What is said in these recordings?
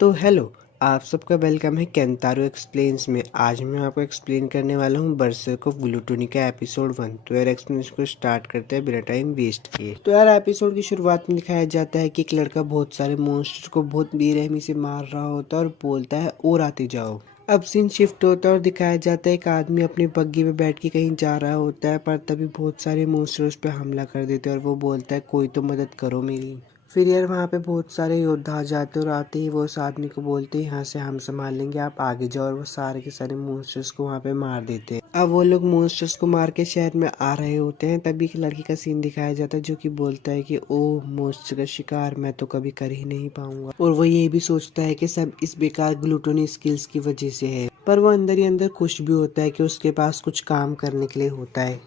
तो हेलो, आप सबका वेलकम है केंतारो एक्सप्लेन्स में। आज मैं आपको एक्सप्लेन करने वाला हूँ बरसर्क ऑफ ग्लूटोनी का एपिसोड 1। तो यार एक्सप्लेनेशन को स्टार्ट करते हैं बिना टाइम वेस्ट किए। तो यार एपिसोड की शुरुआत में दिखाया जाता है कि एक लड़का बहुत सारे मॉन्स्टर को बहुत बेरहमी से मार रहा होता है और बोलता है और आते जाओ। अब सीन शिफ्ट होता है और दिखाया जाता है एक आदमी अपनी बग्गी पे बैठ के कहीं जा रहा होता है, पर तभी बहुत सारे मॉन्स्टर उस पर हमला कर देते हैं और वो बोलता है कोई तो मदद करो मेरी। फिर यार वहाँ पे बहुत सारे योद्धा आ जाते हैं और आते ही वो उस आदमी को बोलते हैं यहाँ से हम संभाल लेंगे, आप आगे जाओ। और वो सारे के सारे मॉन्स्टर्स को वहाँ पे मार देते हैं। अब वो लोग मॉन्स्टर्स को मार के शहर में आ रहे होते हैं, तभी एक लड़की का सीन दिखाया जाता है जो कि बोलता है कि ओह, मॉन्स्टर का शिकार मैं तो कभी कर ही नहीं पाऊंगा। और वो ये भी सोचता है कि सब इस बेकार ग्लूटोनी स्किल्स की वजह से है, पर वो अंदर ही अंदर खुश भी होता है कि उसके पास कुछ काम करने के लिए होता है।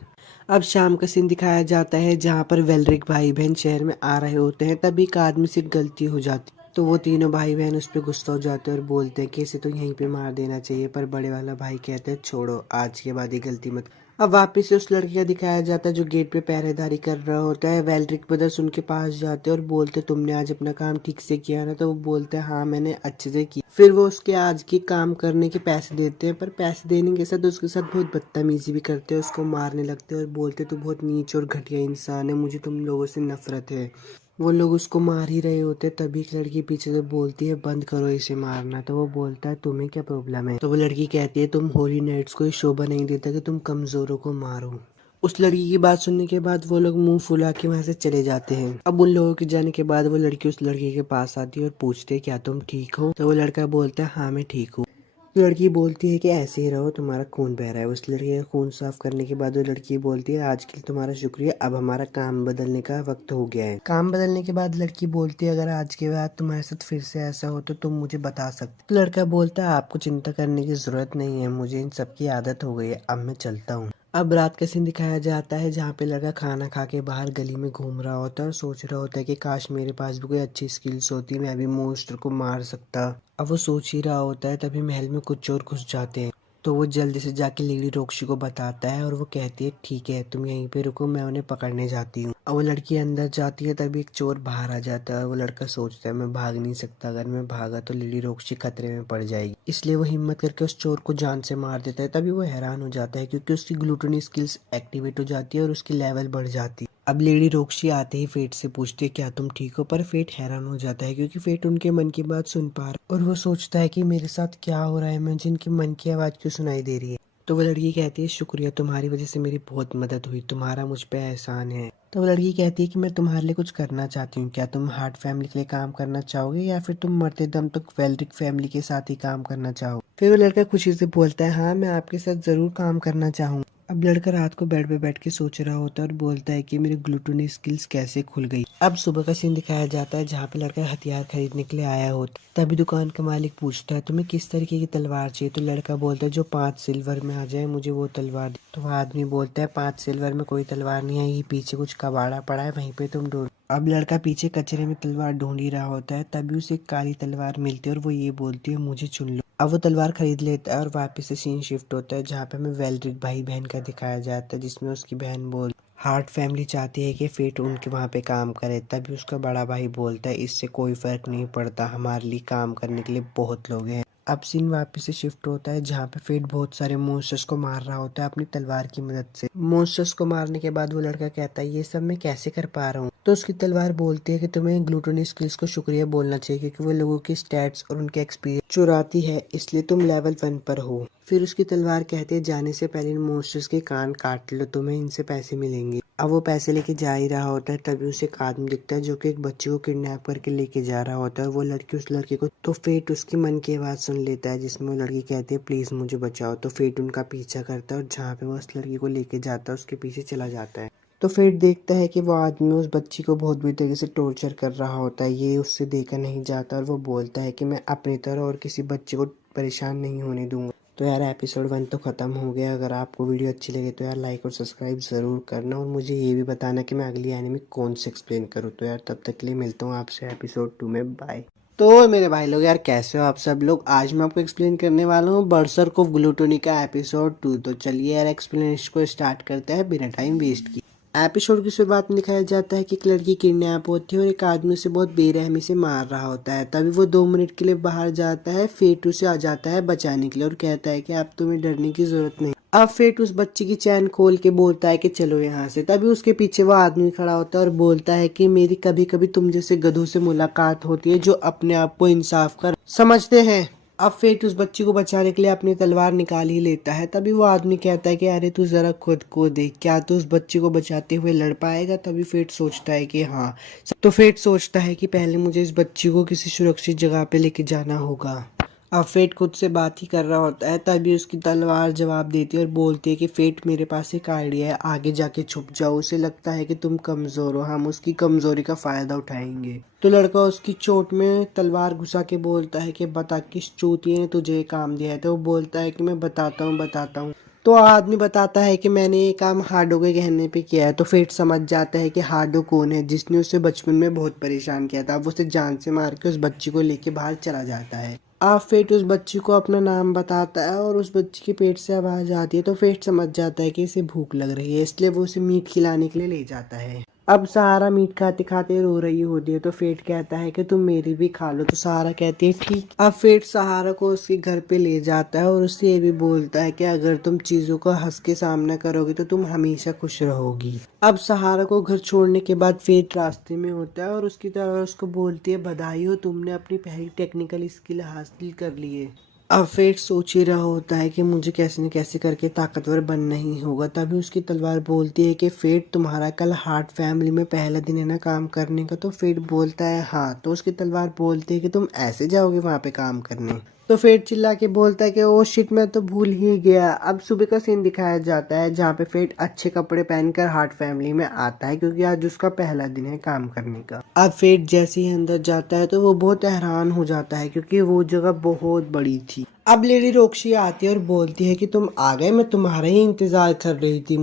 अब शाम का सीन दिखाया जाता है जहाँ पर वेलरिक भाई बहन शहर में आ रहे होते हैं, तभी एक आदमी से गलती हो जाती तो वो तीनों भाई बहन उस पर गुस्सा हो जाते हैं और बोलते हैं कि इसे तो यहीं पे मार देना चाहिए, पर बड़े वाला भाई कहते हैं छोड़ो, आज के बाद ये गलती मत। अब वापस से उस लड़के का दिखाया जाता है जो गेट पे पहरेदारी कर रहा होता है। वेलरिक ब्रदर्स उनके पास जाते हैं और बोलते तुमने आज अपना काम ठीक से किया ना? तो वो बोलते हैं हाँ मैंने अच्छे से किया। फिर वो उसके आज के काम करने के पैसे देते हैं, पर पैसे देने के साथ उसके साथ बहुत बदतमीजी भी करते हैं, उसको मारने लगते हैं और बोलते तू बहुत नीच और घटिया इंसान है, मुझे तुम लोगों से नफरत है। वो लोग उसको मार ही रहे होते तभी एक लड़की पीछे से बोलती है बंद करो इसे मारना। तो वो बोलता है तुम्हें क्या प्रॉब्लम है? तो वो लड़की कहती है तुम होली नाइट्स को शोभा नहीं देता कि तुम कमजोरों को मारो। उस लड़की की बात सुनने के बाद वो लोग मुंह फुला के वहां से चले जाते हैं। अब उन लोगों के जाने के बाद वो लड़की उस लड़के के पास आती है और पूछती है क्या तुम ठीक हो? तो वो लड़का बोलता है हाँ मैं ठीक हूँ। लड़की बोलती है कि ऐसे ही रहो, तुम्हारा खून बह रहा है। उस लड़के का खून साफ करने के बाद वो लड़की बोलती है आज के लिए तुम्हारा शुक्रिया, अब हमारा काम बदलने का वक्त हो गया है। काम बदलने के बाद लड़की बोलती है अगर आज के बाद तुम्हारे साथ फिर से ऐसा हो तो तुम मुझे बता सकते। तो लड़का बोलता है आपको चिंता करने की जरूरत नहीं है, मुझे इन सब की आदत हो गई है, अब मैं चलता हूँ। अब रात का सीन दिखाया जाता है जहाँ पे लड़का खाना खा के बाहर गली में घूम रहा होता है और सोच रहा होता है कि काश मेरे पास भी कोई अच्छी स्किल्स होती, मैं भी मॉन्स्टर को मार सकता। अब वो सोच ही रहा होता है तभी महल में कुछ चोर घुस जाते हैं। तो वो जल्दी से जाके लेडी रोक्शी को बताता है और वो कहती है ठीक है तुम यहीं पे रुको, मैं उन्हें पकड़ने जाती हूँ। अब वो लड़की अंदर जाती है तभी एक चोर बाहर आ जाता है और वो लड़का सोचता है मैं भाग नहीं सकता, अगर मैं भागा तो लेडी रोक्शी खतरे में पड़ जाएगी, इसलिए वो हिम्मत करके उस चोर को जान से मार देता है। तभी वो हैरान हो जाता है क्योंकि उसकी ग्लूटनी स्किल्स एक्टिवेट हो जाती है और उसकी लेवल बढ़ जाती है। अब लेडी रोक्शी आते ही फेट से पूछती है क्या तुम ठीक हो? पर फेट हैरान हो जाता है क्योंकि फेट उनके मन की बात सुन पा रहा है और वो सोचता है कि मेरे साथ क्या हो रहा है, मुझे इनके मन की आवाज क्यों सुनाई दे रही है। तो वो लड़की कहती है शुक्रिया, तुम्हारी वजह से मेरी बहुत मदद हुई, तुम्हारा मुझ पे एहसान है। तो वो लड़की कहती है कि मैं तुम्हारे लिए कुछ करना चाहती हूँ, क्या तुम हार्ट फैमिली के लिए काम करना चाहोगे या फिर तुम मरते दम तक वेलरिक फैमिली के साथ ही काम करना चाहो? फिर वो लड़का खुशी से बोलता है हाँ मैं आपके साथ जरूर काम करना चाहूँ। अब लड़का रात को बेड पे बैठ के सोच रहा होता है और बोलता है कि मेरी ग्लूटोनी स्किल्स कैसे खुल गई। अब सुबह का सीन दिखाया जाता है जहाँ पे लड़का हथियार खरीदने के लिए आया होता है। तभी दुकान का मालिक पूछता है तुम्हें किस तरीके की तलवार चाहिए? तो लड़का बोलता है जो 5 सिल्वर में आ जाए मुझे वो तलवार दे। तो वह आदमी बोलता है 5 सिल्वर में कोई तलवार नहीं है, ये पीछे कुछ कबाड़ा पड़ा है वहीं पे तुम ढूंढ। अब लड़का पीछे कचरे में तलवार ढूंढ ही रहा होता है तभी उसे एक काली तलवार मिलती है और वो ये बोलती है मुझे चुन लो। अब वो तलवार खरीद लेता है और वापस से सीन शिफ्ट होता है जहाँ पे हमें वेलरिक भाई बहन का दिखाया जाता है जिसमें उसकी बहन बोल हार्ट फैमिली चाहती है कि फेट उनके वहाँ पे काम करे। तभी उसका बड़ा भाई बोलता है इससे कोई फर्क नहीं पड़ता, हमारे लिए काम करने के लिए बहुत लोग हैं। अब सीन वापस से शिफ्ट होता है जहाँ पे फेट बहुत सारे मॉन्स्टर्स को मार रहा होता है अपनी तलवार की मदद से। मॉन्स्टर्स को मारने के बाद वो लड़का कहता है ये सब मैं कैसे कर पा रहा हूँ? तो उसकी तलवार बोलती है कि तुम्हें ग्लूटोनी स्किल्स को शुक्रिया बोलना चाहिए क्योंकि वो लोगों की स्टैट्स और उनके एक्सपीरियंस चुराती है, इसलिए तुम लेवल 1 पर हो। फिर उसकी तलवार कहती है जाने से पहले इन मॉन्स्टर्स के कान काट लो, तुम्हें इनसे पैसे मिलेंगे। अब वो पैसे लेके जा ही रहा होता है तभी उसे एक आदमी दिखता है जो कि एक बच्चे को किडनैप करके लेके जा रहा होता है। वो लड़की उस लड़के को तो फेट उसकी मन की आवाज सुन लेता है जिसमें वो लड़की कहती है प्लीज मुझे बचाओ। तो फेट उनका पीछा करता है और जहाँ पे वो उस लड़की को लेके जाता है उसके पीछे चला जाता है। तो फेट देखता है कि वो आदमी उस बच्ची को बहुत बुरी तरीके से टॉर्चर कर रहा होता है, ये उससे देखा नहीं जाता और वो बोलता है कि मैं अपनी तरह और किसी बच्चे को परेशान नहीं होने दूंगा। तो यार एपिसोड 1 तो ख़त्म हो गया। अगर आपको वीडियो अच्छी लगे तो यार लाइक और सब्सक्राइब ज़रूर करना और मुझे ये भी बताना कि मैं अगली एनिमे कौन से एक्सप्लेन करूँ। तो यार तब तक के लिए मिलता हूँ आपसे एपिसोड 2 में, बाय। तो मेरे भाई लोग यार कैसे हो आप सब लोग? आज मैं आपको एक्सप्लेन करने वाला हूँ बरसर्क ऑफ ग्लूटोनी का एपिसोड 2। तो चलिए यार एक्सप्लेनेशन को स्टार्ट करते हैं बिना टाइम वेस्ट किए। एपिसोड की शुरुआत में दिखाया जाता है कि एक लड़की किडनैप होती है और एक आदमी उसे बहुत बेरहमी से मार रहा होता है। तभी वो 2 मिनट के लिए बाहर जाता है, फेट उसे आ जाता है बचाने के लिए और कहता है कि अब तुम्हें डरने की जरूरत नहीं। अब फेट उस बच्ची की चैन खोल के बोलता है कि चलो यहाँ से। तभी उसके पीछे वो आदमी खड़ा होता है और बोलता है कि मेरी कभी कभी तुम जैसे गधों से मुलाकात होती है जो अपने आप को इंसाफ कर समझते हैं। अब फेट उस बच्ची को बचाने के लिए अपनी तलवार निकाल ही लेता है। तभी वो आदमी कहता है कि अरे तू जरा खुद को देख, क्या तू उस बच्ची को बचाते हुए लड़ पाएगा। तभी फेट सोचता है कि हाँ। तो फेट सोचता है कि पहले मुझे इस बच्ची को किसी सुरक्षित जगह पे लेके जाना होगा। अब फेट खुद से बात ही कर रहा होता है। तभी उसकी तलवार जवाब देती है और बोलती है कि फेट मेरे पास एक आइडिया है, आगे जाके छुप जाओ। उसे लगता है कि तुम कमजोर हो, हम उसकी कमजोरी का फायदा उठाएंगे। तो लड़का उसकी चोट में तलवार घुसा के बोलता है कि बता किस चूतिए ने तुझे ये काम दिया है। तो वो बोलता है कि मैं बताता हूँ। तो आदमी बताता है कि मैंने ये काम हाडो के कहने पे किया है। तो फेट समझ जाता है कि हाडो कौन है, जिसने उसे बचपन में बहुत परेशान किया था। अब उसे जान से मार के उस बच्ची को लेके बाहर चला जाता है। अब फेट उस बच्ची को अपना नाम बताता है और उस बच्ची के पेट से आवाज आती है। तो फेट समझ जाता है कि इसे भूख लग रही है, इसलिए वो उसे मीट खिलाने के लिए ले जाता है। अब सहारा मीट खाते खाते रो रही होती है। तो फेट कहता है कि तुम मेरी भी खा लो। तो सहारा कहती है ठीक। अब फेट सहारा को उसके घर पे ले जाता है और उससे ये भी बोलता है कि अगर तुम चीजों का हंस के सामना करोगे तो तुम हमेशा खुश रहोगी। अब सहारा को घर छोड़ने के बाद फेट रास्ते में होता है और उसकी तरह उसको बोलती है बधाई हो, तुमने अपनी पहली टेक्निकल स्किल हासिल कर ली है। अब फेट सोच ही रहा होता है कि मुझे कैसे न कैसे करके ताकतवर बनना ही होगा। तभी उसकी तलवार बोलती है कि फेट तुम्हारा कल हार्ट फैमिली में पहला दिन है ना काम करने का। तो फेट बोलता है हाँ। तो उसकी तलवार बोलती है कि तुम ऐसे जाओगे वहां पे काम करने। तो फेट चिल्ला के बोलता है कि ओ शिट, मैं तो भूल ही गया। अब सुबह का सीन दिखाया जाता है जहाँ पे फेट अच्छे कपड़े पहनकर हार्ट फैमिली में आता है क्योंकि आज उसका पहला दिन है काम करने का। अब फेट जैसे ही अंदर जाता है तो वो बहुत हैरान हो जाता है क्योंकि वो जगह बहुत बड़ी थी। अब लेडी रोक्शी आती है और बोलती है कि तुम आ गए, मैं तुम्हारा ही इंतजार कर रही थी,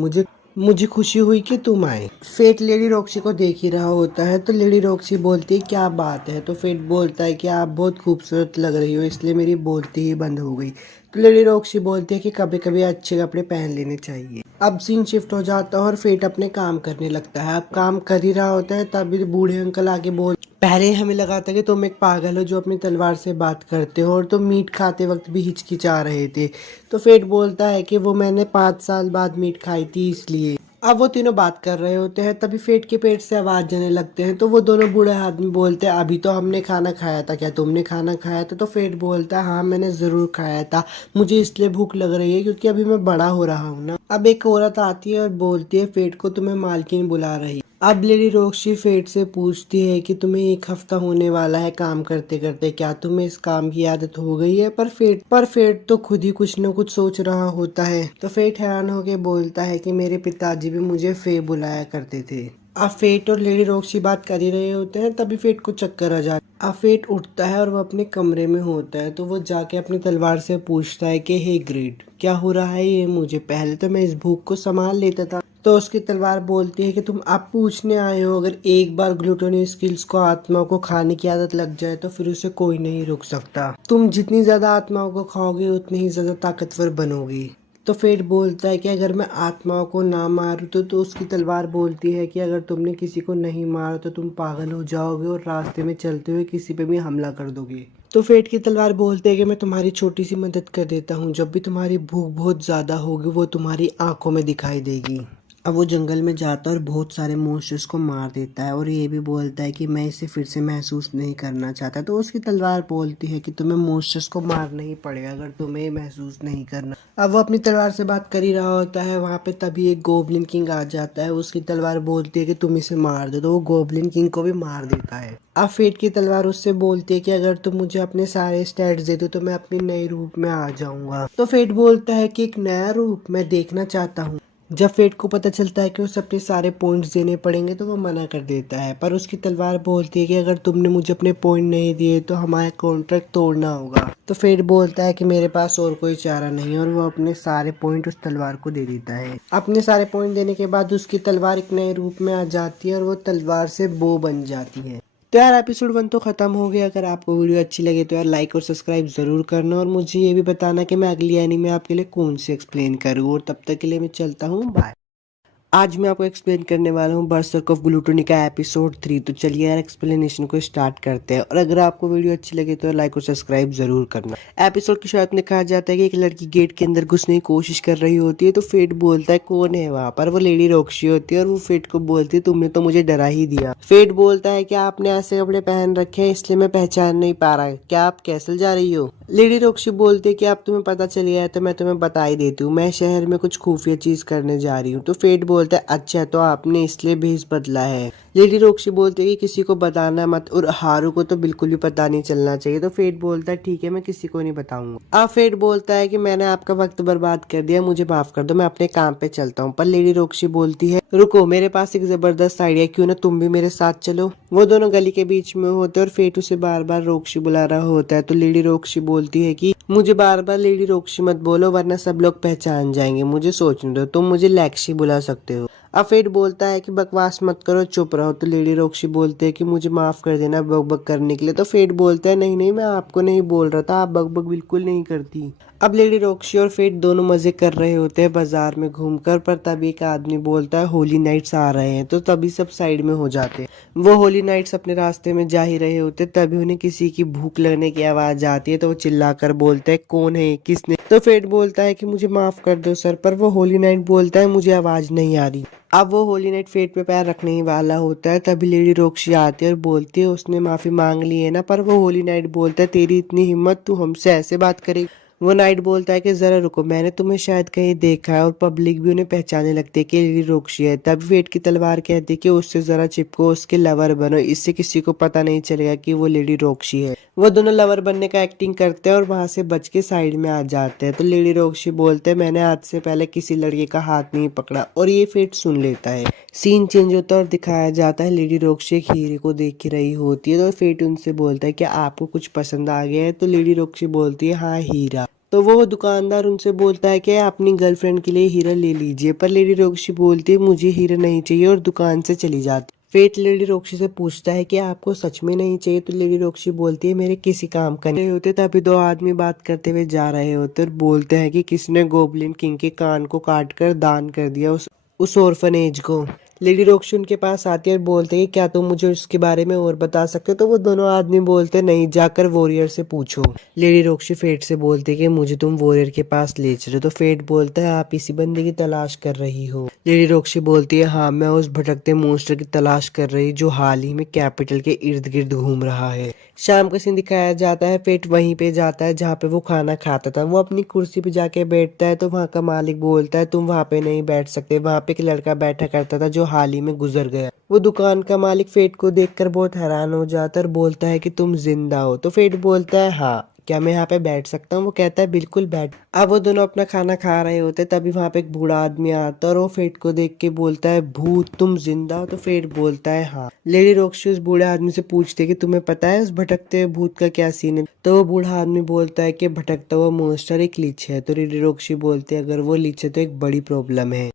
मुझे खुशी हुई कि तुम आए। फेट लेडी रॉक्सी को देख ही रहा होता है। तो लेडी रॉक्सी बोलती है क्या बात है। तो फेट बोलता है कि आप बहुत खूबसूरत लग रही हो, इसलिए मेरी बोलती ही बंद हो गई। तो लेडी रॉक्सी बोलती है कि कभी कभी अच्छे कपड़े पहन लेने चाहिए। अब सीन शिफ्ट हो जाता है और फेट अपने काम करने लगता है। अब काम कर ही रहा होता है तभी बूढ़े अंकल आगे बोल पहले हमें लगा था कि तुम एक पागल हो जो अपनी तलवार से बात करते हो और तुम मीट खाते वक्त भी हिचकिचा रहे थे। तो फेट बोलता है कि वो मैंने 5 साल बाद मीट खाई थी इसलिए। अब वो तीनों बात कर रहे होते हैं तभी फेट के पेट से आवाज जाने लगते हैं। तो वो दोनों बूढ़े आदमी बोलते हैं अभी तो हमने खाना खाया था, क्या तुमने खाना खाया था। तो फेट बोलता है हाँ मैंने जरूर खाया था, मुझे इसलिए भूख लग रही है क्योंकि अभी मैं बड़ा हो रहा हूँ ना। अब एक औरत आती है और बोलती है फेट को तुम्हें मालकिन बुला रही। अब लेडी रोक्सी फेट से पूछती है कि तुम्हें 1 हफ्ता होने वाला है काम करते करते, क्या तुम्हें इस काम की आदत हो गई है। पर फेट तो खुद ही कुछ न कुछ सोच रहा होता है। तो फेट हैरान होकर बोलता है कि मेरे पिताजी भी मुझे फे बुलाया करते थे। अब फेट और लेडी रोक्सी बात कर ही रहे होते हैं तभी फेट को चक्कर आ जाता है। अब फेट उठता है और वो अपने कमरे में होता है। तो वो जाके अपनी तलवार से पूछता है कि हे ग्रेट, क्या हो रहा है ये मुझे, पहले तो मैं इस भूख को संभाल लेता था। तो उसकी तलवार बोलती है कि तुम अब पूछने आए हो, अगर एक बार ग्लूटोनी स्किल्स को आत्मा को खाने की आदत लग जाए तो फिर उसे कोई नहीं रोक सकता। तुम जितनी ज्यादा आत्माओं को खाओगे उतनी ही ज्यादा ताकतवर बनोगी। तो फेट बोलता है कि अगर मैं आत्माओं को ना मारूं तो उसकी तलवार बोलती है कि अगर तुमने किसी को नहीं मारा तो तुम पागल हो जाओगे और रास्ते में चलते हुए किसी पे भी हमला कर दोगे। तो फेट की तलवार बोलते है कि मैं तुम्हारी छोटी सी मदद कर देता हूँ, जब भी तुम्हारी भूख बहुत ज्यादा होगी वो तुम्हारी आंखों में दिखाई देगी। अब वो जंगल में जाता है और बहुत सारे मॉन्स्टर्स को मार देता है और ये भी बोलता है कि मैं इसे फिर से महसूस नहीं करना चाहता। तो उसकी तलवार बोलती है कि तुम्हें मॉन्स्टर्स को मारना ही पड़ेगा अगर तुम्हें महसूस नहीं करना। अब वो अपनी तलवार से बात कर ही रहा होता है, वहां पे तभी एक गोब्लिन किंग आ जाता है। उसकी तलवार बोलती है कि तुम इसे मार दो। तो वो गोब्लिन किंग को भी मार देता है। अब फेट की तलवार उससे बोलती है कि अगर तुम मुझे अपने सारे स्टैट्स दे दो तो मैं अपने नए रूप में आ जाऊंगा। तो फेट बोलता है कि एक नया रूप मैं देखना चाहता हूँ। जब फेट को पता चलता है कि उसे अपने सारे पॉइंट्स देने पड़ेंगे तो वो मना कर देता है। पर उसकी तलवार बोलती है कि अगर तुमने मुझे अपने पॉइंट नहीं दिए तो हमारा कॉन्ट्रैक्ट तोड़ना होगा। तो फेट बोलता है कि मेरे पास और कोई चारा नहीं और वो अपने सारे पॉइंट उस तलवार को दे देता है। अपने सारे पॉइंट देने के बाद उसकी तलवार एक नए रूप में आ जाती है और वो तलवार से बो बन जाती है। तो यार एपिसोड 1 तो खत्म हो गया। अगर आपको वीडियो अच्छी लगे तो यार लाइक और सब्सक्राइब जरूर करना और मुझे ये भी बताना कि मैं अगली एनीमे आपके लिए कौन सी एक्सप्लेन करूँ। और तब तक के लिए मैं चलता हूँ, बाय। आज मैं आपको एक्सप्लेन करने वाला हूँ बर्सर्क ऑफ ग्लूटोनी का एपिसोड 3। तो चलिए यार एक्सप्लेनेशन को स्टार्ट करते हैं। और अगर आपको वीडियो अच्छी लगे तो लाइक और सब्सक्राइब जरूर करना। एपिसोड की शुरुआत में कहा जाता है कि एक लड़की गेट के अंदर घुसने की कोशिश कर रही होती है, तो फेट बोलता है कौन है वहाँ पर। वो लेडी रॉक्सी होती है और वो फेट को बोलती है तुमने तो मुझे डरा ही दिया। फेट बोलता है कि आपने ऐसे कपड़े पहन रखे हैं इसलिए मैं पहचान नहीं पा रहा, क्या आप कैसल जा रही हो। लेडी रॉक्सी बोलती है कि अब तुम्हें पता चल गया है तो मैं तुम्हें बता ही देती हूँ, मैं शहर में कुछ खुफिया चीज करने जा रही हूँ। तो फेट बोलता है अच्छा तो आपने इसलिए भेष बदला है। लेडी रॉक्सी बोलती है कि किसी को बताना मत और हारू को तो बिल्कुल भी पता नहीं चलना चाहिए। तो फेट बोलता है ठीक है मैं किसी को नहीं बताऊंगा। अब फेट बोलता है कि मैंने आपका वक्त बर्बाद कर दिया, मुझे माफ कर दो, मैं अपने काम पे चलता हूँ। पर लेडी रॉक्सी बोलती है रुको, मेरे पास एक जबरदस्त आइडिया, क्यों ना तुम भी मेरे साथ चलो। वो दोनों गली के बीच में होते हैं और फेट उसे बार बार रॉक्सी बुला रहा होता है। तो लेडी रॉक्सी बोलती है कि मुझे बार बार लेडी रॉक्सी मत बोलो वरना सब लोग पहचान जाएंगे, मुझे सोचने दो, तुम मुझे लैक्सी बुला सकते हो। अब फेट बोलता है कि बकवास मत करो, चुप रहो। तो लेडी रॉक्सी बोलते है कि मुझे माफ कर देना बकबक करने के लिए। तो फेट बोलता है नहीं नहीं मैं आपको नहीं बोल रहा था, आप बकबक बिल्कुल नहीं करती। अब लेडी रॉक्सी और फेट दोनों मजे कर रहे होते हैं बाजार में घूमकर, पर तभी एक आदमी बोलता है होली नाइट्स आ रहे हैं। तो तभी सब साइड में हो जाते हैं। वो होली नाइट्स अपने रास्ते में जा ही रहे होते, तभी उन्हें किसी की भूख लगने की आवाज आती है। तो वो चिल्लाकर बोलते हैं कौन है किसने। तो फेट बोलता है कि मुझे माफ कर दो सर, पर वो होली नाइट बोलता है मुझे आवाज नहीं आ रही। अब वो होली नाइट फेट पे पैर रखने ही वाला होता है, तभी लेडी रॉक्सी आती है और बोलती है उसने माफी मांग ली है ना। पर वो होली नाइट बोलता है तेरी इतनी हिम्मत, तू हमसे ऐसे बात करेगी। वो नाइट बोलता है कि जरा रुको, मैंने तुम्हें शायद कहीं देखा है। और पब्लिक भी उन्हें पहचानने लगती है कि लेडी रॉक्सी है। तभी फेट की तलवार कहती है कि उससे जरा चिपको, उसके लवर बनो, इससे किसी को पता नहीं चलेगा कि वो लेडी रॉक्सी है। वो दोनों लवर बनने का एक्टिंग करते हैं और वहां से बच के साइड में आ जाते हैं। तो लेडी रॉक्सी बोलते हैं मैंने आज से पहले किसी लड़के का हाथ नहीं पकड़ा, और ये फेट सुन लेता है। सीन चेंज होता है और दिखाया जाता है लेडी रॉक्सी एक हीरे को देख रही होती है। तो फेट उनसे बोलता है कि आपको कुछ पसंद आ गया है। तो लेडी रॉक्सी बोलती है हाँ हीरा। तो वो दुकानदार उनसे बोलता है कि अपनी गर्लफ्रेंड के लिए हीरा ले लीजिए। पर लेडी रॉक्सी बोलती है मुझे हीरा नहीं चाहिए और दुकान से चली जाती। फेट लेडी रॉक्सी से पूछता है कि आपको सच में नहीं चाहिए। तो लेडी रॉक्सी बोलती है मेरे किसी काम का नहीं होते। तभी दो आदमी बात करते हुए जा रहे होते और बोलते हैं कि किसने गोबलिन किंग के कान को काट कर दान कर दिया उस ऑर्फनेज को। लेडी रॉक्सी उनके पास आती है और बोलते हैं क्या तुम मुझे उसके बारे में और बता सकते हो। तो वो दोनों आदमी बोलते नहीं, जाकर वॉरियर से पूछो। लेडी रॉक्सी फेट से बोलते कि मुझे तुम वॉरियर के पास ले चलो। तो फेट बोलता है आप इसी बंदे की तलाश कर रही हो। लेडी रॉक्सी बोलती है हाँ मैं उस भटकते मॉन्स्टर की तलाश कर रही जो हाल ही में कैपिटल के इर्द गिर्द घूम रहा है। शाम का सीन दिखाया जाता है। फेट वहीं पे जाता है जहाँ पे वो खाना खाता था। वो अपनी कुर्सी पे जाके बैठता है तो वहाँ का मालिक बोलता है तुम वहाँ पे नहीं बैठ सकते, वहाँ पे एक लड़का बैठा करता था जो हाल ही में गुजर गया। वो दुकान का मालिक फेट को देखकर बहुत हैरान हो जाता है और बोलता है कि तुम जिंदा हो। तो फेट बोलता है हाँ क्या मैं यहाँ पे बैठ सकता हूँ। वो कहता है बिल्कुल बैठ। अब वो दोनों अपना खाना खा रहे होते तभी वहां पे एक बूढ़ा आदमी आता है और वो फेट को देख के बोलता है भूत तुम जिंदा हो। तो फेट बोलता है हाँ। लेडी रॉक्सी उस बूढ़े आदमी से पूछते कि तुम्हें पता है उस भटकते हुए भूत का क्या सीन है। तो वो बूढ़ा आदमी बोलता है कि भटकता हुआ मॉन्स्टर एक लीच है। तो लेडी रॉक्सी बोलती है अगर वो लीच है तो एक बड़ी प्रॉब्लम है।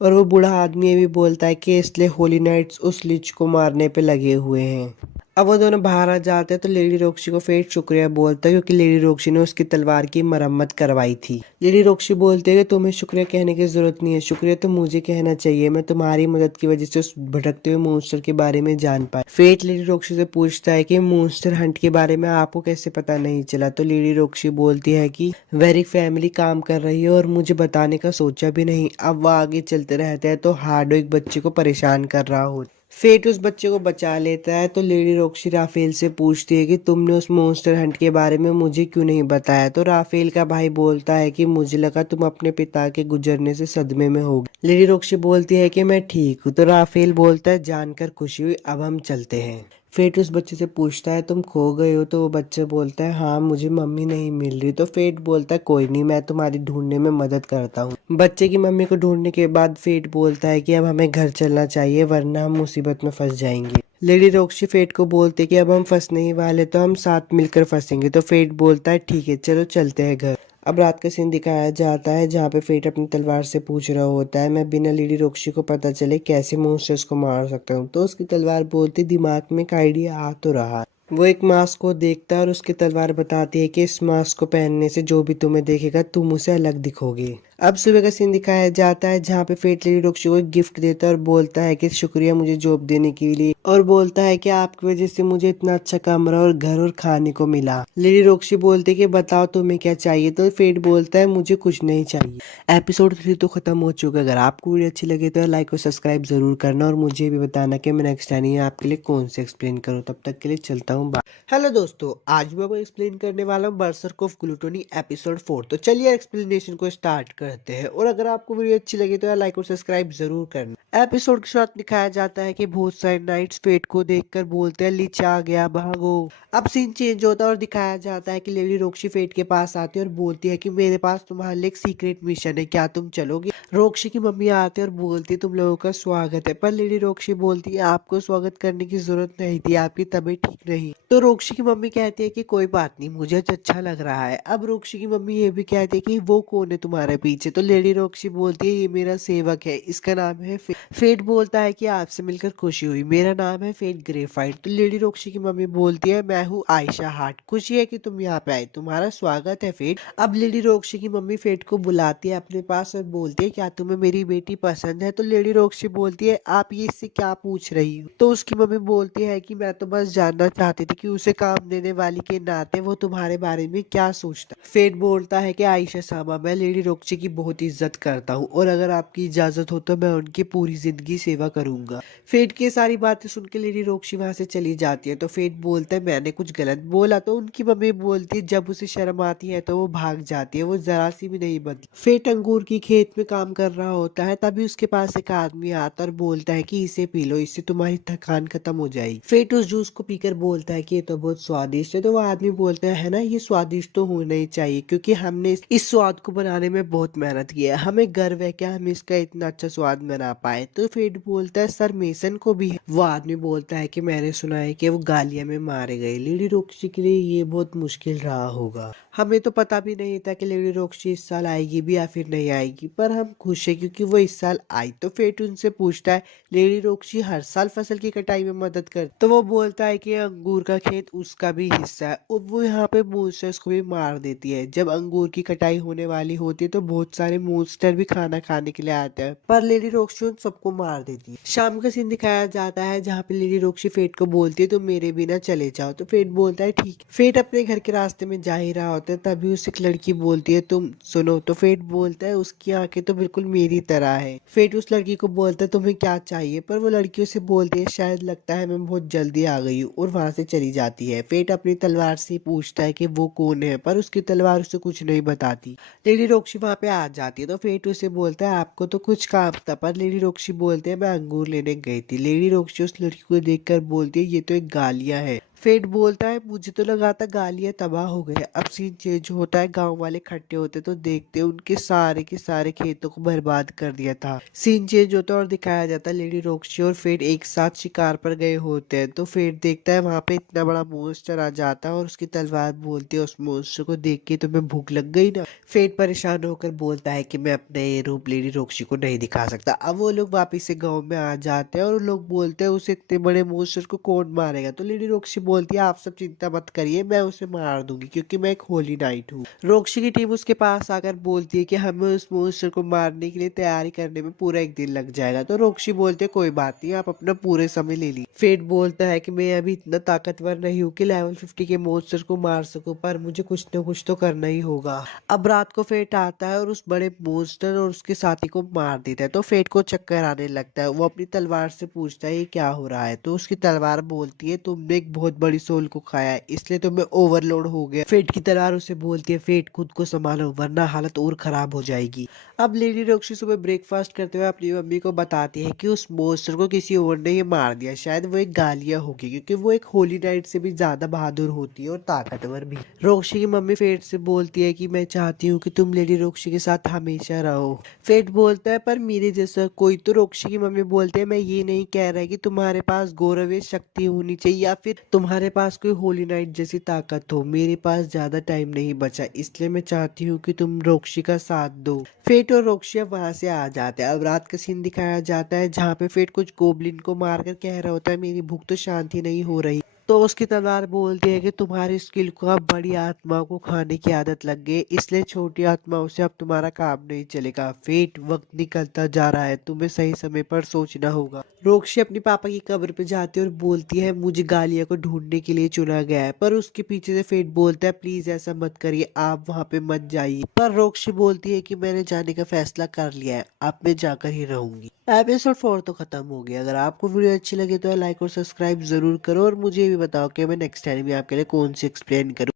और वो बूढ़ा आदमी ये भी बोलता है कि इसलिए होली नाइट्स उस लीच को मारने पे लगे हुए हैं। अब वो दोनों बाहर आ जाते हैं तो लेडी रॉक्सी को फेट शुक्रिया बोलता है क्योंकि लेडी रॉक्सी ने उसकी तलवार की मरम्मत करवाई थी। लेडी रॉक्सी बोलते है कि तुम्हें शुक्रिया कहने की जरूरत नहीं है, शुक्रिया तो मुझे कहना चाहिए, मैं तुम्हारी मदद की वजह से उस भटकते हुए मॉन्स्टर के बारे में जान पाया। फेट लेडी रॉक्सी से पूछता है कि मॉन्स्टर हंट के बारे में आपको कैसे पता नहीं चला। तो लेडी रॉक्सी बोलती है कि वेरिक फैमिली काम कर रही है और मुझे बताने का सोचा भी नहीं। अब वो आगे चलते रहते हैं तो हार्डो एक बच्चे को परेशान कर रहा हो। फेट उस बच्चे को बचा लेता है। तो लेडी रॉक्सी राफेल से पूछती है कि तुमने उस मॉन्स्टर हंट के बारे में मुझे क्यों नहीं बताया। तो राफेल का भाई बोलता है कि मुझे लगा तुम अपने पिता के गुजरने से सदमे में होगी। लेडी रॉक्सी बोलती है कि मैं ठीक हूँ। तो राफेल बोलता है जानकर खुशी हुई, अब हम चलते हैं। फेट उस बच्चे से पूछता है तुम खो गए हो। तो वो बच्चा बोलता है हाँ मुझे मम्मी नहीं मिल रही। तो फेट बोलता है कोई नहीं, मैं तुम्हारी ढूंढने में मदद करता हूँ। बच्चे की मम्मी को ढूंढने के बाद फेट बोलता है कि अब हमें घर चलना चाहिए वरना हम मुसीबत में फंस जाएंगे। लेडी रॉक्सी फेट को बोलते कि अब हम फंसने ही वाले तो हम साथ मिलकर फंसेंगे। तो फेट बोलता है ठीक है चलो चलते हैं घर। अब रात का सीन दिखाया जाता है जहाँ पे फेट अपनी तलवार से पूछ रहा होता है मैं बिना लेडी रॉक्सी को पता चले कैसे मॉन्स्टर्स को मार सकता हूँ। तो उसकी तलवार बोलती दिमाग में एक आइडिया आ तो रहा। वो एक मास्क को देखता है और उसकी तलवार बताती है कि इस मास्क को पहनने से जो भी तुम्हें देखेगा तुम उसे अलग दिखोगे। अब सुबह का सीन दिखाया जाता है जहाँ पे फेट लेडी रोक्सी को एक गिफ्ट देता है और बोलता है कि शुक्रिया मुझे जॉब देने के लिए, और बोलता है कि आपकी वजह से मुझे इतना अच्छा कमरा और घर और खाने को मिला। लेडी रोक्सी बोलते है कि बताओ तुम्हें क्या चाहिए, तो फेट बोलता है मुझे कुछ नहीं चाहिए। एपिसोड 3 तो खत्म हो चुका है। अगर आपको वीडियो अच्छी लगे तो लाइक और सब्सक्राइब जरूर करना और मुझे भी बताना कि मैं नेक्स्ट टाइम आपके लिए कौन से एक्सप्लेन करूँ। तब तक के लिए चलता हूँ। हेलो दोस्तों, आज मैं आपको एक्सप्लेन करने वाला हूँ बर्सर्क ऑफ ग्लूटोनी एपिसोड 4। तो चलिए एक्सप्लेनेशन को स्टार्ट करते हैं। और अगर आपको वीडियो अच्छी लगी तो यार लाइक और सब्सक्राइब जरूर करना। एपिसोड के साथ दिखाया जाता है कि बहुत सारे नाइट्स फेट को देखकर बोलते हैं लीच आ गया भागो। अब सीन चेंज होता है और दिखाया जाता है कि लेडी रोक्सी फेट के पास आती है और बोलती है कि मेरे पास तुम्हारे लिए एक सीक्रेट मिशन है, क्या तुम चलोगे। रोक्सी की मम्मी आती है और बोलती है तुम लोगों का स्वागत है, पर लेडी रोक्सी बोलती है आपको स्वागत करने की जरूरत नहीं थी, आपकी तबीयत ठीक नहीं। तो रोक्सी की मम्मी कहती है कि कोई बात नहीं, मुझे अच्छा लग रहा है। अब रोक्सी की मम्मी ये भी कहती है कि वो कौन है तुम्हारे पीछे। तो लेडी रोक्सी बोलती है ये मेरा सेवक है, इसका नाम है फेट बोलता है कि आपसे मिलकर खुशी हुई, मेरा नाम है फेट ग्रेफाइट। तो लेडी रोक्सी की मम्मी बोलती है मैं हूँ आयशा हार्ट, खुशी है कि तुम यहाँ पे आए, तुम्हारा स्वागत है फेट। अब लेडी रोक्सी की मम्मी फेट को बुलाती है अपने पास और बोलती है क्या तुम्हें मेरी बेटी पसंद है। तो लेडी रोक्सी बोलती है आप ये इससे क्या पूछ रही हो। तो उसकी मम्मी बोलती है कि मैं तो बस जानना चाहती थी कि उसे काम देने वाली के नाते वो तुम्हारे बारे में क्या सोचता। फेट बोलता है कि आयशा सामा मैं लेडी रोक्सी की बहुत इज्जत करता हूँ और अगर आपकी इजाजत हो तो मैं उनकी पूरी जिंदगी सेवा करूंगा। फेट की सारी बातें सुन के लेडी रोक्सी वहां से चली जाती है। तो फेट बोलता है मैंने कुछ गलत बोला। तो उनकी मम्मी बोलती है जब उसे शर्म आती है तो वो भाग जाती है, वो जरा सी भी नहीं बदली। फेट अंगूर की खेत में काम कर रहा होता है, तभी उसके पास एक आदमी आता और बोलता है कि इसे पी लो, इससे तुम्हारी थकान खत्म हो जाएगी। फेट उस जूस को पीकर बोलता है कि ये तो बहुत स्वादिष्ट है। तो वो आदमी बोलता है ना ये स्वादिष्ट तो होना ही चाहिए क्योंकि हमने इस स्वाद को बनाने में बहुत मेहनत की है, हमें गर्व है कि हम इसका इतना अच्छा स्वाद बना पाए। तो फेट बोलता है सर मेसन को भी है। वो आदमी बोलता है कि मैंने सुना है कि वो गालिया में मारे गए, लेडी रोक्सी के लिए ये बहुत मुश्किल रहा होगा। हमें तो पता भी नहीं था कि लेडी रोक्सी इस साल आएगी भी या फिर नहीं आएगी, पर हम खुश है क्योंकि वो इस साल आई। तो फेट उनसे पूछता है लेडी रोक्सी हर साल फसल की कटाई में मदद कर। तो वो बोलता है कि अंगूर का खेत उसका भी हिस्सा है और वो यहाँ पे मॉन्स्टर्स को भी मार देती है। जब अंगूर की कटाई होने वाली होती है तो बहुत सारे मॉन्स्टर भी खाना खाने के लिए आते हैं, पर लेडी रोक्सी उन सबको मार देती है। शाम का सीन दिखाया जाता है जहाँ पे लेडी रोक्सी फेट को बोलती है तुम मेरे बिना चले जाओ। तो फेट बोलता है ठीक। फेट अपने घर के रास्ते में जा ही रहा होता है, तभी उसे एक लड़की बोलती है तुम सुनो। तो फेट बोलता है उसकी आंखें तो बिल्कुल मेरी तरह है। फेट उस लड़की को बोलता है तुम्हें क्या चाहिए, पर वो लड़की उसे बोलती है शायद लगता है मैं बहुत जल्दी आ गई हूँ, और वहां से चली जाती है। फेट अपनी तलवार से पूछता है कि वो कौन है, पर उसकी तलवार उसे कुछ नहीं बताती। लेडी रोक्सी वहां पे आ जाती है। तो फेट उसे बोलता है आपको तो कुछ काम था, पर लेडी रोक्सी बोलते है मैं अंगूर लेने गई थी। लेडी रोक्सी उस लड़की को देखकर बोलती है ये तो एक गालिया है। फेट बोलता है मुझे तो लगा था गालियां तबाह हो गए। अब सीन चेंज होता है, गांव वाले इकट्ठे होते तो देखते उनके सारे के सारे खेतों को बर्बाद कर दिया था। सीन चेंज होता है और दिखाया जाता है लेडी रोक्सी और फेट एक साथ शिकार पर गए होते हैं। तो फेट देखता है वहां पे इतना बड़ा मॉन्स्टर आ जाता है और उसकी तलवार बोलती है उस मॉन्स्टर को देख के तुम्हें भूख लग गई ना। फेट परेशान होकर बोलता है कि मैं अपना ये रूप लेडी रोक्सी को नहीं दिखा सकता। अब वो लोग वापिस से गाँव में आ जाते हैं और लोग बोलते हैं उसे इतने बड़े मॉन्स्टर को कौन मारेगा। तो लेडी रोक्सी बोलती है आप सब चिंता मत करिए, मैं उसे मार दूंगी क्योंकि मैं एक होली नाइट हूँ। रोक्सी की टीम उसके पास आकर बोलती है कि हमें उस मॉन्स्टर को मारने के लिए तैयारी करने में पूरा एक दिन लग जाएगा। तो रोक्सी बोलते है कोई बात नहीं, आप अपना पूरे समय ले ली। फेट बोलता है कि मैं अभी इतना ताकतवर नहीं हूँ कि लेवल 50 के मॉन्स्टर को मार सकूं, पर मुझे कुछ न कुछ तो करना ही होगा। अब रात को फेट आता है और उस बड़े मॉन्स्टर और उसके साथी को मार देता है। तो फेट को चक्कर आने लगता है, वो अपनी तलवार से पूछता है ये क्या हो रहा है। तो उसकी तलवार बोलती है तुमने एक बहुत बड़ी सोल को खाया है इसलिए तुम्हें ओवरलोड हो गया। फेट की तलवार उसे बोलती है फेट खुद को संभालो वरना हालत और खराब हो जाएगी। अब लेडी रोक्सी सुबह ब्रेकफास्ट करते हुए अपनी मम्मी को बताती है कि उस मॉन्स्टर को किसी और ने ही मार दिया, शायद वो एक गालिया होगी क्योंकि वो एक होली नाइट से भी ज्यादा बहादुर होती है और ताकतवर भी। रोक्सी की मम्मी फेट से बोलती है कि मैं चाहती हूँ कि तुम लेडी रोक्सी के साथ हमेशा रहो। फेट बोलता है पर मेरे जैसा कोई। तो रोक्सी की मम्मी बोलते हैं मैं ये नहीं कह रहा कि तुम्हारे पास गौरवीय शक्ति होनी चाहिए या फिर तुम्हारे पास कोई होली नाइट जैसी ताकत हो, मेरे पास ज्यादा टाइम नहीं बचा इसलिए मैं चाहती हूँ कि तुम रोक्सी का साथ दो। फेट और रोक्सी अब वहां से आ जाते हैं। अब रात का सीन दिखाया जाता है जहाँ पे फेट कुछ गोबलिन को मारकर कह रहा होता है मेरी भूख तो शांति नहीं हो रही। तो उसकी तलवार बोलती है कि तुम्हारी स्किल को अब बड़ी आत्माओं को खाने की आदत लग गई, इसलिए छोटी आत्माओं से अब तुम्हारा काम नहीं चलेगा। फेट, वक्त निकलता जा रहा है, तुम्हें सही समय पर सोचना होगा। रोक्शी अपनी पापा की कब्र पे जाती है और बोलती है मुझे गालिया को ढूंढने के लिए चुना गया है, पर उसके पीछे से फेट बोलता है प्लीज ऐसा मत करिए, आप वहाँ पे मत जाइए। पर रोक्शी बोलती है कि मैंने जाने का फैसला कर लिया है, अब मैं जाकर ही रहूंगी। एपिसोड 4 तो खत्म हो गया। अगर आपको वीडियो अच्छी लगे तो लाइक और सब्सक्राइब जरूर करो और मुझे भी बताओ कि मैं नेक्स्ट टाइम भी आपके लिए कौन सी एक्सप्लेन करूँ।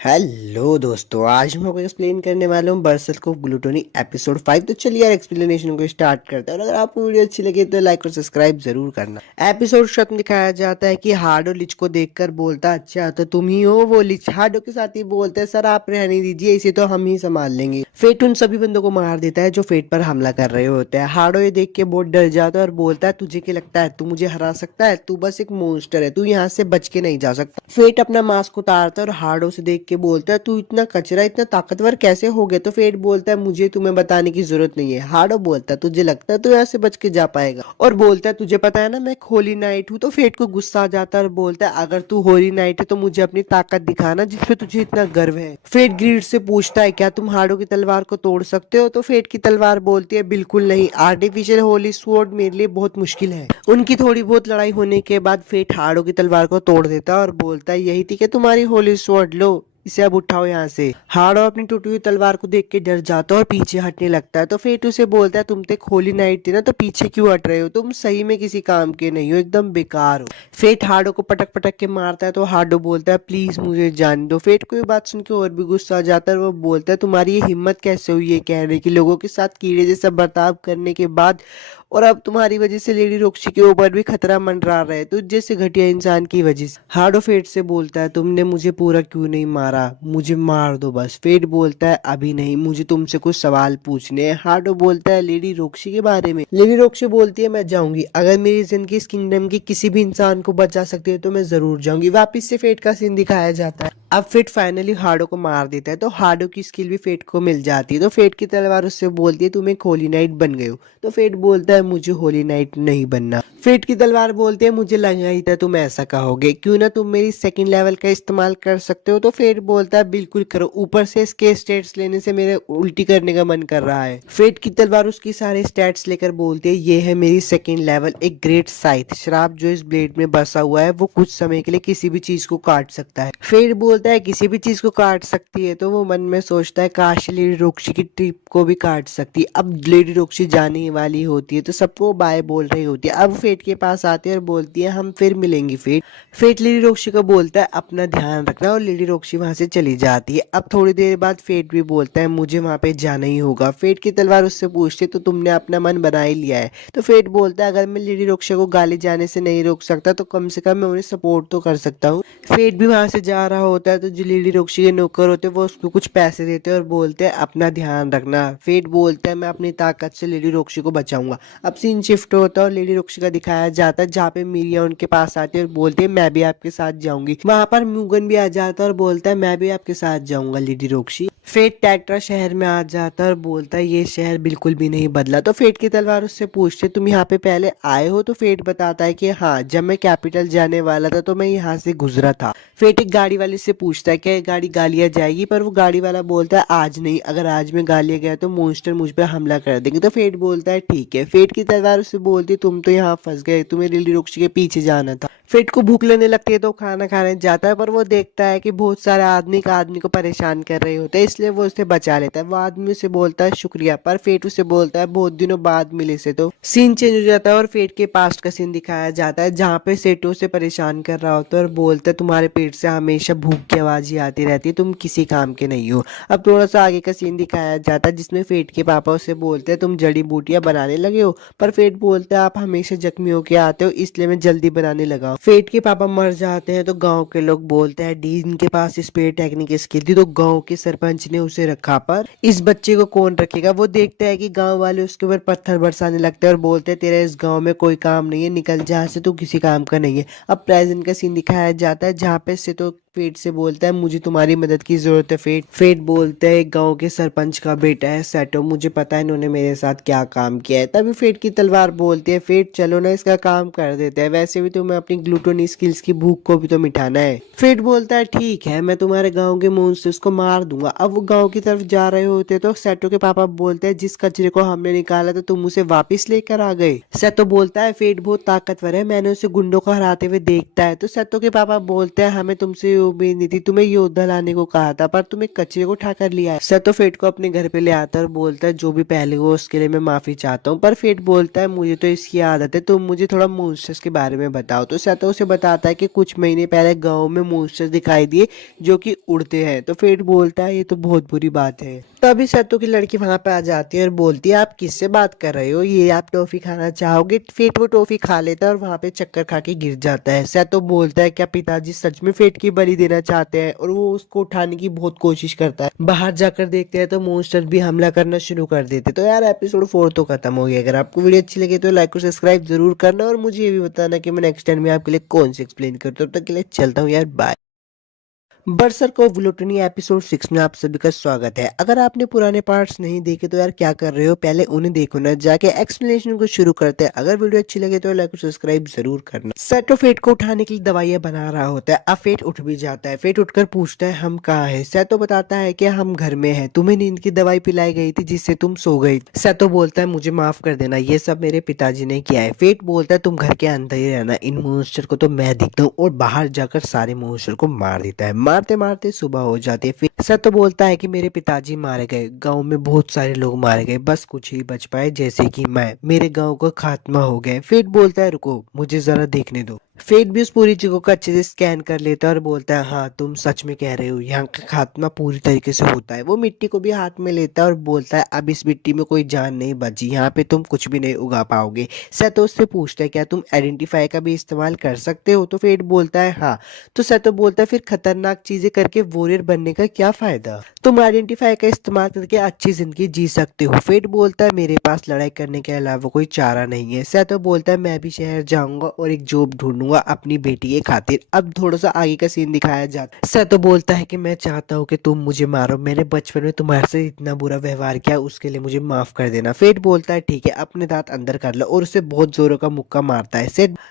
हेलो दोस्तों, आज मैं आपको एक्सप्लेन करने वाला हूँ बरसर्क ऑफ ग्लूटोनी एपिसोड 5। तो चलिए यार एक्सप्लेनेशन को स्टार्ट करते हैं, और अगर आपको वीडियो अच्छी लगे तो लाइक और सब्सक्राइब जरूर करना। एपिसोड शुरू में दिखाया जाता है कि हार्डो लिच को देखकर बोलता अच्छा तो तुम ही हो वो लिच। हार्डो के साथ ही बोलते हैं सर आप रहने दीजिए, इसे तो हम ही संभाल लेंगे। फेट उन सभी बंदों को मार देता है जो फेट पर हमला कर रहे होते हैं। हार्डो ये देख के बहुत डर जाता है और बोलता है तुझे क्या लगता है तू मुझे हरा सकता है, तू बस एक मॉन्स्टर है, तू यहाँ से बच के नहीं जा सकता। फेट अपना मास्क उतारता है और हार्डो से देख के बोलता है तू इतना कचरा इतना ताकतवर कैसे हो गया। तो फेट बोलता है मुझे तुम्हें बताने की जरूरत नहीं है। हार्डो बोलता है तुझे लगता है तू यहाँ से बच के जा पाएगा, और बोलता है तुझे पता है ना मैं होली नाइट हूँ। तो फेट को गुस्सा आ जाता है और बोलता है अगर तू होली नाइट है तो मुझे अपनी ताकत दिखाना जिसपे तुझे इतना गर्व है। फेट ग्रीड से पूछता है क्या तुम हार्डो की तलवार को तोड़ सकते हो। तो फेट की तलवार बोलती है बिल्कुल नहीं, आर्टिफिशियल होली स्वॉर्ड मेरे लिए बहुत मुश्किल है। उनकी थोड़ी बहुत लड़ाई होने के बाद फेट हार्डो की तलवार को तोड़ देता है और बोलता है यही थी कि तुम्हारी होली स्वॉर्ड, लो इसे अब उठाओ यहाँ से। हार्डो अपनी टूटी हुई तलवार को देख के डर जाता है और पीछे हटने लगता है। तो फेट उसे बोलता है तुम तो एक होली नाइट थी ना, तो पीछे क्यों हट रहे हो, तुम सही में किसी काम के नहीं हो, एकदम बेकार हो। फेट हार्डो को पटक पटक के मारता है तो हार्डो बोलता है प्लीज मुझे जान दो। फेट को ये बात सुन के और भी गुस्सा आ जाता है और वो बोलता है तुम्हारी ये हिम्मत कैसे हुई है कहने की, लोगों के साथ कीड़े जैसा बर्ताव करने के बाद, और अब तुम्हारी वजह से लेडी रोक्सी के ऊपर भी खतरा मंडरा रहा है, तुझ जैसे घटिया इंसान की वजह से। हार्डो फेट से बोलता है तुमने मुझे पूरा क्यों नहीं मारा, मुझे मार दो बस। फेट बोलता है अभी नहीं, मुझे तुमसे कुछ सवाल पूछने हैं। हार्डो बोलता है लेडी रोक्सी के बारे में। लेडी रोक्सी बोलती है मैं जाऊंगी, अगर मेरी जिंदगी इस किंगडम के किसी भी इंसान को बचा सकती है तो मैं जरूर जाऊंगी। वापिस से फेट का सीन दिखाया जाता है। अब फेट फाइनली हार्डो को मार देता है तो हार्डो की स्किल भी फेट को मिल जाती है। तो फेट की तलवार उससे बोलती है तुम एक होली नाइट बन गए हो। तो फेट बोलता है मुझे होली नाइट नहीं बनना। फेट की तलवार बोलती है मुझे लगा ही था तुम ऐसा कहोगे, क्यों ना तुम मेरी सेकंड लेवल का इस्तेमाल कर सकते हो। तो फेट बोलता है बिल्कुल करो, ऊपर से इसके स्टेट्स लेने से मेरे उल्टी करने का मन कर रहा है। फेट की तलवार उसकी सारे स्टेट्स लेकर बोलती है ये है मेरी सेकंड लेवल एक ग्रेट साइथ, श्राप जो इस ब्लेड में बसा हुआ है वो कुछ समय के लिए किसी भी चीज को काट सकता है। फेट बोलता है किसी भी चीज को काट सकती है, तो वो मन में सोचता है काश लेडी रोक्सी की ट्रिप को भी काट सकती। अब लेडी रोक्सी जाने वाली होती है तो सबको बाय बोल रही होती है। अब फेट के पास आती है और बोलती है हम फिर मिलेंगी फेट। फेट लेडी रोक्सी को बोलता है अपना ध्यान रखना, और लेडी रोक्सी वहां से चली जाती है। अब थोड़ी देर बाद फेट भी बोलता है मुझे वहां पे जाना ही होगा। फेट की तलवार उससे पूछती है तो तुमने अपना मन बना ही लिया है। तो फेट बोलता है अगर मैं लेडी रोक्सी को गाली जाने से नहीं रोक सकता तो कम से कम मैं उन्हें सपोर्ट तो कर सकता हूँ। फेट भी वहां से जा रहा होता है तो जो लेडी रोक्सी के नौकर होते हैं वो उसको कुछ पैसे देते हैं और बोलते हैं अपना ध्यान रखना। फेट बोलता है मैं अपनी ताकत से लेडी रोक्सी को बचाऊंगा। अब सीन शिफ्ट होता है और लेडी रोक्सी का दिखाया जाता है जहाँ पे मीरिया उनके पास आती है और बोलती है मैं भी आपके साथ जाऊंगी। वहां पर म्यूगन भी आ जाता है और बोलता है मैं भी आपके साथ जाऊंगा लेडी रोक्सी। फेट टैक्ट्रा शहर में आ जाता है और बोलता है ये शहर बिल्कुल भी नहीं बदला। तो फेट की तलवार उससे पूछते तुम यहाँ पे पहले आए हो। तो फेट बताता है कि हाँ जब मैं कैपिटल जाने वाला था तो मैं यहाँ से गुजरा था। फेट एक गाड़ी वाले से पूछता है कि ये गाड़ी गालिया जाएगी, पर वो गाड़ी वाला बोलता है आज नहीं, अगर आज में गालिया गया तो मॉन्स्टर मुझ पे हमला कर देंगे। तो फेट बोलता है ठीक है। फेट की तलवार उससे बोलती है तुम तो यहाँ फंस गए, तुम्हें लेडी रोक्सी के पीछे जाना था। फेट को भूख लगने लगती है तो खाना खाने जाता है, पर वो देखता है कि बहुत सारे आदमी को परेशान कर रहे होते हैं, इसलिए वो उसे बचा लेता है। वो आदमी उसे बोलता है शुक्रिया, पर फेट उसे बोलता है बहुत दिनों बाद मिले से। तो सीन चेंज हो जाता है और फेट के पास्ट का सीन दिखाया जाता है जहाँ पे सेटो से परेशान कर रहा होता है और बोलता है तुम्हारे पेट से हमेशा भूख की आवाज ही आती रहती है, तुम किसी काम के नहीं हो। अब थोड़ा सा आगे का सीन दिखाया जाता है जिसमें फेट के पापा उसे बोलते हैं तुम जड़ी बूटियां बनाने लगे हो, पर फेट बोलता है आप हमेशा जख्मी होके आते हो इसलिए मैं जल्दी बनाने लगा। फेट के पापा मर जाते हैं तो गांव के लोग बोलते हैं डीन के पास स्पेयर टेक्निक स्किल थी तो गांव के सरपंच ने उसे रखा, पर इस बच्चे को कौन रखेगा। वो देखता है कि गांव वाले उसके ऊपर पत्थर बरसाने लगते हैं और बोलते हैं तेरा इस गांव में कोई काम नहीं है, निकल जहाँ से, तू किसी काम का नहीं है। अब प्रेजेंट का सीन दिखाया जाता है जहाँ पे से तो फेट से बोलता है मुझे तुम्हारी मदद की जरूरत है फेट। फेट बोलता है गांव के सरपंच का बेटा है सेटो, मुझे पता है इन्होंने मेरे साथ क्या काम किया है। तभी फेट की तलवार बोलती है फेट चलो ना इसका काम कर देते हैं, वैसे भी तुम्हें अपनी ग्लूटोनी स्किल्स की भूख को भी तो मिटाना है। फेट बोलता है ठीक है मैं तुम्हारे गाँव के मॉन्स्टर्स को मार दूंगा। अब वो गाँव की तरफ जा रहे होते तो सेटो के पापा बोलते हैं जिस कचरे को हमने निकाला था तुम उसे वापिस लेकर आ गए। सेटो बोलता है फेट बहुत ताकतवर है, मैंने उसे गुंडों को हराते हुए देखता है। तो सेटो के पापा बोलते हैं हमें तुमसे ये उम्मीद नहीं थी, तुम्हें योद्धा लाने को कहा था पर तुम्हें कचरे को उठा कर लिया है। सेटो फेट को अपने घर पे ले आता है और बोलता है जो भी पहले हुआ उसके लिए मैं माफी चाहता हूँ। पर फेट बोलता है मुझे तो इसकी आदत है, तुम मुझे थोड़ा मॉन्स्टर्स के बारे में बताओ। तो सेटो उसे बताता है कि कुछ महीने पहले गाँव में मॉन्स्टर्स दिखाई दिए जो कि उड़ते हैं। तो फेट बोलता है ये तो बहुत बुरी बात है। तभी सेटो की लड़की वहां पे आ जाती है और बोलती है आप किससे बात कर रहे हो, ये आप टॉफी खाना चाहोगे। फेट वो टॉफी खा लेता है और वहां पे चक्कर खा के गिर जाता है। सेटो बोलता है क्या पिताजी सच में फेट की बलि देना चाहते हैं, और वो उसको उठाने की बहुत कोशिश करता है। बाहर जाकर देखते हैं तो मॉन्स्टर भी हमला करना शुरू कर देते। तो यार एपिसोड 4 तो खत्म हो गया। अगर आपको वीडियो अच्छी लगे तो लाइक और सब्सक्राइब जरूर करना, और मुझे ये भी बताना कि मैं नेक्स्ट टाइम में आपके लिए कौन सी एक्सप्लेन करता हूँ। तब तक के लिए चलता हूँ यार, बाय। बरसर को ग्लूटनी एपिसोड 6 में आप सभी का स्वागत है। अगर आपने पुराने पार्ट्स नहीं देखे तो यार क्या कर रहे हो, पहले उन्हें देखो ना। जाके एक्सप्लेनेशन को शुरू करते हैं। अगर वीडियो अच्छी लगे तो लाइक और सब्सक्राइब जरूर करना। सेटो फेट को उठाने के लिए दवाइयां बना रहा होता है। अब फेट उठ भी जाता है। फेट उठकर पूछता है हम कहाँ हैं। सेटो बताता है कि हम घर में हैं, तुम्हें नींद की दवाई पिलाई गई थी जिससे तुम सो गई। सेटो बोलता है मुझे माफ कर देना, ये सब मेरे पिताजी ने किया है। फेट बोलता है तुम घर के अंदर ही रहना, इन मॉन्स्टर को तो मैं दिखता हूँ, और बाहर जाकर सारे मॉन्स्टर को मार देता है। मारते मारते सुबह हो जाती है। फिर सत्य बोलता है कि मेरे पिताजी मारे गए, गांव में बहुत सारे लोग मारे गए, बस कुछ ही बच पाए जैसे कि मैं, मेरे गांव का खात्मा हो गया। फेट बोलता है रुको मुझे जरा देखने दो। फेट भी उस पूरी जगह को अच्छे से स्कैन कर लेता है और बोलता है हाँ तुम सच में कह रहे हो, यहाँ का खात्मा पूरी तरीके से होता है। वो मिट्टी को भी हाथ में लेता है और बोलता है अब इस मिट्टी में कोई जान नहीं बची, यहाँ पे तुम कुछ भी नहीं उगा पाओगे। सतो उससे पूछता है क्या तुम आइडेंटिफाई का भी इस्तेमाल कर सकते हो। तो फेट बोलता है हाँ। तो सतो बोलता है फिर खतरनाक चीजें करके वॉरियर बनने का क्या फायदा, तुम आइडेंटिफाई का इस्तेमाल करके अच्छी जिंदगी जी सकते हो। फेट बोलता है मेरे पास लड़ाई करने के अलावा कोई चारा नहीं है। सतो बोलता है मैं भी शहर जाऊंगा और एक जॉब ढूंढूंगा अपनी बेटी के खातिर। अब थोड़ा सा आगे का सीन दिखाया जाता है। सतो बोलता है कि मैं चाहता हूँ कि तुम मुझे मारो, मैंने बचपन में तुम्हारे से इतना बुरा व्यवहार किया उसके लिए मुझे माफ कर देना। फेट बोलता है ठीक है, अपने दांत अंदर कर लो, और उसे बहुत जोरों का मुक्का मारता है।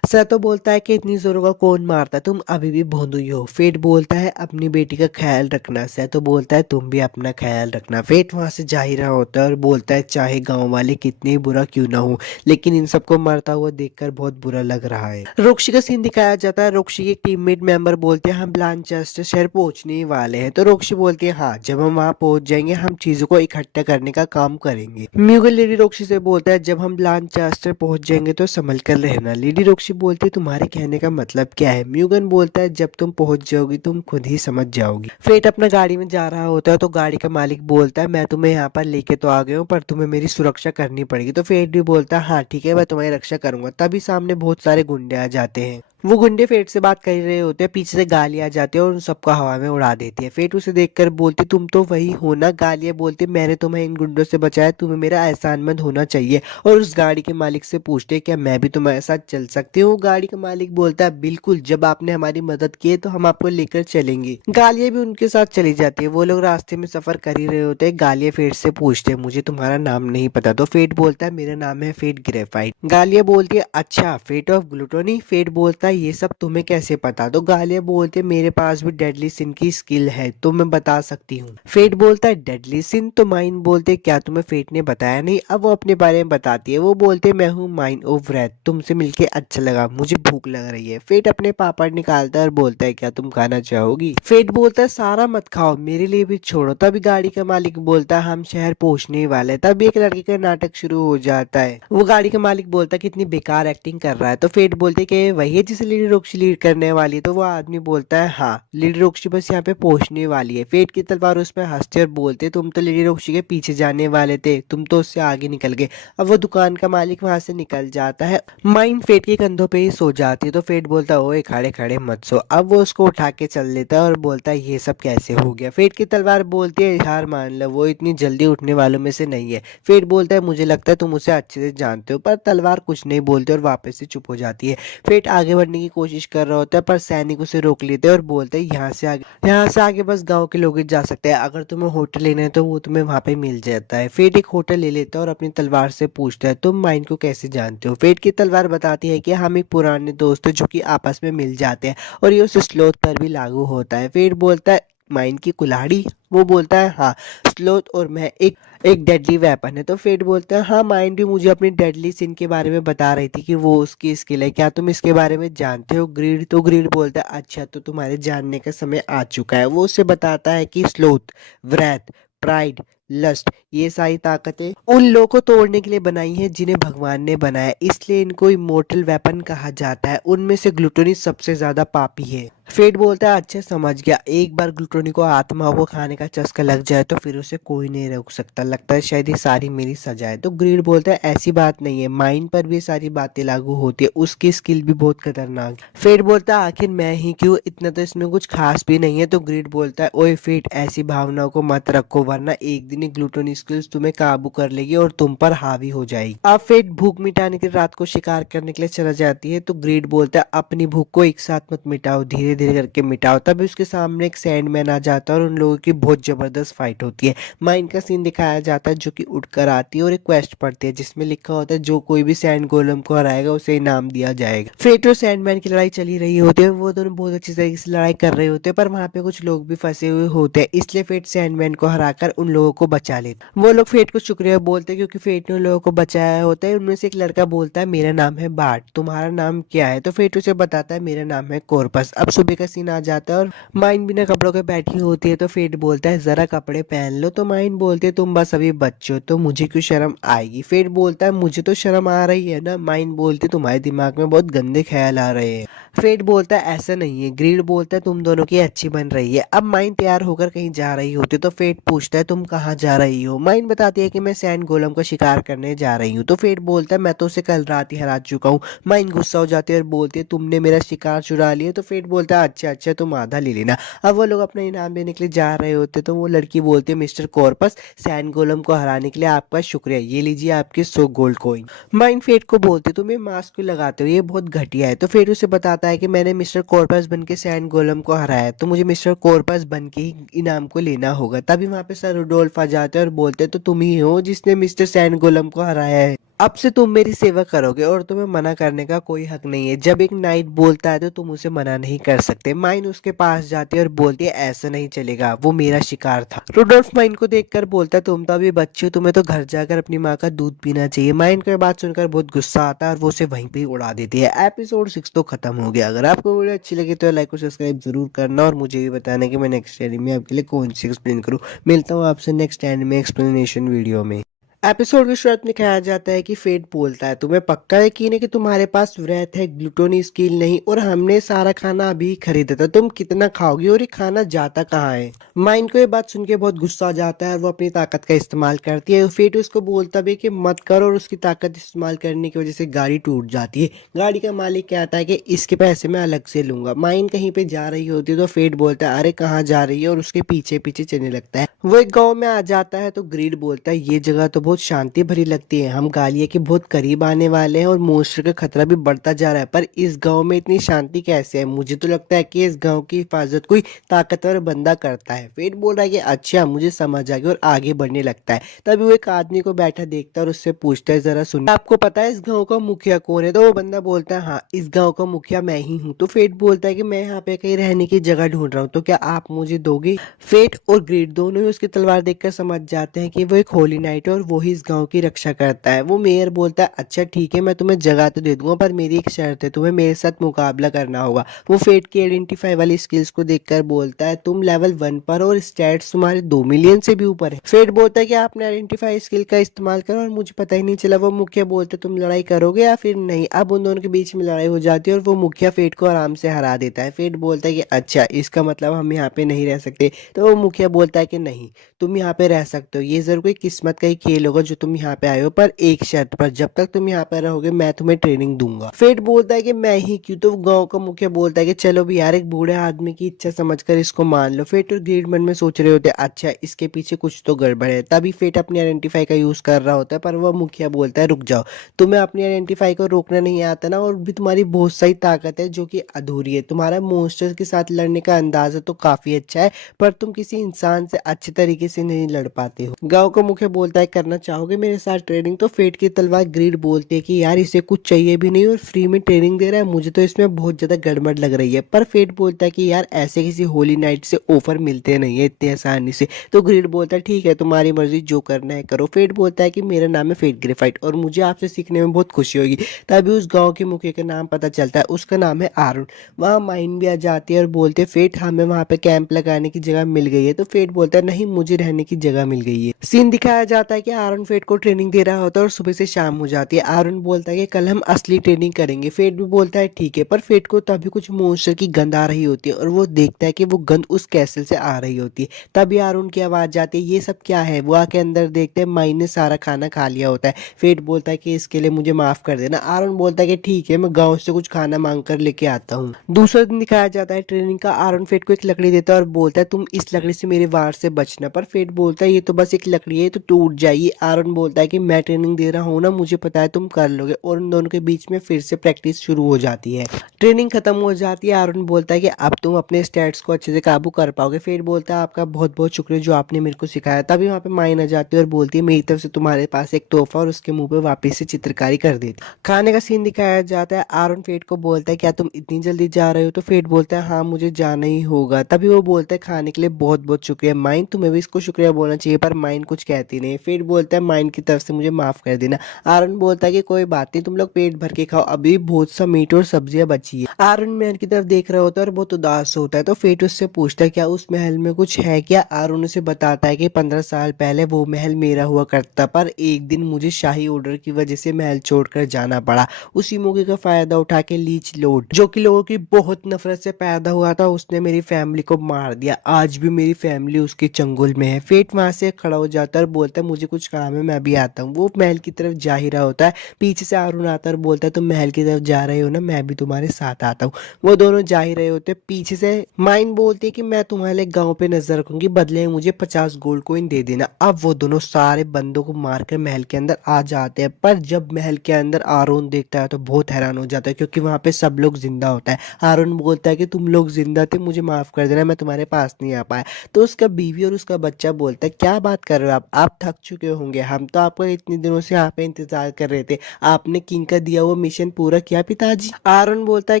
सतो बोलता है कि इतनी जोरों का कौन मारता है, तुम अभी भी भोंदू ही हो। फेट बोलता है अपनी बेटी का ख्याल रखना। सतो बोलता है तुम भी अपना ख्याल रखना। फेट वहां से जा ही रहा होता है और बोलता है चाहे गांव वाले कितने बुरा क्यों ना हो, लेकिन इन सबको मरता हुआ देखकर बहुत बुरा लग रहा है। रोक्शी का सीन दिखाया जाता है। रोक्शी के टीममेट मेंबर बोलते हैं हम ब्लानचेस्टर शहर पहुंचने ही वाले हैं। तो रोक्शी बोलती है हाँ जब हम वहां पहुंच जाएंगे हम चीजों को इकट्ठा करने का काम करेंगे। म्यूगल लेडी रोक्शी से बोलता है जब हम ब्लानचेस्टर पहुंच जाएंगे तो संभल कर रहना। लेडी रोक्शी बोलती है तुम्हारे कहने का मतलब क्या है। म्यूगन बोलता है जब तुम पहुंच जाओगी तुम खुद ही समझ जाओगी। फेट अपना गाड़ी में जा रहा होता है तो गाड़ी का मालिक बोलता है मैं तुम्हें यहाँ पर लेके तो आ गया हूँ पर तुम्हें मेरी सुरक्षा करनी पड़ेगी। तो फेट भी बोलता है हाँ ठीक है मैं तुम्हारी रक्षा करूंगा। तभी सामने बहुत सारे गुंडे आ जाते हैं। वो गुंडे फेट से बात कर रहे होते हैं, पीछे से गालियां आ जाती है और उन सबको हवा में उड़ा देती है। फेट उसे देखकर बोलती तुम तो वही हो ना। गालियां बोलती मैंने तुम्हें इन गुंडों से बचाया, तुम्हें मेरा एहसानमंद होना चाहिए। और उस गाड़ी के मालिक से पूछते क्या मैं भी तुम्हारे साथ चल सकती हूँ। गाड़ी का मालिक बोलता है बिल्कुल, जब आपने हमारी मदद की है तो हम आपको लेकर चलेंगे। गालियां भी उनके साथ चली जाती है। वो लोग रास्ते में सफर कर ही रहे होते हैं। गालियां फेट से पूछते हैं मुझे तुम्हारा नाम नहीं पता। तो फेट बोलता है मेरा नाम है फेट ग्रेफाइट। गालियां बोलती है अच्छा फेट ऑफ ग्लूटोनी। फेट बोलता है ये सब तुम्हें कैसे पता। तो गालियां बोलते मेरे पास भी डेडली सिन की स्किल है तो मैं बता सकती हूँ। फेट बोलता है डेडली सिन। तो माइन बोलते क्या तुम्हें फेट ने बताया नहीं। अब वो अपने बारे में बताती है। वो बोलते मैं हूँ माइन ऑफ रेथ, तुमसे मिलके अच्छा लगा, मुझे भूख लग रही है। फेट अपने पापड़ निकालता है और बोलता है क्या तुम खाना चाहोगी। फेट बोलता है सारा मत खाओ मेरे लिए भी छोड़ो। तभी गाड़ी का मालिक बोलता है हम शहर पहुंचने ही वाले हैं। तभी एक लड़की का नाटक शुरू हो जाता है। वो गाड़ी का मालिक बोलता है कितनी बेकार एक्टिंग कर रहा है। तो फेट बोलते कि वही है जिसे लेडी रोक्शी लीड करने वाली है। तो वो आदमी बोलता है हाँ लेडी रोक्शी बस यहाँ पे पहुंचने वाली है। फेट की तलवार उसमें हंसते और बोलते तुम तो लेडी रोक्शी के पीछे जाने वाले थे, तुम तो उससे आगे निकल गए। अब वो दुकान का मालिक वहां से निकल जाता है। माइन फेट के कंधों पे ही सो जाती है। तो फेट बोलता है ओए खड़े खड़े मत सो। अब वो उसको उठा के चल लेता है और बोलता है ये सब कैसे हो गया। फेट की तलवार बोलती है हार मान लो, वो इतनी जल्दी उठने वालों में से नहीं है। फेट बोलता है मुझे लगता है तुम उसे अच्छे से जानते हो। पर तलवार कुछ नहीं बोलती और वापस से चुप हो जाती है। फेट आगे बढ़ने की कोशिश कर रहा होता है, पर सैनिक उसे रोक लेते हैं और बोलते हैं यहाँ से आगे बस गांव के लोग ही जा सकते हैं। अगर तुम्हें होटल लेना है तो वो तुम्हें वहां पे मिल जाता है। फेट एक होटल ले लेता है और अपनी तलवार से पूछता है तुम माइन को कैसे जानते हो। फेट की तलवार बताती है कि हम एक पुराने दोस्त हैं जो कि आपस में मिल जाते हैं, और ये उस स्लोथ पर भी लागू होता है। फेट बोलता है माइन की कुल्हाड़ी। वो बोलता है हाँ, स्लोथ और मैं एक डेडली वेपन है। तो फेट बोलता है हाँ, माइंड भी मुझे अपनी डेडली सिन के बारे में बता रही थी कि वो उसकी स्किल है, क्या तुम इसके बारे में जानते हो। ग्रीड बोलता है अच्छा, तो तुम्हारे जानने का समय आ चुका है। वो उसे बताता है कि स्लोथ, व्रैथ, प्राइड, लस्ट, ये सारी ताकतें उन लोगों को तोड़ने के लिए बनाई है जिन्हें भगवान ने बनाया, इसलिए इनको इमोर्टल वेपन कहा जाता है। उनमें से ग्लूटोनी सबसे ज्यादा पापी है। फेट बोलता है अच्छा समझ गया, एक बार ग्लूटोनी को आत्माओं को खाने का चस्का लग जाए तो फिर उसे कोई नहीं रोक सकता। लगता है शायद ये सारी मेरी सजा है। तो ग्रीड बोलता है ऐसी बात नहीं है, माइंड पर भी सारी बातें लागू होती है, उसकी स्किल भी बहुत खतरनाक है। फेट बोलता है आखिर मैं ही क्यों, इतना तो इसमें कुछ खास भी नहीं है। तो ग्रीड बोलता है ओए फेट, ऐसी भावनाओं को मत रखो, वरना एक दिन ग्लूटोनी स्किल्स तुम्हें काबू कर लेगी और तुम पर हावी हो जाएगी। अब फेट भूख मिटाने के रात को शिकार करने के लिए चला जाती है। तो ग्रीड बोलता है अपनी भूख को एक साथ मत मिटाओ, धीरे धीरे करके मिटाओ। तभी उसके सामने एक सैंडमैन आ जाता है और उन लोगों की बहुत जबरदस्त फाइट होती है। माइंड का सीन दिखाया जाता है जो कि उठकर आती है और एक क्वेस्ट पढ़ती है जिसमें लिखा होता है जो कोई भी सैंड गोलम को हराएगा उसे इनाम दिया जाएगा। फेट और सैंडमैन की लड़ाई चली रही होती है, वो दोनों बहुत अच्छी तरीके से लड़ाई कर रहे होते हैं, पर वहां पे कुछ लोग भी फंसे हुए होते हैं, इसलिए फेट सैंडमैन को हराकर उन लोगों को बचा लेता। वो लोग फेट को शुक्रिया बोलते हैं क्योंकि फेट ने उन लोगों को बचाया होता है। उनमें से एक लड़का बोलता है मेरा नाम है बार्ट, तुम्हारा नाम क्या है। तो फेट उसे बताता है मेरा नाम है कॉर्पस। अब सुबह का सीन आ जाता है और माइन बिना कपड़ों के बैठी होती है। तो फेट बोलता है जरा कपड़े पहन लो। तो माइन बोलते है तुम बस अभी बच्चे हो तो मुझे क्यों शर्म आएगी। फेट बोलता है मुझे तो शर्म आ रही है ना। माइन बोलते तुम्हारे दिमाग में बहुत गंदे ख्याल आ रहे हैं। फेट बोलता है ऐसा नहीं है। ग्रीड बोलता है तुम दोनों की अच्छी बन रही है। अब माइन तैयार होकर कहीं जा रही होती है, तो फेट पूछता है तुम कहाँ जा रही हो। माइन बताती है कि मैं सैंड गोलम का शिकार करने जा रही हूँ। तो फेट बोलता है मैं तो उसे कल रात ही हरा चुका हूँ। माइन गुस्सा हो जाती है और बोलती है तुमने मेरा शिकार चुरा लिया। तो फेट बोलता है अच्छा अच्छा, तुम आधा ले लेना। अब वो लोग अपना इनाम लेने के लिए जा रहे होते, तो वो लड़की बोलती है मिस्टर कॉर्पस, सैंड गोलम को हराने के लिए आपका शुक्रिया, ये लीजिए आपके 100 गोल्ड कॉइन। माइन फेट को बोलते तुम ये मास्क क्यों लगाते हो, ये बहुत घटिया है। तो फेट उसे बताता है कि मैंने मिस्टर कॉर्पस बन के सैंड गोलम को हराया, तो मुझे मिस्टर कॉर्पस बन के ही इनाम को लेना होगा। तभी वहां पे सर रुडोल्फ आ जाते हैं और बोलते तो तुम ही हो जिसने मिस्टर सैंड गोलम को हराया है, अब से तुम मेरी सेवा करोगे और तुम्हें मना करने का कोई हक नहीं है। जब एक नाइट बोलता है तो तुम उसे मना नहीं कर सकते। माइन उसके पास जाती है और बोलती है ऐसा नहीं चलेगा, वो मेरा शिकार था। रुडोल्फ माइन को देखकर बोलता है तुम तो अभी बच्चे हो, तुम्हें तो घर जाकर अपनी माँ का दूध पीना चाहिए। माइन को बात सुनकर बहुत गुस्सा आता है और वो उसे वहीं पे ही उड़ा देती है। एपिसोड 6 तो खत्म हो गया। अगर आपको वीडियो अच्छी लगी तो लाइक और सब्सक्राइब जरूर करना और मुझे भी बताना कि मैं नेक्स्ट एनिमे आपके लिए कौन सी एक्सप्लेन करूँ। मिलता हूँ आपसे नेक्स्ट एनिमे एक्सप्लेनेशन वीडियो में। एपिसोड की शुरुआत में कहा जाता है कि फेट बोलता है तुम्हें पक्का यकीन है कि तुम्हारे पास व्रत है, ग्लूटोनी स्किल नहीं, और हमने सारा खाना अभी खरीदा था, तुम कितना खाओगी और ये खाना जाता कहाँ है। माइन को ये बात सुन के बहुत गुस्सा आ जाता है और वो अपनी ताकत का इस्तेमाल करती है। फेट उसको बोलता भी कि मत करो और उसकी ताकत इस्तेमाल करने की वजह से गाड़ी टूट जाती है। गाड़ी का मालिक कहता है कि इसके पैसे मैं अलग से लूंगा। माइन कहीं पे जा रही होती है तो फेट बोलता है अरे कहाँ जा रही है, और उसके पीछे पीछे चलने लगता है। वो एक गाँव में आ जाता है तो ग्रीड बोलता है ये जगह तो बहुत शांति भरी लगती है, हम गालिया के बहुत करीब आने वाले हैं और मॉन्स्टर का खतरा भी बढ़ता जा रहा है, पर इस गांव में इतनी शांति कैसे है। मुझे तो लगता है कि इस गांव की हिफाजत कोई ताकतवर बंदा करता है। फेट बोल रहा है कि अच्छा मुझे समझ आ गया और आगे बढ़ने लगता है। तभी वो एक आदमी को बैठा देखता है और उससे पूछता है जरा सुन आपको पता है इस गाँव का मुखिया कौन है। तो वो बंदा बोलता है हाँ, इस गाँव का मुखिया मैं ही हूँ। तो फेट बोलता है कि मैं यहाँ पे कहीं रहने की जगह ढूंढ रहा हूँ, तो क्या आप मुझे दोगे। फेट और ग्रीड दोनों ही उसकी तलवार देखकर समझ जाते हैं कि वो एक होली नाइट है और वो ही इस गांव की रक्षा करता है। वो मेयर बोलता है अच्छा ठीक है, मैं तुम्हें जगह तो दे दूंगा, पर मेरी एक शर्त है, तुम्हें मेरे साथ मुकाबला करना होगा। वो फेट की आइडेंटिफाई वाली स्किल्स को देखकर बोलता है तुम लेवल 1 पर और स्टैट्स तुम्हारे 2 मिलियन से भी ऊपर है। फेट बोलता है कि आपने आइडेंटिफाई स्किल का इस्तेमाल करो और मुझे पता ही नहीं चला। वो मुखिया बोलते तुम लड़ाई करोगे या फिर नहीं। अब उन दोनों के बीच में लड़ाई हो जाती है और वो मुखिया फेट को आराम से हरा देता है। फेट बोलता है कि अच्छा इसका मतलब हम यहाँ पे नहीं रह सकते। तो वो मुखिया बोलता है कि नहीं, तुम यहाँ पे रह सकते हो, ये जरूर कोई किस्मत का ही खेल होगा जो तुम यहाँ पे आए हो, पर एक शर्त पर, जब तक तुम यहाँ पे रहोगे मैं तुम्हें ट्रेनिंग दूंगा। फेट बोलता है कि मैं ही क्यों, तो गांव का मुखिया बोलता है कि चलो भी यार, एक बूढ़े आदमी की इच्छा समझकर इसको मान लो। फेट और ग्रीड मन में सोच रहे होते हैं अच्छा इसके पीछे कुछ तो गड़बड़ है। तभी फेट अपनी आइडेंटिफाई का यूज कर रहा होता है, पर वह मुखिया बोलता है रुक जाओ, तुम्हें अपनी आइडेंटिफाई को रोकना नहीं आता ना, और भी तुम्हारी बहुत सारी ताकत है जो कि अधूरी है। तुम्हारा मॉन्स्टर के साथ लड़ने का अंदाजा तो काफी अच्छा है, पर तुम किसी इंसान से अच्छे तरीके से नहीं लड़ पाते हो। गांव का मुखिया बोलता है करना चाहोगे मेरे साथ ट्रेनिंग, तो फेट की तलवार ग्रीड बोलते है कि यार इसे कुछ चाहिए भी नहीं और फ्री में ट्रेनिंग दे रहा है, मुझे तो इसमें बहुत ज्यादा गड़बड़ लग रही है। पर फेट बोलता है कि यार ऐसे किसी होली नाइट से ऑफर मिलते नहीं है इतने आसानी से। तो ग्रीड बोलता है ठीक है तुम्हारी मर्जी, जो करना है करो। फेट बोलता है कि मेरा नाम है फेट ग्रेफाइट और मुझे आपसे सीखने में बहुत खुशी होगी। तभी उस गांव के मुखिया का नाम पता चलता है, उसका नाम है आरुण। वहाँ माइन भी आ जाती है और बोलते फेट हमें वहाँ पे कैंप लगाने की जगह मिल गई है। तो फेट बोलता है नहीं, मुझे रहने की जगह मिल गई है। सीन दिखाया जाता है कि आरुण फेट को ट्रेनिंग दे रहा होता है और सुबह से शाम हो जाती है। आरुण बोलता है कि कल हम असली ट्रेनिंग करेंगे। फेट भी बोलता है ठीक है, पर फेट को तभी कुछ मॉन्स्टर की गंध आ रही होती है और वो देखता है कि वो गंध उस कैसल से आ रही होती है। तभी आरुण की आवाज जाती है ये सब क्या है। वो आके अंदर देखते हैं माइन ने सारा खाना खा लिया होता है। फेट बोलता है कि इसके लिए मुझे माफ कर देना। आरुण बोलता है कि ठीक है, मैं गांव से कुछ खाना मांग कर लेके आता हूँ। दूसरा दिन दिखाया जाता है ट्रेनिंग का। आरुण फेट को एक लकड़ी देता है और बोलता है तुम इस लकड़ी से मेरे वार से बचना। पर फेट बोलता है ये तो बस एक लकड़ी है, तो टूट जाएगी। आरुण बोलता है कि मैं ट्रेनिंग दे रहा हूँ ना, मुझे पता है तुम कर लोगे। और उन दोनों के बीच में फिर से प्रैक्टिस शुरू हो जाती है। ट्रेनिंग खत्म हो जाती है। आरुण बोलता है कि अब तुम अपने स्टैट्स को अच्छे से काबू कर पाओगे। फेट बोलता है आपका बहुत बहुत शुक्रिया जो आपने मेरे को सिखाया। तभी वहाँ पे माइन आ जाती है और बोलती है मेरी तरफ से तुम्हारे पास एक तोहफा, और उसके मुंह पे वापस से चित्रकारी कर देती। खाने का सीन दिखाया जाता है। आरुण फेट को बोलता है क्या तुम इतनी जल्दी जा रहे हो, तो फेट बोलता है हाँ मुझे जाना ही होगा। तभी वो बोलता है खाने के लिए बहुत बहुत शुक्रिया माइन, तुम्हें भी इसको शुक्रिया बोलना चाहिए। पर माइन कुछ कहती नहीं। फेट बोलता है माइन की तरफ से मुझे माफ कर देना। आरुण बोलता है कि कोई बात नहीं, तुम लोग पेट भर के खाओ, अभी बहुत सा मीट और सब्जियां बची है। आरुण महल की तरफ देख रहा होता है और बहुत उदास होता है। तो फेट उससे पूछता है क्या उस महल में कुछ है क्या। आरुण उसे बताता है कि 15 साल पहले वो महल मेरा हुआ करता, पर एक दिन मुझे शाही ऑर्डर की वजह से महल छोड़कर जाना पड़ा। उसी मौके का फायदा उठा के लीच लॉर्ड, जो कि लोगों की बहुत नफरत से पैदा हुआ था, उसने मेरी फैमिली को मार दिया। आज भी मेरी फैमिली उसके चंगुल में है। फेट वहां से खड़ा हो जाता है और बोलता है मुझे कुछ काम है, मैं भी आता हूँ। वो महल की तरफ जा ही रहा होता है, पीछे से आरुण आता है और बोलता है तुम महल की तरफ जा रहे हो ना, मैं भी तुम्हारे साथ आता हूँ। वो दोनों जा ही रहे होते। पीछे से माइन बोलती है कि मैं तुम्हारे गांव पे नजर रखूंगी, बदले में मुझे 50 गोल्ड कॉइन दे देना। अब वो दोनों सारे बंदों को मारकर महल के अंदर आ जाते हैं। पर जब महल के अंदर आरुण देखता है तो बहुत हैरान हो जाता है, क्योंकि वहां पे सब लोग जिंदा होता है। आरुण बोलता है कि तुम लोग जिंदा थे, मुझे माफ कर देना, मैं तुम्हारे पास नहीं आ पाया। तो उसका बीवी और उसका बच्चा बोलता है क्या बात कर रहे हो आप थक चुके होंगे, हम तो आपका इतने दिनों से यहाँ पे इंतजार कर रहे थे। आपने किंग का दिया हुआ मिशन पूरा किया पिताजी। आरुण बोलता है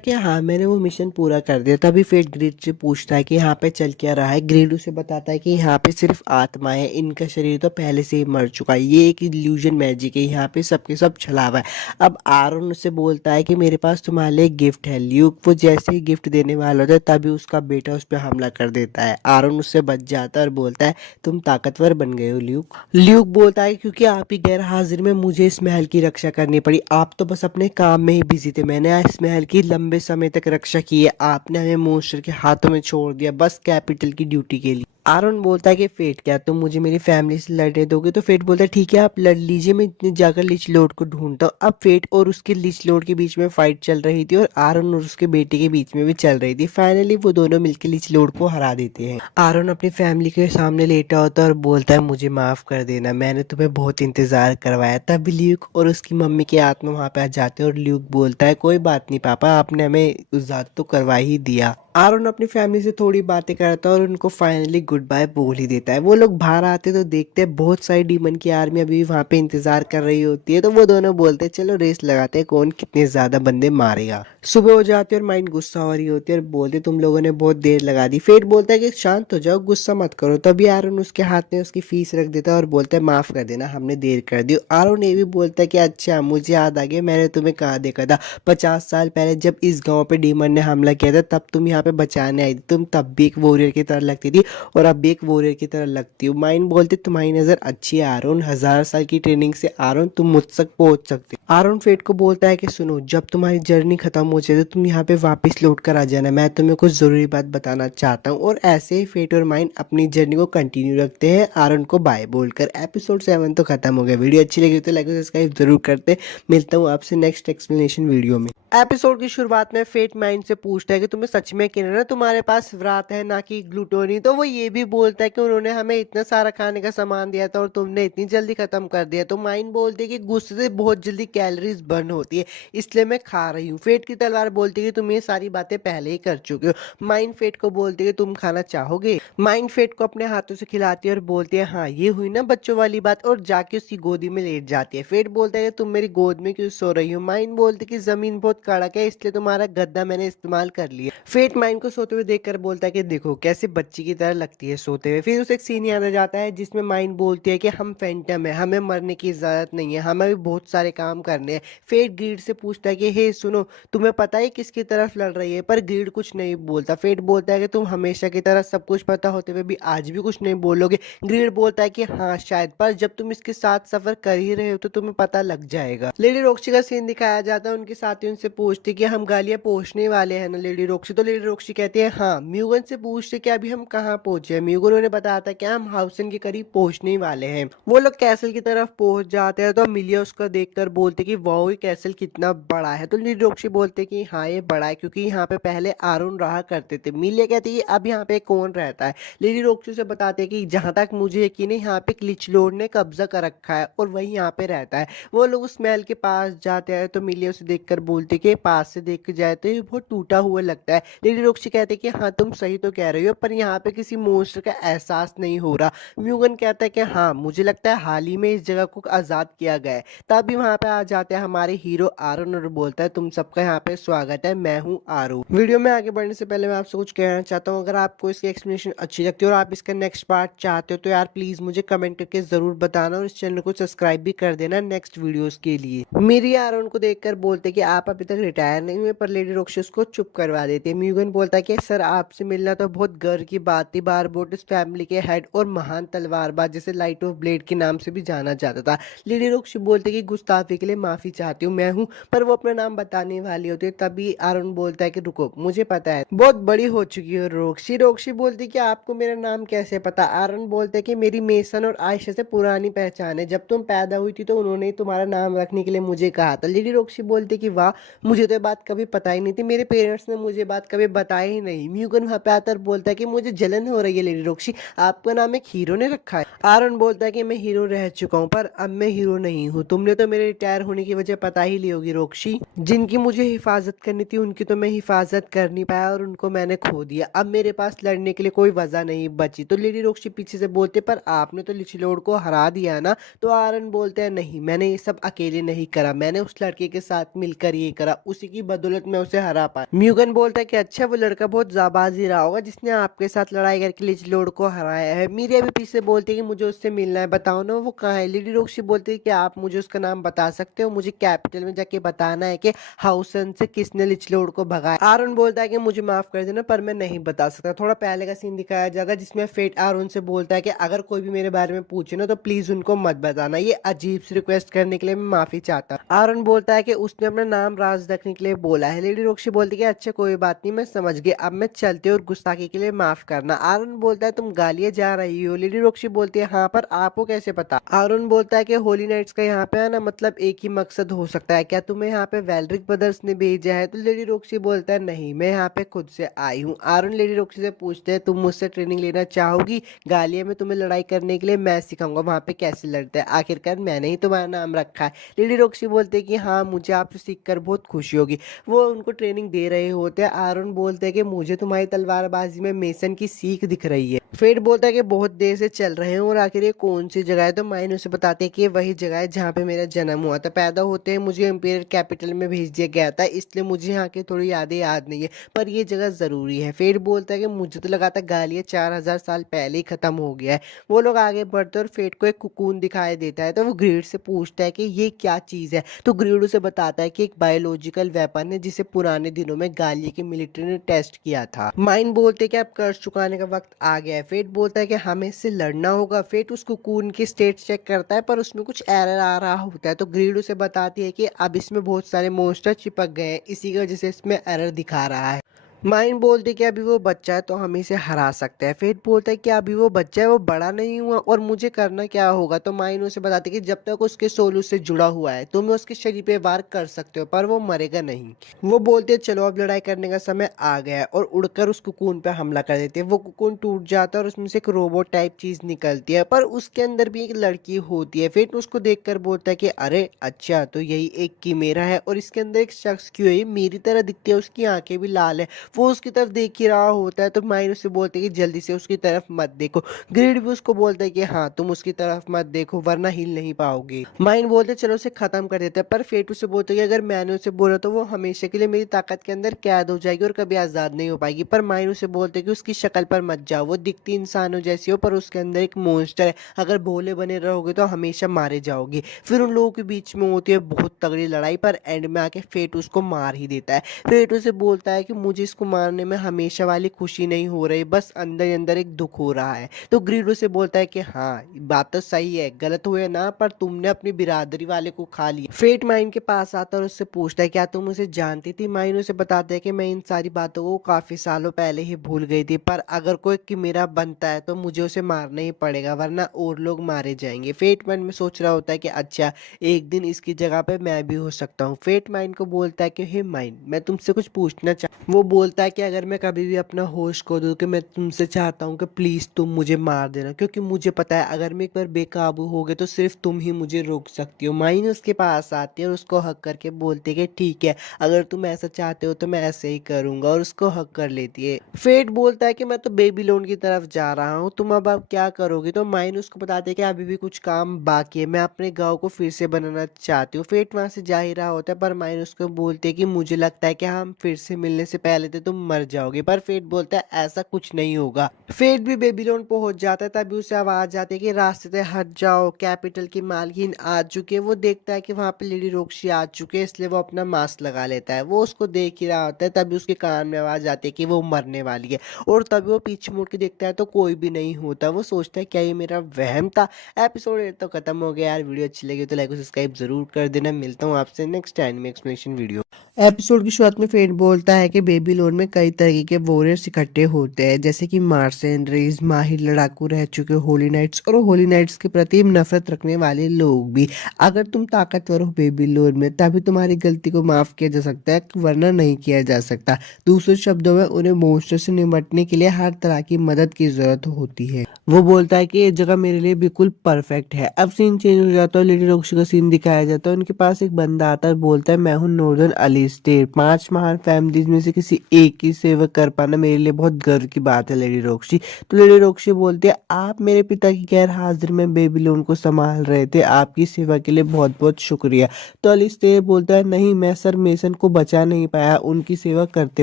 कि हाँ मैंने वो मिशन पूरा कर दिया। तभी फेट ग्रीड से पूछता है कि यहाँ पे चल क्या रहा है। ग्रीड उसे बताता है कि यहाँ पे सिर्फ आत्मा है, इनका शरीर तो पहले से ही मर चुका है, ये एक इल्यूजन मैजिक है, यहाँ पे सबके सब छलावा है। अब आरुण उससे बोलता है कि मेरे पास तुम्हारे लिए गिफ्ट है। ल्यूक वो जैसे ही गिफ्ट देने वाला होता है तभी उसका बेटा उस पर हमला कर देता है। आरुण उससे बच जाता है और बोलता है तुम ताकतवर बन गए हो ल्यूक। ल्यूक बोलता है क्योंकि आप ही गैर हाजिर में मुझे इस महल की रक्षा करनी पड़ी, आप तो बस अपने काम में ही बिजी थे, मैंने इस महल की लंबे समय तक रक्षा की है, आपने हमें मॉन्स्टर के हाथों में छोड़ दिया बस कैपिटल की ड्यूटी के लिए। आरुण बोलता है कि फेट क्या तुम मुझे मेरी फैमिली से लड़ने दोगे, तो फेट बोलता है ठीक है आप लड़ लीजिए, मैं इतनी जाकर लीच लॉर्ड को ढूंढता हूँ। अब फेट और उसके लीच लॉर्ड के बीच में फाइट चल रही थी और आरुण और उसके बेटे के बीच में भी चल रही थी। फाइनली वो दोनों मिलकर लीच लॉर्ड को हरा देते हैं। आरुण अपनी फैमिली के सामने लेटा होता है और बोलता है मुझे माफ कर देना, मैंने तुम्हें बहुत इंतजार करवाया। तब ल्यूक और उसकी मम्मी की आत्मा वहां पे आ जाते हैं और ल्यूक बोलता है कोई बात नहीं पापा, आपने हमें उजाद तो करवा ही दिया। आरुण अपनी फैमिली से थोड़ी बातें करता है और उनको फाइनली गुड बाय बोल ही देता है। वो लोग बाहर आते तो देखते हैं बहुत सारी डीमन की आर्मी अभी वहां पे इंतजार कर रही होती है। तो वो दोनों बोलते हैं चलो रेस लगाते हैं कौन कितने ज्यादा बंदे मारेगा। सुबह हो जाती है और माइंड गुस्सा हो रही होती है और बोलते तुम लोगों ने बहुत देर लगा दी। फेट बोलता है कि शांत हो जाओ, गुस्सा मत करो। तभी आरुण उसके हाथ में उसकी फीस रख देता है और बोलता है माफ कर देना, हमने देर कर दी। आरुण ये भी बोलता है कि अच्छा मुझे याद आ गया, मैंने तुम्हें कहा देखा था 50 साल पहले जब इस गाँव पे डीमन ने हमला किया था, तब तुम यहाँ पे बचाने आई थी, तुम तब भी एक वॉरियर की तरह लगती थी और अब भी एक वॉरियर की तरह लगती हो। माइन बोलते तुम्हारी नज़र अच्छी है आरोन, 1000 साल की ट्रेनिंग से आरोन तुम मुझ तक पहुंच सकते हो। आरोन फेट को बोलता है कि सुनो, जब तुम्हारी जर्नी खत्म हो जाए तो तुम यहाँ पे वापस लौट कर आ जाना, मैं तुम्हें कुछ ज़रूरी बात बताना चाहता हूँ। और ऐसे ही फेट और माइन अपनी जर्नी को कंटिन्यू रखते हैं आरोन को बाय बोलकर। एपिसोड 7 तो खत्म हो गया। वीडियो अच्छी लगी तो लाइक और सब्सक्राइब जरूर करते। मिलता हूँ आपसे नेक्स्ट एक्सप्लेनेशन वीडियो में। एपिसोड की शुरुआत में फेट माइंड से पूछता है कि तुम्हें सच में कहना तुम्हारे पास व्रात है ना कि ग्लूटोनी। तो वो ये भी बोलता है कि उन्होंने हमें इतना सारा खाने का सामान दिया था और तुमने इतनी जल्दी खत्म कर दिया। तो माइंड बोलती है कि गुस्से से बहुत जल्दी कैलोरीज बर्न होती है, इसलिए मैं खा रही हूँ। फेट की तलवार बोलती है कि तुम ये सारी बातें पहले ही कर चुके हो। माइंड फेट को बोलती है कि तुम खाना चाहोगे। माइंड फेट को अपने हाथों से खिलाती है और बोलती है हाँ ये हुई ना बच्चों वाली बात, और जाके उसकी गोदी में लेट जाती है। फेट बोलता है कि तुम मेरी गोद में क्यों सो रही हो। माइंड बोलती है कि जमीन बहुत कड़क है इसलिए तुम्हारा गद्दा मैंने इस्तेमाल कर लिया। फेट माइंड को सोते हुए देखकर बोलता है कि देखो कैसे बच्ची की तरह लगती है सोते हुए। फिर उसे एक सीन याद आ जाता है जिसमें माइंड बोलती है कि हम फैंटम है, हमें मरने की इजाजत नहीं है, हमें भी बहुत सारे काम करने हैं। फेट ग्रीड से पूछता है कि हे सुनो, तुम्हें पता है किसकी तरफ लड़ रही है। पर ग्रीड कुछ नहीं बोलता। फेट बोलता है कि तुम हमेशा की तरह सब कुछ पता होते हुए भी आज भी कुछ नहीं बोलोगे। ग्रीड बोलता है कि हाँ शायद, पर जब तुम इसके साथ सफर कर ही रहे हो तो तुम्हें पता लग जाएगा। लेडी रोक्सी का सीन दिखाया जाता है। उनके साथी उनसे पूछते कि हम गालियां पहुंचने वाले हैं ना लेडी रोक्सी। तो लेडी रोक्सी कहती है हाँ। म्यूगन से पूछते कि अभी हम कहाँ पहुंचे हैं। म्यूगन उन्हें बताता है कि हम हाउसन के करीब पहुंचने वाले हैं। वो लोग कैसल की तरफ पहुंच जाते हैं तो मिलिया उसको देखकर बोलते कि वाओ ये कैसल कितना बड़ा है। तो लेडी रोक्सी बोलते कि हाँ ये बड़ा है क्योंकि यहाँ पे पहले आरुन रहा करते थे। मिलिया कहती है अब यहाँ पे कौन रहता है। लेडी रोक्सी से बताते कि जहां तक मुझे यकीन है यहाँ पे क्लिच लॉर्ड ने कब्जा कर रखा है और वही यहाँ पे रहता है। वो लोग उस महल के पास जाते हैं तो मिलिया उसे देखकर बोलते कि पास से देख जाए तो ये बहुत टूटा हुआ लगता है। लेडी रोक्सी कहते कि हाँ तुम सही तो कह रही हो, पर यहाँ पे किसी मोस्टर का एहसास नहीं हो रहा। म्यूगन कहता है कि हाँ मुझे लगता है हाल ही में इस जगह को आजाद किया गया है। तभी वहां पे आ जाते हैं हमारे हीरो आरुन और बोलता है तुम सबका यहाँ पे स्वागत है, मैं हूँ आरुन। वीडियो में आगे बढ़ने से पहले मैं आपसे कुछ कहना चाहता हूँ। अगर आपको इसकी एक्सप्लेनेशन अच्छी लगती है और आप इसका नेक्स्ट पार्ट चाहते हो तो यार प्लीज मुझे कमेंट करके जरूर बताना और इस चैनल को सब्सक्राइब भी कर देना नेक्स्ट वीडियोस के लिए। मेरी आरोन को देखकर बोलते कि आप अभी तक रिटायर नहीं हुए, पर लेडी रोक्सी उसको चुप करवा देती है। म्यूगन बोलता है कि सर आपसे मिलना तो बहुत गर्व की बात थी। बारबोटिस फैमिली के हेड और महान तलवारबाज जिसे लाइट ऑफ ब्लेड के नाम से भी जाना जाता था। लेडी रोक्सी बोलते कि गुस्ताफी के लिए माफी चाहती हूँ मैं हूँ, पर वो अपना नाम बताने वाली होती है। तभी आरोन बोलता है कि रुको मुझे पता है, बहुत बड़ी हो चुकी है रोक्सी। रोक्सी बोलती कि आपको मेरा नाम कैसे पता। आरोन बोलते कि मेरी मेसन और आयशा से पुरानी पहचान है, जब तुम पैदा हुई थी तो उन्होंने तुम्हारा नाम रखने के लिए मुझे कहा था। लेडी रोक्सी बोलती कि वाह मुझे तो बात कभी पता ही नहीं थी, मेरे पेरेंट्स ने मुझे बात कभी बताई ही नहीं। म्यूगन वहां पे आकर बोलता है कि मुझे जलन हो रही है लेडी रोक्सी, आपका नाम एक हीरो ने रखा है। आरोन बोलता है कि मैं हीरो रह चुका हूँ पर अब मैं हीरो नहीं हूँ, तुमने तो मेरे रिटायर होने की वजह पता ही ली होगी रोक्सी। जिनकी मुझे हिफाजत करनी थी उनकी तो मैं हिफाजत कर नहीं पाया और उनको मैंने खो दिया। अब मेरे पास लड़ने के लिए कोई वजह नहीं बची। तो लेडी रोक्सी पीछे से बोलते पर आपने तो लिचलोड को हरा दिया ना। तो आरन बोलते हैं नहीं मैंने ये सब अकेले नहीं करा, मैंने उस लड़के के साथ मिलकर ये करा, उसी की बदौलत मैं उसे हरा पाया। म्यूगन बोलता है कि अच्छा वो लड़का बहुत जाबाज ही रहा होगा जिसने आपके साथ लड़ाई करके लिचलोड को हराया है। मीरिया भी पीछे बोलती है कि मुझे उससे मिलना है, बताओ ना वो कहाँ है। लेडी रोक्सी बोलती है कि आप मुझे उसका नाम बता सकते हो, मुझे कैपिटल में जाके बताना है कि हाउसन से किसने लिचलोड को भगाया। आरन बोलता है कि मुझे माफ कर देना पर मैं नहीं बता सकता। थोड़ा पहले का सीन दिखाया जाएगा जिसमें फेट आरन से बोलता है कि अगर कोई भी मेरे बारे में पूछे ना तो प्लीज उनको मत बताना, ये अजीब सी रिक्वेस्ट करने के लिए मैं माफी चाहता हूँ। आरन बोलता है कि उसने अपना नाम राज रखने के लिए बोला है। लेडी रोक्सी बोलती है कि अच्छा कोई बात नहीं मैं समझ गई, अब मैं चलते और गुस्ताखी के लिए माफ करना। आरन बोलता है तुम गालियां जा रही हो। लेडी रोक्सी बोलती है हाँ पर आपको कैसे पता। आरन बोलता है कि होली नाइट्स का यहाँ पे आना मतलब एक ही मकसद हो सकता है, क्या तुम्हें यहाँ पे वेलरिक ब्रदर्स ने भेजा है। तो लेडी रोक्सी बोलता है नहीं मैं यहाँ पे खुद से आई हूँ। आरन लेडी रोक्सी से पूछते हैं तुम मुझसे ट्रेनिंग लेना चाहोगी, गालिया में तुम्हें लड़ाई करने के लिए मैं सिखाऊंगा वहां पे कैसे लड़ते हैं, आखिरकार मैंने ही तुम्हारा नाम रखा है। लेडी रोक्सी बोलते हैं कि हाँ मुझे आपसे सीखकर बहुत खुशी होगी। वो उनको ट्रेनिंग दे रहे होते हैं। आरन बोलते हैं कि मुझे तुम्हारी तलवारबाजी में मेसन की सीख दिख रही है। फेट बोलता है कि बहुत देर से चल रहे हैं और आखिर ये कौन सी जगह है। तो माइन उसे बताते हैं कि ये वही जगह है जहाँ पे मेरा जन्म हुआ था। पैदा होते ही मुझे इंपीरियल कैपिटल में भेज दिया गया था, इसलिए मुझे यहाँ की थोड़ी यादें याद नहीं है, पर ये जगह जरूरी है। फेट बोलता है कि मुझे तो लगा था गालिया 4000 साल पहले ही खत्म हो गया है। वो लोग आगे बढ़ते और फेट को एक कुकून दिखाई देता है। तो वो ग्रीड से पूछता है कि ये क्या चीज है। तो ग्रीड उसे बताता है कि एक बायोलॉजिकल वेपन है जिसे पुराने दिनों में गालिया की मिलिट्री ने टेस्ट किया था। माइन बोलते कि अब कर्ज चुकाने का वक्त आ गया है। फेट बोलता है कि हमें इससे लड़ना होगा। फेट उस कोकून की स्टेट चेक करता है पर उसमें कुछ एरर आ रहा होता है, तो ग्रीड उसे बताती है कि अब इसमें बहुत सारे मॉन्स्टर चिपक गए हैं, इसी की वजह से इसमें एरर दिखा रहा है। माइन बोलती कि अभी वो बच्चा है तो हम इसे हरा सकते हैं। फेट बोलता है कि अभी वो बच्चा है, वो बड़ा नहीं हुआ और मुझे करना क्या होगा। तो माइन उसे बताती कि जब तक उसके सोलू से जुड़ा हुआ है तुम उसके शरीर पे वार कर सकते हो पर वो मरेगा नहीं। वो बोलते हैं चलो अब लड़ाई करने का समय आ गया है और उड़कर उस कुकून पे हमला कर देते हैं। वो कुकून टूट जाता है और उसमें से एक रोबोट टाइप चीज निकलती है पर उसके अंदर भी एक लड़की होती है। फेट उसको देखकर बोलता है कि अरे अच्छा, तो यही एक कीमेरा है और इसके अंदर एक शख्स क्यों है, मेरी तरह दिखती है, उसकी आंखें भी लाल है। वो उसकी तरफ देख ही रहा होता है तो माइन उससे बोलते हैं कि जल्दी से उसकी तरफ मत देखो। ग्रिड भी उसको बोलता है कि हाँ तुम उसकी तरफ मत देखो वरना हिल नहीं पाओगे। माइन बोलते चलो उसे खत्म कर देते हैं पर फेट उसे बोलते कि अगर मैंने उसे बोला तो वो हमेशा के लिए मेरी ताकत के अंदर कैद हो जाएगी और कभी आजाद नहीं हो पाएगी। पर माइन उसे बोलते कि उसकी शक्ल पर मत जाओ, वो दिखती इंसानों जैसी हो पर उसके अंदर एक मॉन्स्टर है, अगर भोले बने रहोगे तो हमेशा मारे जाओगे। फिर उन लोगों के बीच में होती है बहुत तगड़ी लड़ाई पर एंड में आके फेट उसको मार ही देता है। फेट उसे बोलता है कि मुझे इसको मारने में हमेशा वाली खुशी नहीं हो रही, बस अंदर ही अंदर एक दुख हो रहा है। तो ग्रीडो से बोलता है कि हाँ बात तो सही है, गलत हुए ना, पर तुमने अपनी बिरादरी वाले को खा लिया। फेट माइन के पास आता है और उससे पूछता है क्या तुम उसे जानती थी। माइन उसे बताता है कि मैं इन सारी बातों को काफी सालों पहले ही भूल गई थी, पर अगर कोई किमेरा बनता है तो मुझे उसे मारना ही पड़ेगा वरना और लोग मारे जाएंगे। फेट मन में सोच रहा होता है कि अच्छा एक दिन इसकी जगह पे मैं भी हो सकता हूँ। फेट माइन को बोलता है कि हे माइन मैं तुमसे कुछ पूछना वो बोलता है कि अगर मैं कभी भी अपना होश खो दूं कि मैं तुमसे चाहता हूं कि प्लीज तुम मुझे मार देना, क्योंकि मुझे पता है अगर मैं एक बार बेकाबू हो गए तो सिर्फ तुम ही मुझे रोक सकती हो। माइन उसके पास आती है और उसको हक करके बोलती है कि ठीक है अगर तुम ऐसा चाहते हो तो मैं ऐसे ही करूंगा, और उसको हक कर लेती है। फेट बोलता है कि मैं तो बेबीलोन की तरफ जा रहा हूँ, तुम अब क्या करोगे। तो माइन उसको बताते हैं कि अभी भी कुछ काम बाकी है, मैं अपने गाँव को फिर से बनाना चाहती हूँ। फेट वहां से जा ही रहा होता है पर माइन उसको बोलते है कि मुझे लगता है कि हम फिर से मिलने से पहले तो तुम मर जाओगे। पर फेट बोलता है ऐसा कुछ नहीं होगा। फेट भी बेबीलोन पहुंच जाता है तभी उसे आवाज आती है कि रास्ते से हट जाओ, कैपिटल की मालकिन आ चुकी है। वो देखता है कि वहां पे लेडी रोक्सी आ चुके हैं इसलिए वो अपना मास्क लगा लेता है। वो उसको देख ही रहा होता है तभी उसके कान में आवाज आती है कि वो मरने वाली है और तभी वो पीछे मुड़ के देखता है तो कोई भी नहीं होता। वो सोचता है क्या ये मेरा वहम था। एपिसोड 8 तो खत्म हो गया यार। वीडियो अच्छी लगी तो लाइक और सब्सक्राइब जरूर कर देना। मिलता हूँ आपसे नेक्स्ट टाइम में एक्सप्लेनेशन वीडियो। एपिसोड की शुरुआत में फेट बोलता है कि बेबीलोन में कई तरह के वॉरियर्स इकट्ठे होते हैं जैसे कि मार्सेंडरीज, माहिर लड़ाकू रह चुके होली नाइट्स और होली नाइट्स के प्रति नफरत रखने वाले लोग भी। अगर तुम ताकतवर हो बेबीलोन में तभी तुम्हारी गलती को माफ किया जा सकता है वरना नहीं किया जा सकता। दूसरे शब्दों में उन्हें मॉन्स्टर से निपटने के लिए हर तरह की मदद की जरूरत होती है। वो बोलता है कि ये जगह मेरे लिए बिल्कुल परफेक्ट है। अब सीन चेंज हो जाता है, लेडी रोक्सी का सीन दिखाया जाता है। उनके पास एक बंदा आता है, बोलता है मैं हूँ नॉर्दर्न अलिस्टेयर, 5 महान फैमिलीज में से किसी एक की सेवा कर पाना मेरे लिए बहुत गर्व की बात है लेडी रोक्सी। तो लेडी रोक्सी बोलती है आप मेरे पिता की गैर हाजिर में बेबीलोन को संभाल रहे थे, आपकी सेवा के लिए बहुत बहुत शुक्रिया। तो अलिस्टेयर बोलता है नहीं, मैं सर मेसन को बचा नहीं पाया, उनकी सेवा करते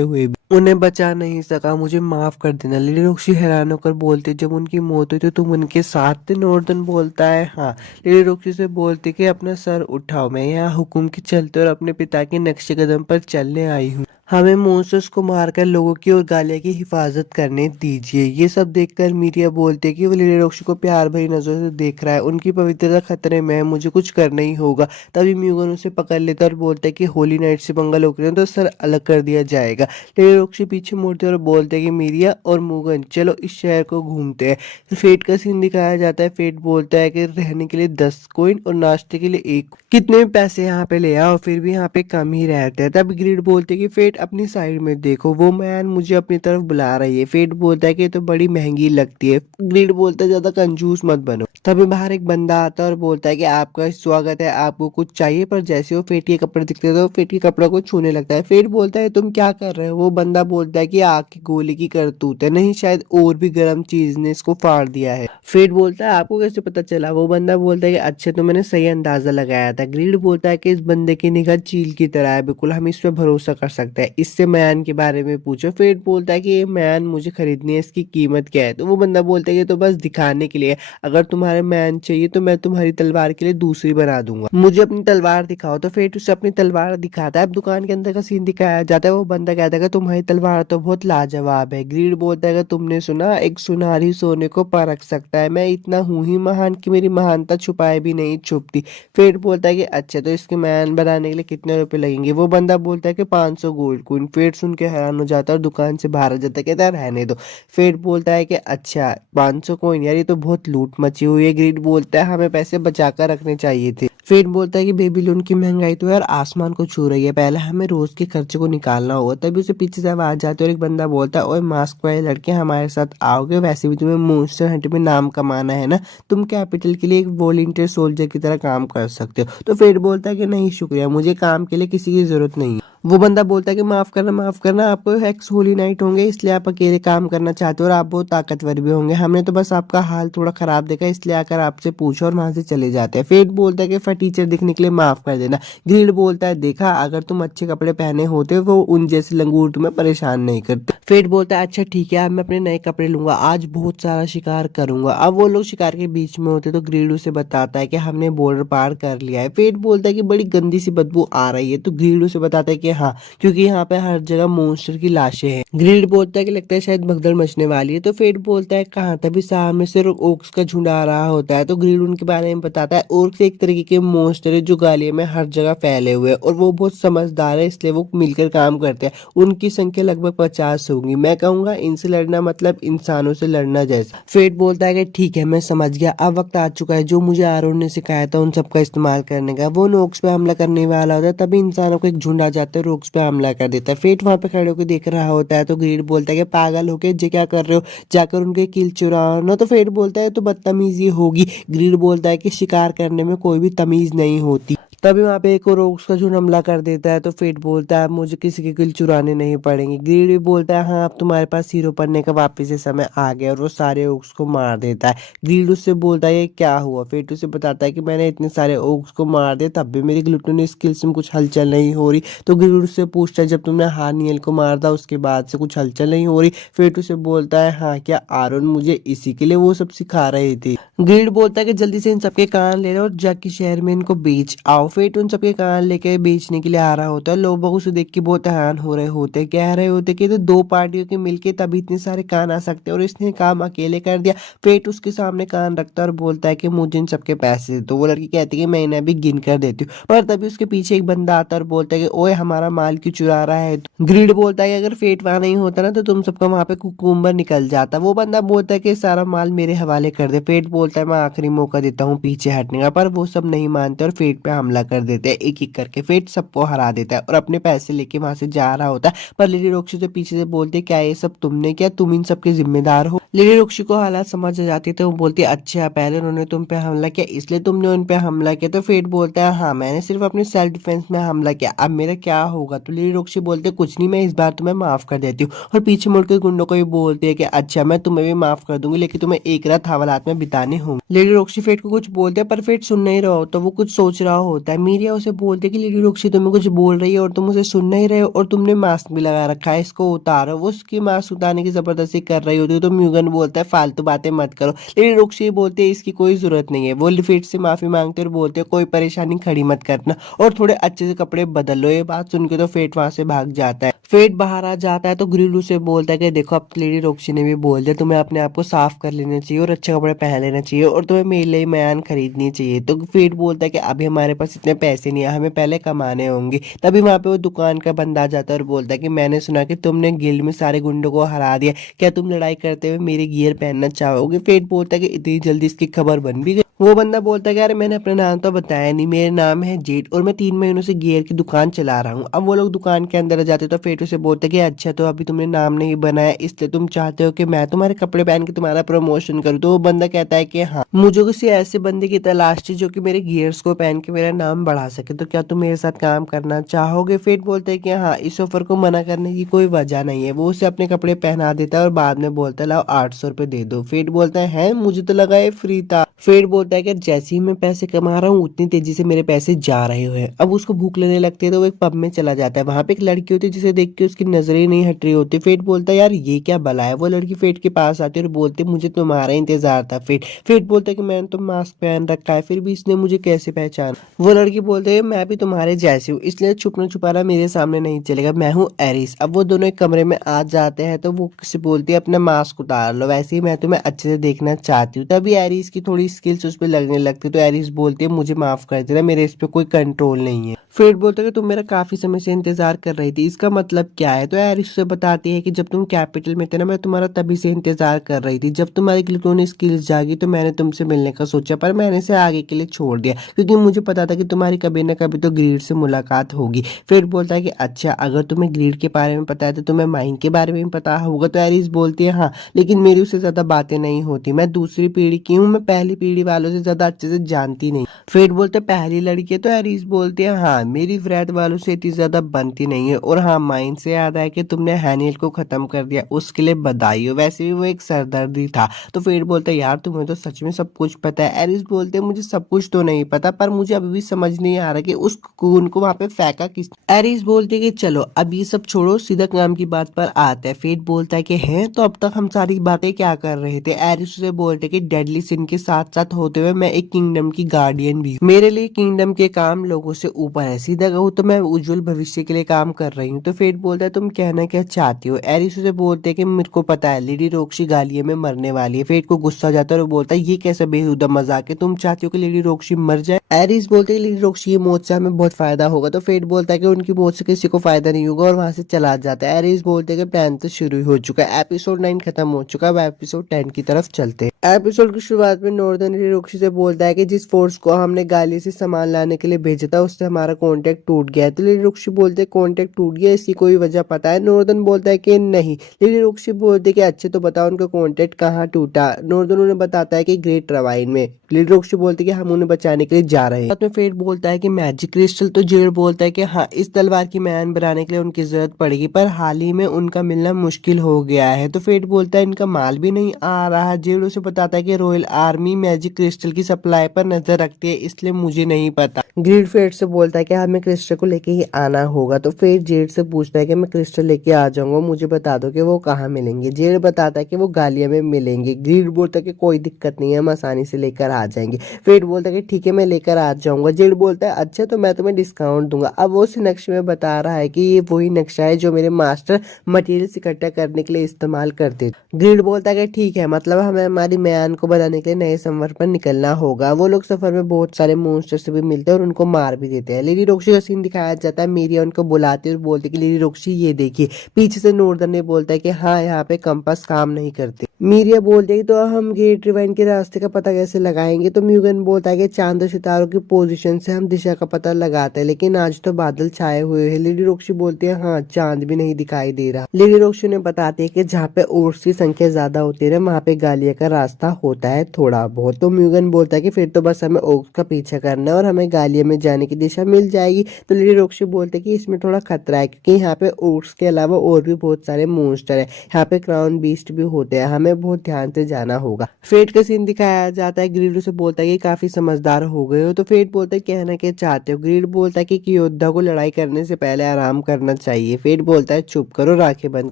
हुए भी उन्हें बचा नहीं सका, मुझे माफ कर देना। लेडी रोक्सी हैरान होकर बोलती जब उनकी मौत हुई तो तुम उनके साथ थे। नॉर्दर्न बोलता है हाँ। लेडी रोक्सी से बोलती कि अपना सर उठाओ, मैं यहाँ हुक्म के चलते और अपने पिता के नक्शे कदम पर चलने आई हूँ, हमें मॉन्स्टर्स को मारकर लोगों की और गालिया की हिफाजत करने दीजिए। ये सब देखकर मीरिया बोलते कि वो लेडी रोक्सी को प्यार भरी नजरों से देख रहा है, उनकी पवित्रता खतरे में है, मुझे कुछ करना ही होगा। तभी म्यूगन उसे पकड़ लेता और बोलता है कि होली नाइट से पंगा लोग तो सर अलग कर दिया जाएगा। लेडी रोक्सी पीछे मुड़ते और बोलते कि मीरिया और म्यूगन चलो इस शहर को घूमते हैं। फेट का सीन दिखाया जाता है। फेट बोलता है कि रहने के लिए 10 कॉइन और नाश्ते के लिए 1, कितने भी पैसे यहाँ पे ले आओ फिर भी यहाँ पे कम ही रहते हैं। तब ग्रीड बोलते कि फेट अपनी साइड में देखो, वो मैन मुझे अपनी तरफ बुला रही है। फेट बोलता है कि तो बड़ी महंगी लगती है। ग्रीड बोलता है ज्यादा कंजूस मत बनो। तभी बाहर एक बंदा आता है और बोलता है कि आपका स्वागत है, आपको कुछ चाहिए। पर जैसे वो फेट के कपड़े दिखते हैं तो फेट के कपड़ों को छूने लगता है। फेट बोलता है तुम क्या कर रहे हो। वो बंदा बोलता है कि आग की गोली की करतूत है, नहीं शायद और भी गर्म चीज ने इसको फाड़ दिया है। फेट बोलता है आपको कैसे पता चला। वो बंदा बोलता है कि अच्छा तो मैंने सही अंदाजा लगाया था। ग्रीड बोलता है कि इस बंदे की निगाह चील की तरह है, बिल्कुल हम इस पे भरोसा कर सकते हैं। है, इससे मैन के बारे में पूछो। फेट बोलता है कि ये मैन मुझे खरीदनी है, इसकी कीमत क्या है? तो वो बंदा बोलता है कि तो बस दिखाने के लिए, अगर तुम्हारे मैन चाहिए तो मैं तुम्हारी तलवार के लिए दूसरी बना दूंगा, मुझे अपनी तलवार दिखाओ। तो फेट उसे अपनी तलवार दिखाता है। अब दुकान के अंदर का सीन दिखाया जाता है। वो बंदा कहता है कि तुम्हारी तलवार तो बहुत लाजवाब है। ग्रीड बोलता है कि तुमने सुना, एक सुनारी सोने को परख सकता है, मैं इतना हूं ही महान कि मेरी महानता छुपाए भी नहीं छुपती। फेट बोलता है कि अच्छा, तो इसके मैन बनाने के लिए कितने रुपए लगेंगे? वो बंदा बोलता है कि 500 गोल्ड कॉइन। फेट सुन के हैरान हो जाता है और दुकान से बाहर आ जाता है, कहता है रहने दो। फेट बोलता है कि अच्छा 500 कॉइन, यार ये तो बहुत लूट मची हुई है। ग्रीड बोलता है हमें पैसे बचा कर रखने चाहिए थे। फेट बोलता है कि बेबीलोन की महंगाई तो यार आसमान को छू रही है, पहले हमें रोज के खर्चे को निकालना होगा। तभी उसे पीछे से आवाज आती है और एक बंदा बोलता है, ओए मास्क वाले लड़के, हमारे साथ आओगे? वैसे भी तुम्हें मॉन्स्टर हंट में नाम कमाना है ना, तुम कैपिटल के लिए एक वॉलंटियर सोल्जर की तरह काम कर सकते हो। तो फेट बोलता है कि नहीं शुक्रिया, मुझे काम के लिए किसी की जरूरत नहीं है। वो बंदा बोलता है कि माफ करना, आपको हेक्स होली नाइट होंगे इसलिए आप अकेले काम करना चाहते हो और आप बहुत ताकतवर भी होंगे, हमने तो बस आपका हाल थोड़ा खराब देखा इसलिए आकर आपसे पूछा और वहां से चले जाते हैं। फेट बोलता है कि फटीचर दिखने के लिए माफ कर देना। ग्रीड बोलता है देखा, अगर तुम अच्छे कपड़े पहने होते वो उन जैसे लंगूर तुम्हें परेशान नहीं करते। फेट बोलता है अच्छा ठीक है, अब मैं अपने नए कपड़े लूंगा, आज बहुत सारा शिकार करूंगा। अब वो लोग शिकार के बीच में होते तो ग्रीड उसे बताता है कि हमने बॉर्डर पार कर लिया है। फेट बोलता है कि बड़ी गंदी सी बदबू आ रही है। तो ग्रीड उसे बताता है कि हाँ, क्योंकि यहाँ पे हर जगह मॉन्स्टर की लाशें हैं। ग्रीड बोलता है कि लगता है शायद भगदड़ मचने वाली है। तो फेट बोलता है कहाँ, तभी सामने से ओक्स का झुंड आ रहा होता है। तो ग्रीड उनके बारे में बताता है, ओक्स एक तरीके के मॉन्स्टर है जो गालिया में हर जगह फैले हुए हैं और वो बहुत समझदार है, इसलिए वो मिलकर काम करते हैं। उनकी संख्या लगभग 50 होंगी। मैं कहूंगा इनसे लड़ना मतलब इंसानों से लड़ना जैसा। फेट बोलता है कि ठीक है, मैं समझ गया, अब वक्त आ चुका है जो मुझे आरोन ने सिखाया था उन सबका इस्तेमाल करने का। वो ओक्स पे हमला करने वाला होता है, तभी इंसानों को एक झुंड आ जाता है और ओक्स पे हमला कर देता है। फेट वहां पे खड़े होकर देख रहा होता है। तो ग्रीड बोलता है कि पागल होके जे क्या कर रहे हो, जाकर उनके किल चुराओ ना। तो फेट बोलता है तो बदतमीजी होगी। ग्रीड बोलता है कि शिकार करने में कोई भी तमीज नहीं होती। तभी वहां पे एक और ओक्स का झुंड हमला कर देता है। तो फेट बोलता है मुझे किसी के किल चुराने नहीं पड़ेंगे। ग्रीड भी बोलता है हाँ, अब तुम्हारे पास हीरो बनने का वापस से समय आ गया और वो सारे ओक्स को मार देता है। ग्रीड उससे बोलता है ये क्या हुआ? फेट उसे बताता है कि मैंने इतने सारे ओक्स को मार दिया तब भी मेरी ग्लूटोनी स्किल्स में कुछ हलचल नहीं हो रही। तो ग्रीड उससे पूछता है जब तुमने हानियल को मार था उसके बाद से कुछ हलचल नहीं हो रही? फेट उसे बोलता है हाँ, क्या आरोन मुझे इसी के लिए वो सब सिखा रही थी? ग्रीड बोलता है कि जल्दी से इन सबके कान ले लो और जाके शहर में इनको बेच आओ। फेट उन सबके कान लेके बेचने के लिए आ रहा होता है। लोग बाग उसे देख के बहुत हैरान हो रहे होते हैं, कह रहे होते कि तो दो पार्टियों के मिलके तभी इतने सारे कान आ सकते हैं और इसने काम अकेले कर दिया। फेट उसके सामने कान रखता है और बोलता है कि मुझे इन सबके पैसे दे। तो वो लड़की कहती है कि मैं इन्हें अभी गिन कर देती हूँ। पर तभी उसके पीछे एक बंदा आता है और बोलता है कि ओए हमारा माल क्यों चुरा रहा है? ग्रीड बोलता है कि अगर फेट वहां नहीं होता ना तो तुम सबका वहां पे कुकुम्बर निकल जाता। वो बंदा बोलता है कि सारा माल मेरे हवाले कर दे। फेट बोलता है मैं आखिरी मौका देता हूँ पीछे हटने का, पर वो सब नहीं मानते और फेट पे हमला कर देते हैं। एक एक करके फेट सबको हरा देता है और अपने पैसे लेके वहां से जा रहा होता है। पर लेडी रोक्सी से पीछे से बोलते क्या ये सब तुमने किया, तुम इन सबके जिम्मेदार हो? लेडी रोक्सी को हालात समझ आ जाती है तो वो बोलती है अच्छा, पहले उन्होंने तुम पे हमला किया इसलिए तुमने उन पे हमला किया? तो फेट बोलता है हाँ, मैंने सिर्फ अपने सेल्फ डिफेंस में हमला किया, अब मेरा क्या होगा? तो लेडी रोक्सी बोलते कुछ नहीं, मैं इस बार तुम्हें माफ कर देती हूँ। और पीछे मुड़कर गुंडों को भी बोलती है कि अच्छा, मैं तुम्हें भी माफ कर दूंगी लेकिन तुम्हें एक रात हवालात में बिताने होंगे। लेडी रोक्सी फेट को कुछ बोलते हैं पर फेट सुन नहीं रहा हो तो वो कुछ सोच रहा होता है। मीरिया उसे बोलती है कि लेडी रोक्सी तुम्हें कुछ बोल रही है और तुम उसे सुन नहीं रहे हो और तुमने मास्क भी लगा रखा है, इसको उतारो। वो उसकी मास्क उतारने की जबरदस्ती कर रही होती है तो म्यूगन बोलता है फालतू बातें मत करो। लेडी रोक्सी बोलती है इसकी कोई जरूरत नहीं है। वो फेट से माफी मांगते और बोलते कोई परेशानी खड़ी मत करना और थोड़े अच्छे से कपड़े बदल लो। ये बात सुन के तो फेट वहां से भाग जाता है। फेट बाहर आ जाता है तो ग्रिलू से बोलता है कि देखो अब लेडी रोक्सी ने भी बोल दिया, तुम्हें अपने आप को साफ कर लेना चाहिए और अच्छे कपड़े पहन लेना चाहिए और तुम्हें मेरे लिए म्यान खरीदनी चाहिए। तो फेट बोलता है कि अभी हमारे पास इतने पैसे नहीं है, हमें पहले कमाने होंगे। तभी वहां पे वो दुकान का बंदा आ जाता है और बोलता है कि मैंने सुना कि तुमने गिल्ड में सारे गुंडों को हरा दिया, क्या तुम लड़ाई करते हुए मेरे गियर पहनना चाहोगे? फेट बोलता है कि इतनी जल्दी इसकी खबर बन भी गई? वो बंदा बोलता है कि अरे मैंने अपना नाम तो बताया नहीं, मेरा नाम है जेट और मैं 3 महीनों से गियर की दुकान चला रहा हूँ। अब वो लोग दुकान के अंदर आ जाते तो फेट उसे बोलते कि अच्छा, तो अभी तुमने नाम नहीं बनाया इसलिए तुम चाहते हो कि मैं तुम्हारे कपड़े पहन के तुम्हारा प्रमोशन करूँ? तो वो बंदा कहता है कि हाँ मुझे किसी ऐसे बंदे की तलाश थी जो कि मेरे गियर्स को पहन के मेरा नाम बढ़ा सके, तो क्या तुम मेरे साथ काम करना चाहोगे। फेट बोलता है कि हाँ इस ऑफर को मना करने की कोई वजह नहीं है। वो उसे अपने कपड़े पहना देता है और बाद में बोलता है लाओ 800 रुपये दे दो। फेट बोलता है मुझे तो लगा ये फ्री था। फेट बोलता है कि जैसे ही मैं पैसे कमा रहा हूँ उतनी तेजी से मेरे पैसे जा रहे हुए। अब उसको भूख लगने लगती है तो वो एक पब में चला जाता है। वहां पे एक लड़की होती है जिसे देख के उसकी नजरें नहीं हट रही होती। फेट बोलता है यार ये क्या भला है। वो लड़की फेट के पास आती है और बोलती है मुझे तुम्हारा इंतजार था। फेट बोलता है कि मैंने तो मास्क पहन रखा है फिर भी इसने मुझे कैसे पहचाना। वो लड़की बोलती है मैं भी तुम्हारे जैसी हूँ इसलिए छुपना छुपाना मेरे सामने नहीं चलेगा, मैं हूँ एरिस। अब वो दोनों एक कमरे में आ जाते हैं तो वो किसी बोलती है अपना मास्क उतार लो, वैसे ही मैं तुम्हें अच्छे से देखना चाहती हूँ। तभी एरिस की थोड़ी स्किल्स उस पर लगने लगती है तो एरिस बोलती है मुझे माफ कर देना मेरे इस पे कोई कंट्रोल नहीं है। फेट बोलता है कि तुम मेरा काफी समय से इंतजार कर रही थी, इसका मतलब क्या है। तो एरिस उसे बताती है कि जब तुम कैपिटल में थे ना मैं तुम्हारा तभी से इंतजार कर रही थी। जब तुम्हारी ग्लूटोनी स्किल्स जागी तो मैंने तुमसे मिलने का सोचा पर मैंने इसे आगे के लिए छोड़ दिया क्योंकि मुझे पता था कि तुम्हारी कभी ना कभी तो ग्रीड से मुलाकात होगी। फिर बोलता है कि अच्छा अगर तुम्हें ग्रीड के बारे में पता है तो तुम्हें माइन के बारे में भी पता होगा। तो एरिस बोलती है हाँ लेकिन मेरी उससे ज्यादा बातें नहीं होती, मैं दूसरी पीढ़ी की हूँ, मैं पहली पीढ़ी वालों से ज्यादा अच्छे से जानती नहीं। फिर बोलते पहली लड़की है तो एरिस बोलती है हाँ मेरी फ्रेंड वालों से इतनी ज्यादा बनती नहीं है। और हाँ माइन से याद आया कि तुमने हैनियल को खत्म कर दिया, उसके लिए बधाई हो, वैसे भी वो एक सरदर्दी था। तो फिर बोलते यार तुम्हें तो सच में सब कुछ पता है। एरिस बोलते मुझे सब कुछ तो नहीं पता पर मुझे अभी भी समझ नहीं आ रहा कि उस खून को वहां पे फेंका किस। एरिस बोलते कि चलो अब ये सब छोड़ो सीधा काम की बात पर आते हैं। फेट बोलता है कि हैं तो अब तक हम सारी बातें क्या कर रहे थे। एरिस उसे बोलते कि डेडली सिन के साथ साथ होते हुए मैं एक किंगडम की गार्डियन भी हूँ। मेरे लिए किंगडम के काम लोगों से ऊपर है, सीधा कहूँ तो मैं उज्जवल भविष्य के लिए काम कर रही हूँ। तो फेट बोलता है तुम कहना क्या चाहती हो। एरिस उसे बोलते कि मेरे को पता है लेडी रोक्सी गालिये में मरने वाली है। फेट को गुस्सा जाता है और बोलता है ये कैसा बेहुदा मजाक है, तुम चाहती हो कि लेडी रोक्सी मर जाए। एरिस बोलते हैं लेडी रोक्सी की मौत से हमें बहुत फायदा होगा। तो फेट बोलता है कि उनकी मौत से किसी को फायदा नहीं होगा और वहां से चला जाता है। एरिस बोलते हैं कि प्लान तो शुरू हो चुका है, एपिसोड 9 खत्म हो चुका है, अब एपिसोड 10 की तरफ चलते हैं। एपिसोड की शुरुआत में नॉर्दर्न लेडी रोक्सी से बोलता है कि जिस फोर्स को हमने गाली से सामान लाने के लिए भेजा था उससे हमारा कॉन्टेक्ट टूट गया है। तो लेडी रोक्सी बोलते हैं कॉन्टेक्ट टूट गया इसकी कोई वजह पता है। नॉर्दर्न बोलता है कि नहीं। लेडी रोक्सी बोलते कि अच्छे तो बताओ उनका कॉन्टेक्ट कहाँ टूटा। नॉर्दर्न उन्हें बताता है कि ग्रेट रवाइन में। लेडी रोक्सी बोलती है कि हम उन्हें बचाने के लिए जा रहे हैं। साथ में फेट बोलता है कि मैजिक क्रिस्टल। तो जेड बोलता है कि हाँ इस तलवार की मैन बनाने के लिए उनकी जरूरत पड़ेगी पर हाल ही में उनका मिलना मुश्किल हो गया है। तो फेट बोलता है इनका माल भी नहीं आ रहा। जेड उसे बताता है कि रॉयल आर्मी मैजिक क्रिस्टल की सप्लाई पर नजर रखती है इसलिए मुझे नहीं पता। ग्रीड फेट से बोलता है कि हमें क्रिस्टल को लेके ही आना होगा। तो फेट जेड से पूछता है कि मैं क्रिस्टल लेके आ जाऊंगा, मुझे बता दो कि वो कहाँ मिलेंगे। जेड बताता है कि वो गालिया में मिलेंगे। ग्रीड बोलता है कि कोई दिक्कत नहीं है हम आसानी से लेकर आ जाएंगे। फेट बोलता है कि ठीक है मैं लेकर आ जाऊंगा। जेड बोलता है अच्छा तो मैं तुम्हें डिस्काउंट दूंगा। अब वो उस नक्शे में बता रहा है कि ये वही नक्शा है जो मेरे मास्टर मटेरियल्स इकट्ठा करने के लिए इस्तेमाल करते। ग्रीड बोलता है कि ठीक है मतलब हमें हमारी म्यान को बनाने के लिए नए संवर पर निकलना होगा। वो लोग सफर में बहुत सारे मॉन्स्टर से भी मिलते हैं और उनको मार भी देते हैं। लेडी रोक्सी का सीन दिखाया जाता है। मीरिया उनको बुलाती है और बोलती है कि लेडी रोक्सी ये देखिए। पीछे से नॉर्दर्न ने बोलता है कि हाँ यहाँ पे कंपास काम नहीं करते। मीरिया बोलती है तो हम गेट रिवाइन के रास्ते का पता कैसे लगाएंगे। तो म्यूगन बोलता है कि चांद और सितारों की पोजीशन से हम दिशा का पता लगाते हैं लेकिन आज तो बादल छाए हुए हैं। लेडी रोक्सी बोलती है हाँ चांद भी नहीं दिखाई दे रहा। लेडी रोक्सी ने बताती है कि जहाँ पे ओर्स की संख्या ज्यादा होती है वहाँ पे गालिया का रास्ता होता है थोड़ा बहुत। तो म्यूगन बोलता है कि फिर तो बस हमें ओर्स का पीछा करना है और हमें गालिया में जाने की दिशा मिल जाएगी। तो लेडी रोक्सी बोलते हैं कि इसमें थोड़ा खतरा है क्योंकि यहाँ पे ओर्स के अलावा और भी बहुत सारे मॉन्स्टर है, यहाँ पे क्राउन बीस्ट भी होते हैं, हमें बहुत ध्यान से जाना होगा। फेट का सीन दिखाया जाता है। ग्रीड से बोलता है कि काफी समझदार हो गए हो। तो फेट बोलता है कहना क्या चाहते हो। ग्रीड बोलता है कि योद्धा को लड़ाई करने से पहले आराम करना चाहिए। फेट बोलता है चुप करो, आंखें बंद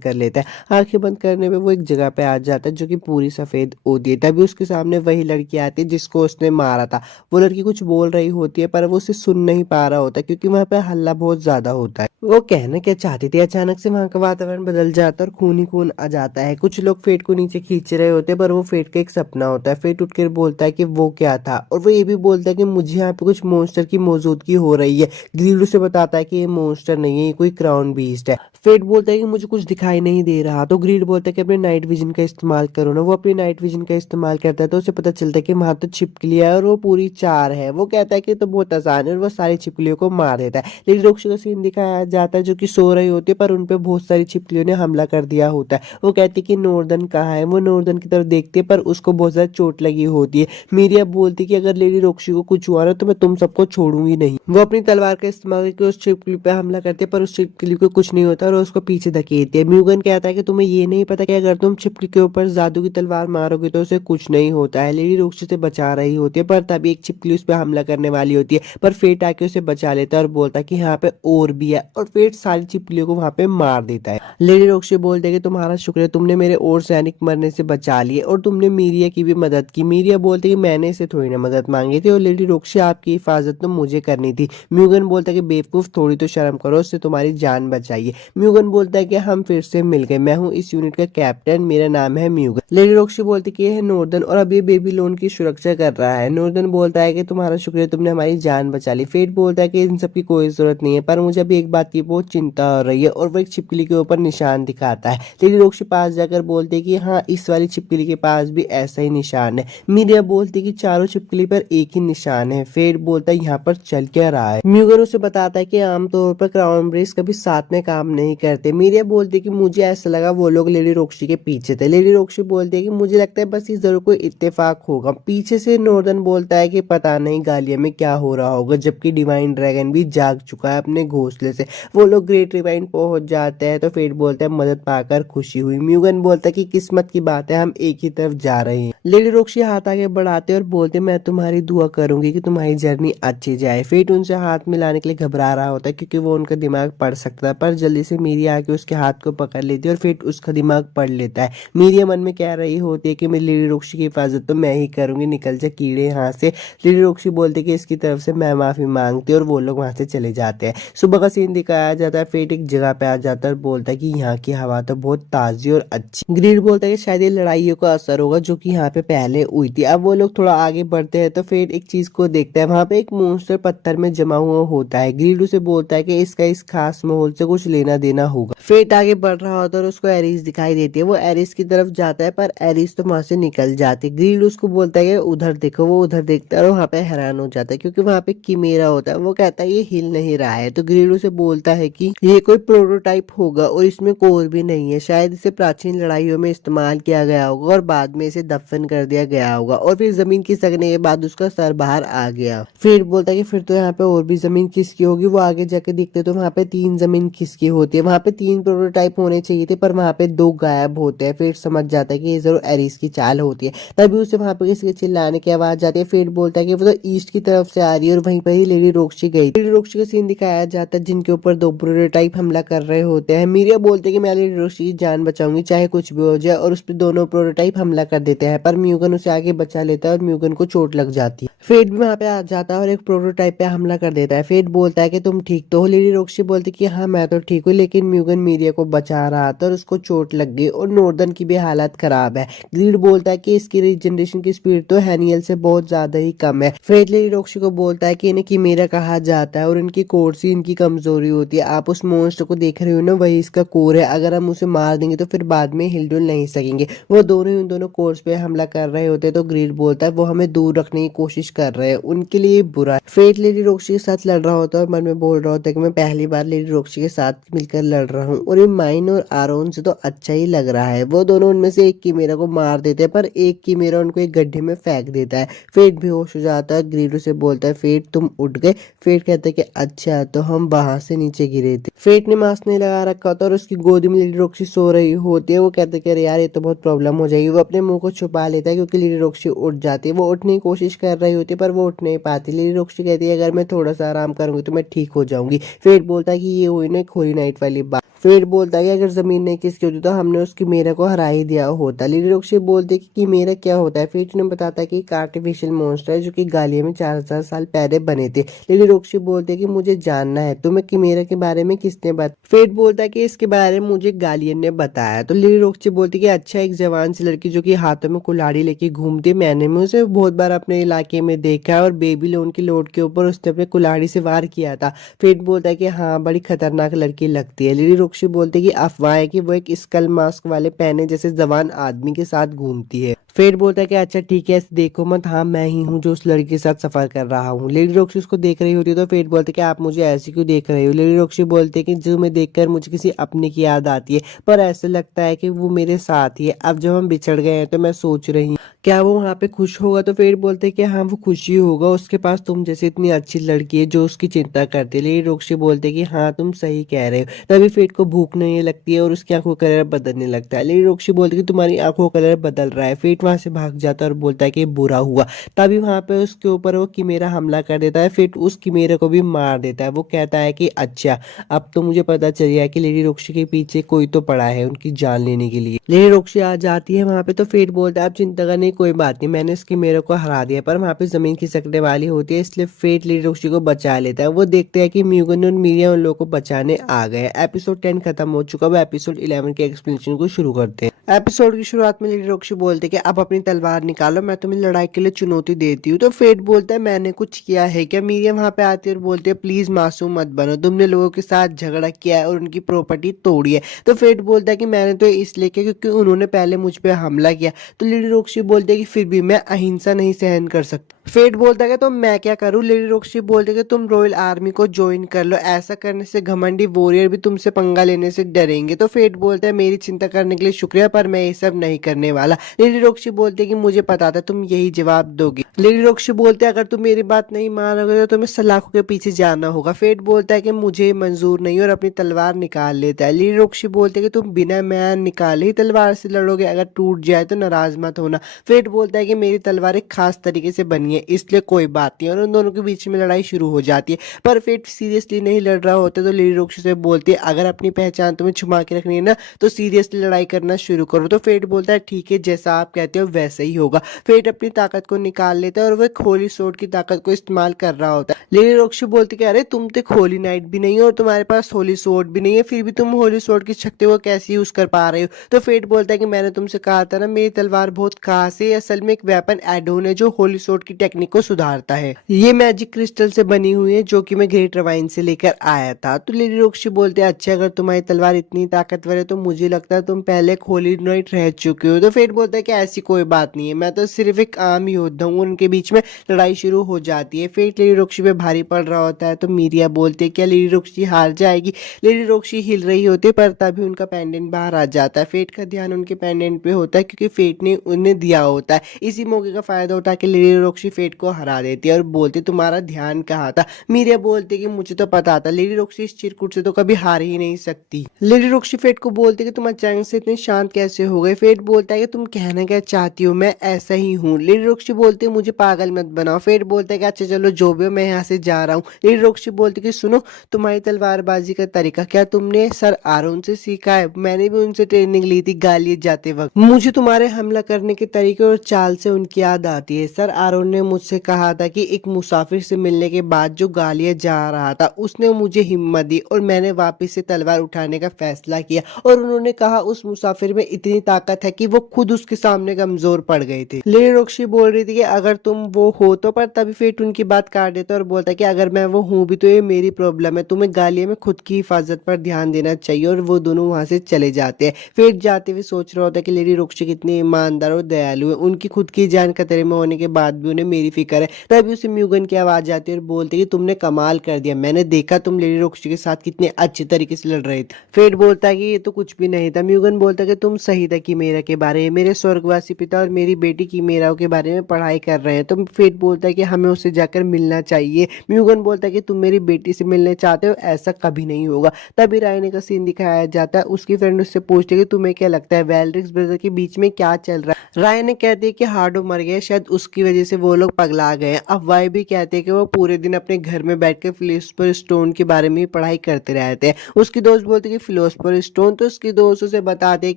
कर लेता है। आंखें बंद करने पे वो एक जगह पे आ जाता है जो कि पूरी सफेद होती है। तभी उसके सामने वही लड़की आती है जिसको उसने मारा था। वो लड़की कुछ बोल रही होती है पर वो उसे सुन नहीं पा रहा होता क्योंकि वहां पे हल्ला बहुत ज्यादा होता है। वो कहना क्या चाहती थी अचानक से वहां का वातावरण बदल जाता है और खून ही खून आ जाता है। कुछ लोग फेट को नीचे खींच रहे होते हैं पर वो फेट का एक सपना होता है। फेट उठकर बोलता है कि वो क्या था और वो ये भी बोलता है कि मुझे यहाँ पे कुछ मॉन्स्टर की मौजूदगी हो रही है। ग्रीड उसे बताता है कि ये मॉन्स्टर नहीं है, ये कोई क्राउन बीस्ट है। फेट बोलता है कि मुझे कुछ दिखाई नहीं दे रहा। तो ग्रीड बोलता है कि अपने नाइट विजन का इस्तेमाल करो ना। वो अपनी नाइट विजन का इस्तेमाल करता है तो उसे पता चलता है कि वहां तो छिपकलियां है और वो पूरी 4 है। वो कहता है कि तो बहुत आसान है और वो सारी छिपकलियों को मार देता है। लेकिन रोक्सी का सीन दिखाया जाता है जो कि सो रही होती है पर उनपे बहुत सारी छिपकलियों ने हमला कर दिया होता है। वो कहती है कि नॉर्दर्न कहाँ है, वो नॉर्दर्न की तरफ देखती है पर उसको बहुत ज्यादा चोट लगी होती है। मीरिया बोलती कि अगर लेडी रॉक्सी को कुछ हुआ ना तो मैं तुम सबको छोड़ूंगी नहीं। वो अपनी तलवार का इस्तेमाल करके उस छिपकली पे हमला करती है पर उस छिपकली को कुछ नहीं होता और उसको पीछे धकेलती है। म्यूगन कहता है कि तुम्हें ये नहीं पता कि अगर तुम छिपकली के ऊपर जादू की तलवार मारोगे तो उसे कुछ नहीं होता है। लेडी रॉक्सी से बचा रही होती है पर तभी एक छिपकली उस पर हमला करने वाली होती है पर फेट आके उसे बचा लेता है और बोलता है कि यहाँ पे और भी है और फेट सारी छिपकलियों को वहां पे मार देता है। लेडी रॉक्सी बोलते हैं कि तुम्हारा शुक्र है, तुमने मेरे और सैनिक मरने से बचा लिए और तुमने मीरिया की भी मदद की। मीरिया बोलते कि मैंने इसे थोड़ी ना मदद मांगी थी और लेडी रॉक्सी आपकी हिफाजत तो मुझे करनी थी। म्यूगन बोलता है कि बेवकूफ थोड़ी तो शर्म करो, उससे तुम्हारी जान बचाइए। म्यूगन बोलता है कि हम फिर से मिल गए, मैं हूँ इस यूनिट का कैप्टन, मेरा नाम है म्यूगन। लेडी रॉक्सी बोलती कि यह है नॉर्दर्न और अब ये बेबीलोन की सुरक्षा कर रहा है। नॉर्दर्न बोलता है कि तुम्हारा शुक्रिया, तुमने हमारी जान बचा ली। फेट बोलता है कि इन सब की कोई जरूरत नहीं है पर मुझे अभी एक बात की बहुत चिंता हो रही है और वो एक छिपकली के ऊपर निशान दिखाता है। लेडी रॉक्सी पास जाकर बोलती है कि हाँ, इस वाली छिपकली के पास भी ऐसा ही निशान है। मीरिया बोलती है कि चारों छिपकली पर एक ही निशान है। फेट बोलता है यहाँ पर चल क्या रहा है। म्यूगन उसे बताता है कि आमतौर पर क्राउन ब्रिज कभी साथ में काम नहीं करते। मीरिया बोलती है कि मुझे ऐसा लगा वो लोग लेडी रॉक्सी के पीछे थे। लेडी रॉक्सी बोलती है कि मुझे लगता है बस इस जरूर कोई इत्तेफाक होगा। पीछे से नॉर्दर्न बोलता है कि पता नहीं गालिया में क्या हो रहा होगा, जबकि डिवाइन ड्रैगन भी जाग चुका है अपने घोंसले से। वो लोग ग्रेट रिवाइन पहुंच जाते हैं तो फेट बोलता है मदद पाकर खुशी हुई। म्यूगन बोलता है कि किस्मत की बात है, हम एक ही तरफ जा रहे हैं। लेडी रॉक्सी हाथ आगे बढ़ाते और बोलते मैं तुम्हारी दुआ करूंगी कि तुम्हारी जर्नी अच्छी जाए। फेट उनसे हाथ मिलाने के लिए घबरा रहा होता है क्योंकि वो उनका दिमाग पढ़ सकता है पर जल्दी से मीरिया आके उसके हाथ को पकड़ लेती है और फेट उसका दिमाग पढ़ लेता है। मीरिया मन में कह रही होती है कि मेरी लेडी रॉक्सी की हिफाजत तो मैं ही करूंगी, निकल जा कीड़े यहाँ से। लेडी रॉक्सी बोलती है कि इसकी तरफ से मैं माफी मांगती हूँ और वो लोग वहां से चले जाते हैं। सुबह का सीन दिखाया जाता है। फेट एक जगह पे आ जाता है और बोलता है कि यहाँ की हवा तो बहुत ताजी और अच्छी। ग्रीड बोलता है कि शायद ये लड़ाइयों का असर होगा जो कि यहाँ पे पहले हुई थी। अब वो लोग थोड़ा आगे बढ़ते हैं तो फेट एक चीज को देखता है, वहां पे एक मॉन्स्टर पत्थर में जमा हुआ होता है। ग्रीड उसे बोलता है कि इसका इस खास माहौल से कुछ लेना देना होगा। फेट आगे बढ़ रहा होता है और उसको एरिस दिखाई देती है। वो एरिस की तरफ जाता है पर एरिस तो वहां से निकल जाती है। ग्रीड उसको बोलता है कि उधर देखो। वो उधर देखता है और वहां पे हैरान हो जाता है क्योंकि वहां पे किमेरा होता है। वो कहता है ये हिल नहीं रहा है तो ग्रीड उसे बोलता है कि ये कोई प्रोटोटाइप होगा और इसमें कोर भी नहीं है, शायद इसे प्राचीन लड़ाइयों में इस्तेमाल किया गया होगा और बाद में इसे दफन कर दिया गया होगा और फिर जमीन खिसकने के बाद उसका सर बाहर आ गया। फिर बोलता है कि फिर तो यहाँ पे और भी जमीन खिसकी होगी। वो आगे जाके देखते तो वहाँ पे 3 जमीन खिसकी होती है। वहाँ पे 3 प्रोटोटाइप होने चाहिए थे पर वहाँ पे 2 गायब होते हैं। फिर समझ जाता है कि ये जरूर एरिस की चाल होती है। तभी उसे वहाँ पे किसी के चिल्लाने की आवाज आती है। फिर बोलता है कि वो तो ईस्ट की तरफ से आ रही है और वहीं पर ही लेडी रॉक्सी गई। लेडी रॉक्सी का सीन दिखाया जाता है जिनके ऊपर 2 प्रोटोटाइप हमला कर रहे होते हैं। मीरिया बोलते हैं कि मैं लेडी रॉक्सी की जान बचाऊंगी चाहे कुछ भी हो जाए और उस पर दोनों प्रोटोटाइप हमला कर देते हैं पर म्यूगन उसे आगे बचा लेता है और म्यूगन को चोट लग जाती है। फेट भी वहां पे आ जाता है और एक प्रोटोटाइप पे हमला कर देता है। फेट बोलता है कि तुम ठीक तो हो। लेडी रॉक्सी बोलती कि हाँ मैं तो ठीक हूँ, लेकिन म्यूगन मीरिया को बचा रहा था और उसको चोट लग गई और नॉर्दर्न की भी हालत खराब है। ग्रीड बोलता है कि इसकी रिजनरेशन की स्पीड तो हैनियल से बहुत ज्यादा ही कम है। फेट लेडी रॉक्सी को बोलता है कि इन्हें कीमेरा कहा जाता है और इनकी कोर से इनकी कमजोरी होती है। आप उस मॉन्स्टर को देख रहे हो ना, वही इसका कोर है। अगर हम उसे मार देंगे तो फिर बाद में हिलडुल नहीं सकेंगे। वो दोनों ही उन दोनों कोर्स पे हमला कर रहे होते हैं तो ग्रीड बोलता है वो हमें दूर रखने की कोशिश कर रहे हैं, उनके लिए बुरा है। फेट लेडी रॉक्सी के साथ लड़ रहा होता है और मन में बोल रहा होता है कि मैं पहली बार लेडी रॉक्सी के साथ मिलकर लड़ रहा हूँ और ये माइन और आरोन से तो अच्छा ही लग रहा है। वो दोनों उनमें से एक कीमेरा को मार देते हैं पर एक कीमेरा उनको एक गड्ढे में फेंक देता है। फेट बेहोश हो जाता है। ग्रीड उसे बोलता है फेट तुम उठ गए। फेट कहता है कि अच्छा तो हम वहां से नीचे गिरे थे। फेट ने मास्क नहीं लगा रखा होता और उसकी गोदी में लेडी रॉक्सी सो रही होती है। वो कहते कि अरे यार ये तो बहुत प्रॉब्लम हो जाएगी। वो अपने मुंह को छुपा लेता है क्योंकि लेडी रॉक्सी उठ जाती है। वो उठने की कोशिश कर रही होती है पर वो उठ नहीं पाती। लेडी रॉक्सी कहती है अगर मैं थोड़ा सा आराम करूंगी तो मैं ठीक हो जाऊंगी। फेट बोलता है कि ये हुई ना खोरी नाइट वाली बात। फेट बोलता है कि अगर जमीन नहीं किसकी होती तो हमने उसकी मेरा को हरा ही दिया होता। लेडी रॉक्सी बोलती है कि मेरा क्या होता है। फेट ने बताता है कि एक आर्टिफिशियल मॉन्स्टर है जो कि गालिया में 4000 साल पहले बने थे। लेडी रॉक्सी बोलती है कि मुझे जानना है तुम्हें कीमेरा के बारे में किसने बताया। फेट बोलता है कि इसके बारे में मुझे गालियन ने बताया। तो लेडी रॉक्सी बोलती है कि अच्छा, एक जवान सी लड़की जो कि हाथों में कुल्हाड़ी लेके घूमती है, मैंने उसे बहुत बार अपने इलाके में देखा है और बेबीलोन की लोड के ऊपर उसने अपने कुल्हाड़ी से वार किया था। फेट बोलता है कि हाँ बड़ी खतरनाक लड़की लगती है। लेडी रॉक्सी बोलती है कि अफवाह है कि वो एक स्कल मास्क वाले पहने जैसे जवान आदमी के साथ घूमती है। फेट बोलता है कि अच्छा ठीक है, देखो मत, हाँ मैं ही हूँ जो उस लड़की के साथ सफर कर रहा हूँ। लेडी रॉक्सी उसको देख रही होती है तो फेट बोलते है कि आप मुझे ऐसे क्यों देख रहे हो। लेडी रॉक्सी बोलते है कि तुम्हें देखकर मुझे किसी अपने की याद आती है, पर ऐसे लगता है कि वो मेरे साथ ही है। अब जब हम बिछड़ गए हैं तो मैं सोच रही हूँ क्या वो वहाँ पे खुश होगा। तो फेट बोलते हैं कि हाँ वो खुशी होगा, उसके पास तुम जैसे इतनी अच्छी लड़की है जो उसकी चिंता करती है। लेडी रॉक्सी बोलते हैं कि हाँ तुम सही कह रहे हो। तभी फेट को भूख नहीं लगती है और उसकी आंखों का कलर बदलने लगता है। लेडी रॉक्सी बोलती है कि तुम्हारी आंखों का कलर बदल रहा है। फेट वहां से भाग जाता है और बोलता है कि बुरा हुआ। तभी वहां पे उसके ऊपर वो किमेरा हमला कर देता है। फेट उस किमेरे को भी मार देता है। वो कहता है कि अच्छा अब तो मुझे पता चल गया कि लेडी रॉक्सी के पीछे कोई तो पड़ा है उनकी जान लेने के लिए। लेडी रॉक्सी आ जाती है वहां पे तो फेट बोलता है आप चिंता करने की कोई बात नहीं, मैंने इस किमेरे को हरा दिया। पर वहां पे जमीन खिसकने वाली होती है, इसलिए फेट लेडी रॉक्सी को बचा लेता है। वो देखते हैं कि म्यूगन और मीरिया उन लोगों को बचाने आ गए। एपिसोड 10 खत्म हो चुका है। एपिसोड 11 के एक्सप्लेनेशन को शुरू करते हैं। एपिसोड की शुरुआत में लेडी रॉक्सी बोलते कि अब अपनी तलवार निकालो, मैं तुम्हें लड़ाई के लिए चुनौती देती हूँ। तो फेट बोलता है मैंने कुछ किया है क्या। मीरिया वहां पे आती है और बोलती है प्लीज मासूम मत बनो, तुमने लोगों के साथ झगड़ा किया है और उनकी प्रॉपर्टी तोड़ी है। तो फेट बोलता है कि मैंने तो इसलिए किया क्योंकि उन्होंने पहले मुझ पे हमला किया। तो लेडी रॉक्सी बोलती है कि फिर भी मैं अहिंसा नहीं सहन कर सकता। फेट बोलता है कि तो मैं क्या करूं। लेडी रॉक्सी बोलती है कि तुम रॉयल आर्मी को ज्वाइन कर लो, ऐसा करने से घमंडी वॉरियर भी तुमसे पंगा लेने से डरेंगे। तो फेट बोलता है मेरी चिंता करने के लिए शुक्रिया, पर मैं ये सब नहीं करने वाला। लेडी रॉक्सी बोलती है कि मुझे पता था तुम यही जवाब दोगी। लेडी रॉक्सी बोलते हैं अगर तुम मेरी बात नहीं मानोगे तो तुम्हें सलाखों के पीछे जाना होगा। फेट बोलता है कि मुझे मंजूर नहीं और अपनी तलवार निकाल लेता है। लेडी रॉक्सी बोलते है कि तुम बिना मैन निकाले ही तलवार से लड़ोगे, अगर टूट जाए तो नाराज मत होना। फेट बोलता है कि मेरी तलवार एक खास तरीके से बनी है इसलिए कोई बात नहीं, और उन दोनों के बीच में लड़ाई शुरू हो जाती है। पर फेट सीरियसली नहीं लड़ रहा होता तो लेडी रॉक्सी से बोलती है अगर अपनी पहचान तुम्हें छुपा के रखनी है ना तो सीरियसली लड़ाई करना शुरू करो। तो फेट बोलता है ठीक है, जैसा आप कहते हो वैसा ही होगा। फेट अपनी ताकत को निकाल लेता है और वह होली सोर्ड की ताकत को इस्तेमाल कर रहा होता है। लेडी रॉक्सी बोलती है अरे तुम तो होली नाइट भी नहीं हो और तुम्हारे पास होली सोर्ड भी नहीं है, फिर भी तुम होली सोर्ड की शक्ति को कैसे यूज कर पा रहे हो। तो फेट बोलता है कि मैंने तुमसे कहा था ना मेरी तलवार बहुत खास है, असल में एक वेपन एड ऑन है जो होली सोर्ड की टेक्निक को सुधारता है। ये मैजिक क्रिस्टल से बनी हुई है जो कि मैं ग्रेट रवाइन से लेकर आया था। तो लेडी रॉक्सी बोलते हैं अच्छा अगर तुम्हारी तलवार इतनी ताकतवर है तो मुझे लगता है तुम पहले एक होली नाइट रह चुके हो। तो फेट बोलता है कि ऐसी कोई बात नहीं है, मैं तो सिर्फ एक आम योद्धा हूँ। उनके बीच में लड़ाई शुरू हो जाती है। फेट लेडी रॉक्सी पे भारी पड़ रहा होता है तो मीरिया बोलते है क्या लेडी रॉक्सी हार जाएगी। लेडी रॉक्सी हिल रही होती है पर तभी उनका पेंडेंट बाहर आ जाता है। फेट का ध्यान उनके पेंडेंट पे होता है क्योंकि फेट ने उन्हें दिया होता है। इसी मौके का फायदा उठा के लेडी रॉक्सी फेट को हरा देती है और बोलती तुम्हारा ध्यान कहाँ था। मीरिया बोलती कि मुझे तो पता था, लेडी रॉक्सी इस चिरकुट से तो कभी हार ही नहीं सकती। लेडी रॉक्सी फेट को बोलती कि तुम अचानक से इतने शांत कैसे हो गए। फेट बोलता है कि तुम कहना क्या चाहती हो, मैं ऐसा ही हूँ। लेडी रॉक्सी बोलती है मुझे पागल मत बनाओ। फेट बोलता है कि अच्छा चलो जो भी हो मैं यहाँ से जा रहा हूँ। लेडी रॉक्सी बोलती कि सुनो तुम्हारी तलवारबाजी का तरीका क्या तुमने सर आरोन से सीखा है, मैंने भी उनसे ट्रेनिंग ली थी गालियत जाते वक्त। मुझे तुम्हारे हमला करने के तरीके और चाल से उनकी याद आती है। सर आरोन ने मुझसे कहा था कि एक मुसाफिर से मिलने के बाद जो गालियत जा रहा था उसने मुझे हिम्मत दी और मैंने वापस से तलवार उठाने का फैसला किया, और उन्होंने कहा उस मुसाफिर में इतनी ताकत है कि वो खुद उसके सामने कमजोर पड़ गए थे। लेडी रॉक्सी बोल रही थी कि अगर तुम वो हो तो, पर तभी फेट उनकी बात काट देता और बोलता कि अगर मैं वो हूँ भी तो ये मेरी प्रॉब्लम है, तुम्हें गालिया में खुद की हिफाजत पर ध्यान देना चाहिए। और वो दोनों वहां से चले जाते हैं। फेट जाते हुए सोच रहा होता है कि लेडी रॉक्सी कितनी ईमानदार और दयालु है, उनकी खुद की जान खतरे में होने के बाद भी उन्हें मेरी फिक्र है। तभी उसे म्यूगन की आवाज आती है और बोलती है कि तुमने कमाल कर दिया, मैंने देखा तुम लेडी रॉक्सी के साथ कितने अच्छे तरीके से लड़ रहे थे। फेट बोलता है कि ये तो कुछ भी नहीं था। म्यूगन बोलता है कि तुम सही था किमेरा के बारे में, मेरे स्वर्गवासी पिता और मेरी बेटी किमेरा के बारे में पढ़ाई कर रहे हैं। तो फेट बोलता है कि हमें उससे जाकर मिलना चाहिए। म्यूगन बोलता है कि तुम मेरी बेटी से मिलने चाहते हो, ऐसा कभी नहीं होगा। तभी रायने का सीन दिखाया जाता है। उसकी फ्रेंड उससे पूछती है कि तुम्हें क्या लगता है वेलरिक्स ब्रदर के बीच में क्या चल रहा है। रायने कहती है कि हार्डो मर गया, शायद उसकी वजह से वो लोग पगला गए। अफवाह भी कहते हैं कि वो पूरे दिन अपने घर में बैठकर फिलोसफर स्टोन के बारे में पढ़ाई करते रहते हैं। उसकी दोस्त बोलती है कि फिलोसफर स्टोन, तो उसकी दोस्त उसे बताते हैं